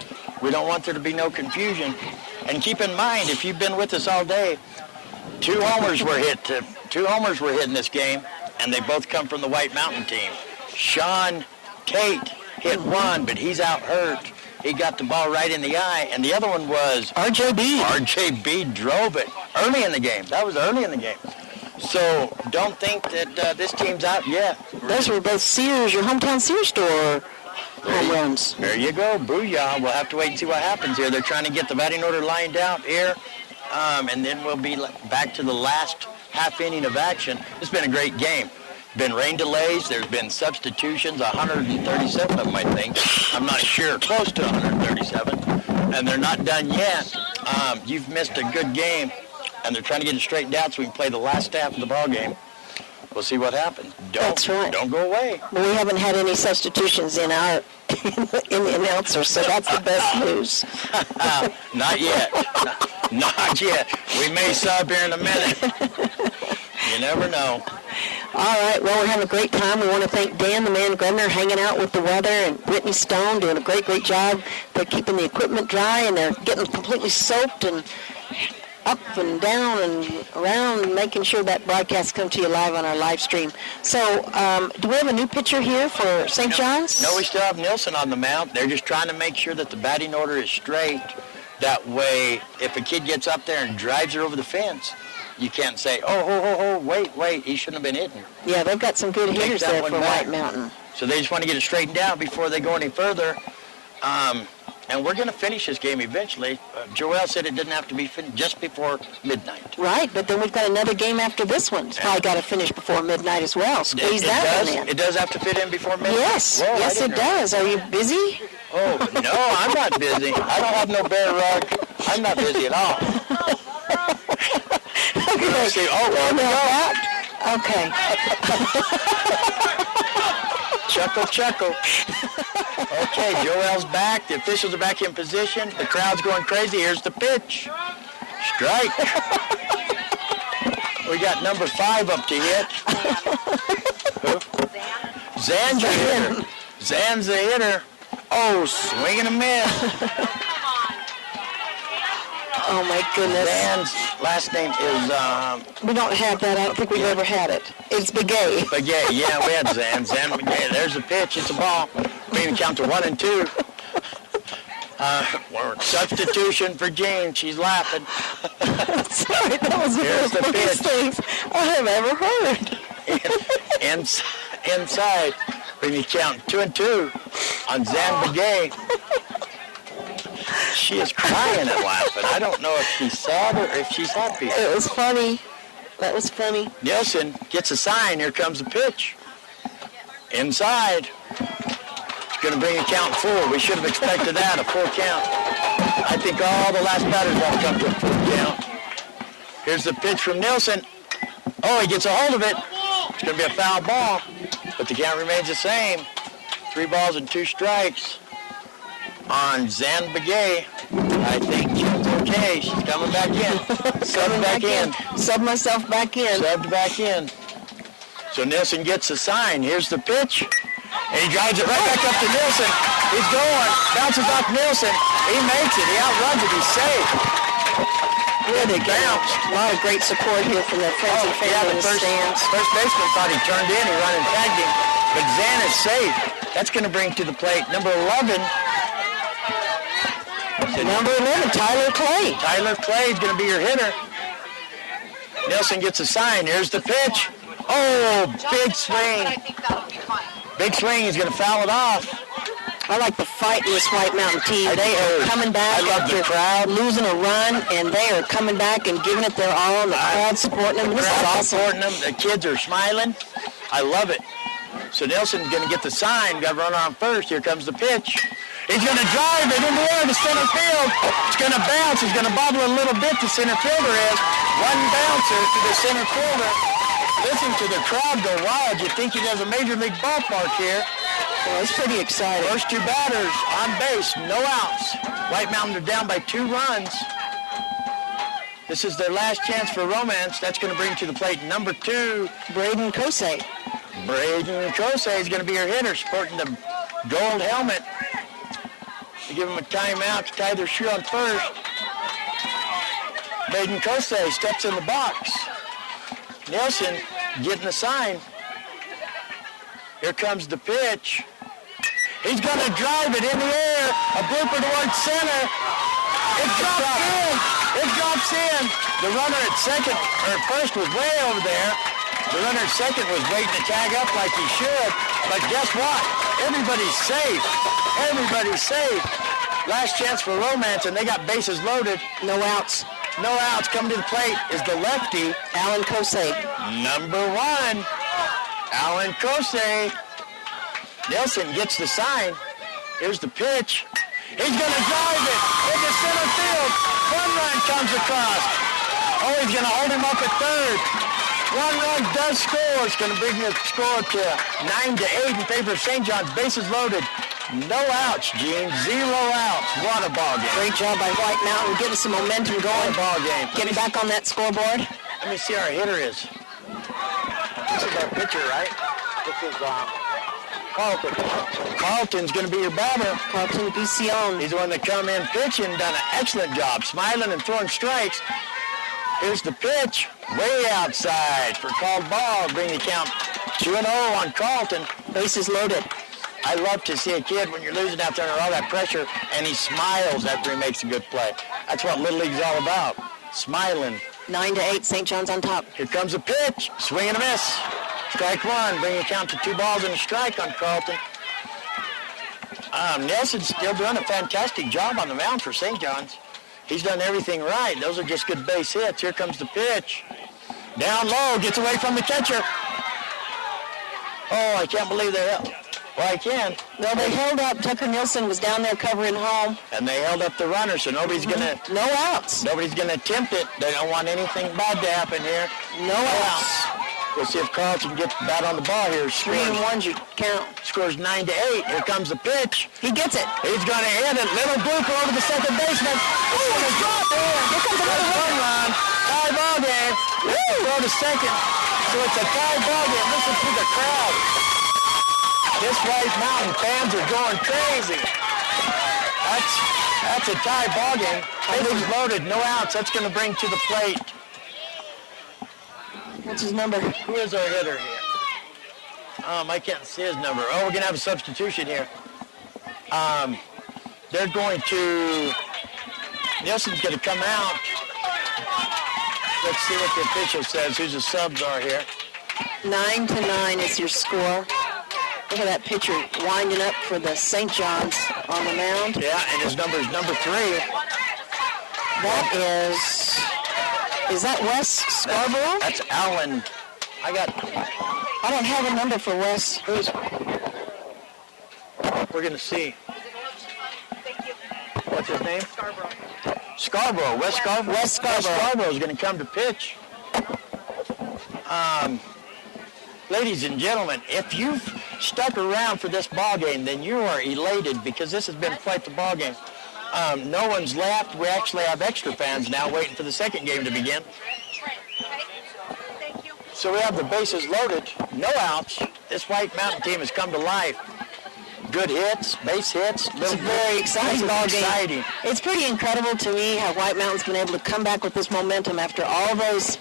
we don't want there to be no confusion. And keep in mind, if you've been with us all day, 2 homers were hit. 2 homers were hit in this game, and they both come from the White Mountain team. Sean Tate hit 1, but he's out hurt. He got the ball right in the eye, and the other one was RJB. RJB drove it early in the game. That was early in the game. So don't think that this team's out yet. Those were both Sears, your hometown Sears store home runs. There you go. Booyah. We'll have to wait and see what happens here. They're trying to get the batting order lined out here and then we'll be back to the last half inning of action. It's been a great game. Been rain delays. There's been substitutions, 137 of them, I think. I'm not sure, close to 137, and they're not done yet. You've missed a good game, and they're trying to get it straightened out so we can play the last half of the ball game. We'll see what happens. That's right. Don't go away. Well, we haven't had any substitutions in our in the announcer, so that's the best news. Not yet. Not yet. We may sub here in a minute. You never know. All right. Well, we're having a great time. We want to thank Dan, the man governor, hanging out with the weather, and Brittany Stone doing a great job. They're keeping the equipment dry, and they're getting completely soaked and up and down and around, making sure that broadcast comes to you live on our live stream. So, do we have a new pitcher here for St. John's? No, we still have Nielsen on the mound. They're just trying to make sure that the batting order is straight. That way, if a kid gets up there and drives her over the fence, you can't say, oh, wait, he shouldn't have been hitting. Yeah, they've got some good hitters there for back. White Mountain. So they just want to get it straightened out before they go any further. And we're going to finish this game eventually. Joel said it didn't have to be finished just before midnight. Right, but then we've got another game after this one. It's probably got to finish before midnight as well. Squeeze that one in. It does have to fit in before midnight? Yes, Whoa, yes it does. Are you busy? Oh, no, I'm not busy. I don't have no bear rug. I'm not busy at all. Okay. See, Okay. Chuckle. Okay, Joel's back. The officials are back in position. The crowd's going crazy. Here's the pitch. Strike. We got number 5 up to hit. Zan's the hitter. Zan's the hitter. Oh, swing and a miss. Oh, my goodness. Zan's last name is... we don't have that. I don't think we've ever had it. It's Begay. Begay, yeah, we had Zan. Zan Begay. There's the pitch. It's a ball. We even count to 1 and 2. Substitution for Jean. She's laughing. Sorry, that was Here's the pitch. Things I have ever heard. Inside. We can count 2 and 2 on Zan Begay. She is crying and laughing. I don't know if she's sad or if she's happy. It was funny. That was funny. Nielsen gets a sign. Here comes the pitch. Inside. It's going to bring a count full. We should have expected that, a full count. I think all the last batters have come to a full count. Here's the pitch from Nielsen. Oh, he gets a hold of it. It's going to be a foul ball, but the count remains the same. 3 balls and 2 strikes on Zan Begay. I think she's okay. She's coming back in. Subbed back in. Sub myself back in. Subbed back in. So Nielsen gets a sign. Here's the pitch. And he drives it right back up to Nielsen. He's going. Bounces off Nielsen. He makes it. He outruns it. He's safe. Really bounced. A lot of great support here from their friends and family in the stands. First baseman thought he turned in. He ran and tagged him. But Zan is safe. That's going to bring to the plate number 11. Number 11, Tyler Clay. Tyler Clay is going to be your hitter. Nielsen gets a sign. Here's the pitch. Oh, big swing. Big swing. He's going to foul it off. I like the fight in this White Mountain team. They are coming back after losing a run, and they are coming back and giving it their all, and the crowd supporting them. This is awesome. Supporting them. The kids are smiling. I love it. So Nielsen's going to get the sign. Got to run on first. Here comes the pitch. He's going to drive it in the air to center field. It's going to bounce. He's going to bobble a little bit. The center fielder is. One bouncer to the center fielder. Listen to the crowd go wild. You think he has a major league ballpark here. Well, it's pretty exciting. First 2 batters on base, no outs. White Mountain are down by 2 runs. This is their last chance for romance. That's going to bring to the plate number 2, Braden Kosei. Braden Kosei is going to be your hitter, sporting the gold helmet. They give him a timeout to tie their shoe on first. Braden Kosei steps in the box. Nielsen getting the sign. Here comes the pitch. He's going to drive it in the air. A blooper towards center. It drops in. It drops in. The runner at first was way over there. The runner at second was waiting to tag up like he should. But guess what? Everybody's safe. Everybody's safe. Last chance for romance, and they got bases loaded. No outs. No outs. Coming to the plate is the lefty, Alan Kosei. number 1. Alan Kosei. Nelson gets the sign. Here's the pitch. He's going to drive it into center field. 1 run comes across. Oh, he's going to hold him up at third. 1 run does score. It's going to bring the score to 9-8 in favor of St. John's. Bases loaded. No outs, Gene. 0 outs. What a ball game. Great job by White Mountain getting some momentum going. What a ball game. Getting back on that scoreboard. Let me see how our hitter is. This is our pitcher, right? This is Carlton. Carlton's going to be your batter. Carlton Busion. He's the one that come in pitching, done an excellent job, smiling and throwing strikes. Here's the pitch, way outside for called ball. Bring the count 2-0 on Carlton. Bases loaded. I love to see a kid when you're losing out there under all that pressure, and he smiles after he makes a good play. That's what Little League's all about, smiling. 9-8, St. John's on top. Here comes a pitch, swing and a miss. Strike 1, bring the count to 2 balls and a strike on Carlton. Nelson's still doing a fantastic job on the mound for St. John's. He's done everything right. Those are just good base hits. Here comes the pitch. Down low, gets away from the catcher. Oh, I can't believe they held. Well, I can. Well, they held up. Tucker Nielsen was down there covering home. And they held up the runner, so nobody's going to... No outs. Nobody's going to attempt it. They don't want anything bad to happen here. No outs. We'll see if Carlton gets the bat on the ball here. 3-1 you count. Scores 9-8. Here comes the pitch. He gets it. He's going to hit it. Little blooper over the second baseman. It's going to drop in. Here comes another run. Tie ball game. Throw to second. So it's a tie ball game. Listen to the crowd. This White Mountain fans are going crazy. That's a tie ball game. Bases loaded. No outs. That's going to bring to the plate. What's his number? Who is our hitter here? I can't see his number. Oh, we're going to have a substitution here. They're going to... Nielsen's going to come out. Let's see what the official says, who the subs are here. 9-9 is your score. Look at that pitcher winding up for the St. John's on the mound. Yeah, and his number is number 3. That is that Wes Scarborough? That's Alan. I don't have a number for Wes. We're going to see. What's his name? Scarborough. Wes Scarborough. Wes Scarborough. Wes Scarborough is going to come to pitch. Ladies and gentlemen, if you've stuck around for this ball game, then you are elated because this has been quite the ball game. No one's left. We actually have extra fans now waiting for the second game to begin. So we have the bases loaded, no outs. This White Mountain team has come to life. Good hits, base hits. It's a very exciting ball game. It's pretty incredible to me how White Mountain's been able to come back with this momentum after all those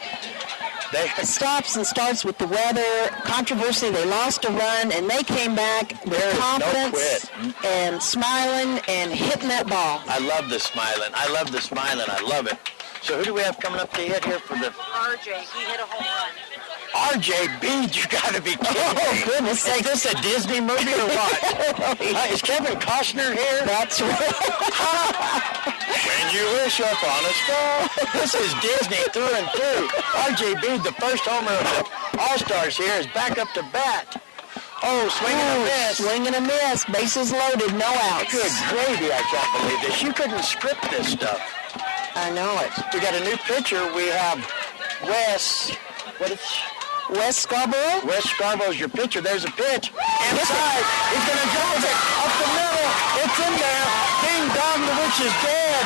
stops and starts with the weather, controversy. They lost a run, and they came back with confidence and smiling and hitting that ball. I love the smiling. I love the smiling. I love it. So who do we have coming up to hit here for the... RJ, he hit a home run. RJ Bead, you gotta be kidding me. Oh, goodness sakes. Is this a Disney movie or what? Is Kevin Costner here? That's right. When you wish upon a star. This is Disney through and through. RJ Bead, the first homer of the Allstars here, is back up to bat. Oh, swing and a miss. Swing and a miss. Bases loaded, no outs. Good gravy, I can't believe this. You couldn't script this stuff. I know it. We got a new pitcher. We have Wes. Wes Scarborough? Wes Scarborough's your pitcher. There's a pitch. Inside. He's going to drive it up the middle. It's in there. Ding dong, the witch is dead.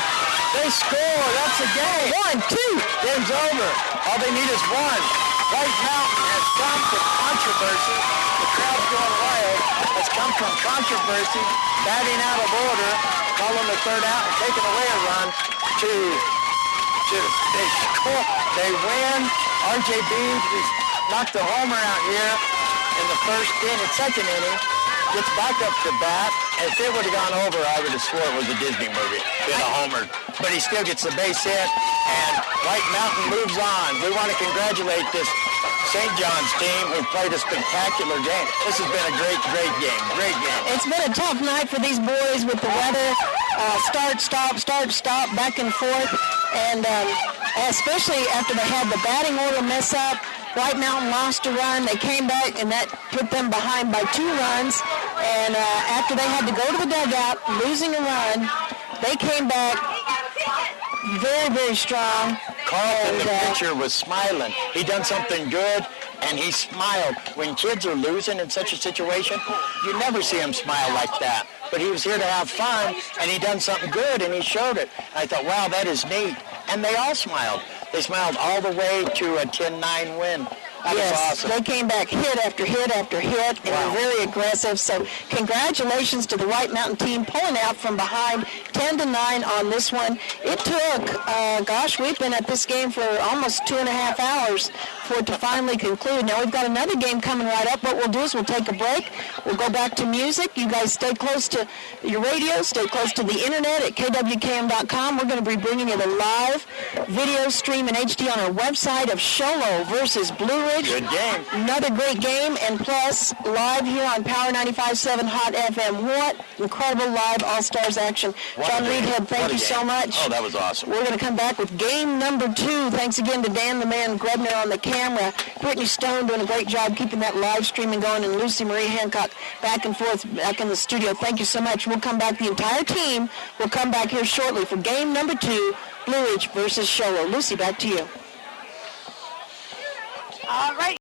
They score. That's the game. 1-2. Game's over. All they need is 1. White Mountain has come from controversy. The crowd's going wild. Has come from controversy, batting out of order, calling the third out and taking away a run to they score. They win. RJ Bead knocked the homer out here in the second inning. Gets back up to bat. If it would have gone over, I would have swore it was a Disney movie. Been a homer. But he still gets the base hit, and White Mountain moves on. We want to congratulate this St. John's team who played a spectacular game. This has been a great game. Great game. It's been a tough night for these boys with the weather. Start, stop, back and forth. And especially after they had the batting order mess up. White Mountain lost a run. They came back, and that put them behind by 2 runs. And after they had to go to the dugout, losing a run, they came back very, very strong. Carlton, the pitcher, was smiling. He done something good, and he smiled. When kids are losing in such a situation, you never see him smile like that. But he was here to have fun, and he done something good, and he showed it. I thought, wow, that is neat. And they all smiled. They smiled all the way to a 10-9 win. That was awesome. They came back hit after hit after hit, and were very aggressive. So congratulations to the White Mountain team pulling out from behind 10-9 on this one. It took, we've been at this game for almost 2.5 hours for it to finally conclude. Now we've got another game coming right up. What we'll do is we'll take a break. We'll go back to music. You guys stay close to your radio, stay close to the internet at kwkm.com. We're going to be bringing you the live video stream in HD on our website of Sholo versus Blue Ridge. Good game. Another great game, and plus live here on Power 95.7 Hot FM. What incredible live All-Stars action. John Reedhead, thank you so much. Oh, that was awesome. We're going to come back with game number 2. Thanks again to Dan the Man Grebner on the camera. Brittany Stone doing a great job keeping that live streaming going, and Lucy Marie Hancock back and forth back in the studio. Thank you so much. We'll come back. The entire team will come back here shortly for game number 2, Blue Ridge versus Sholo. Lucy, back to you. All right.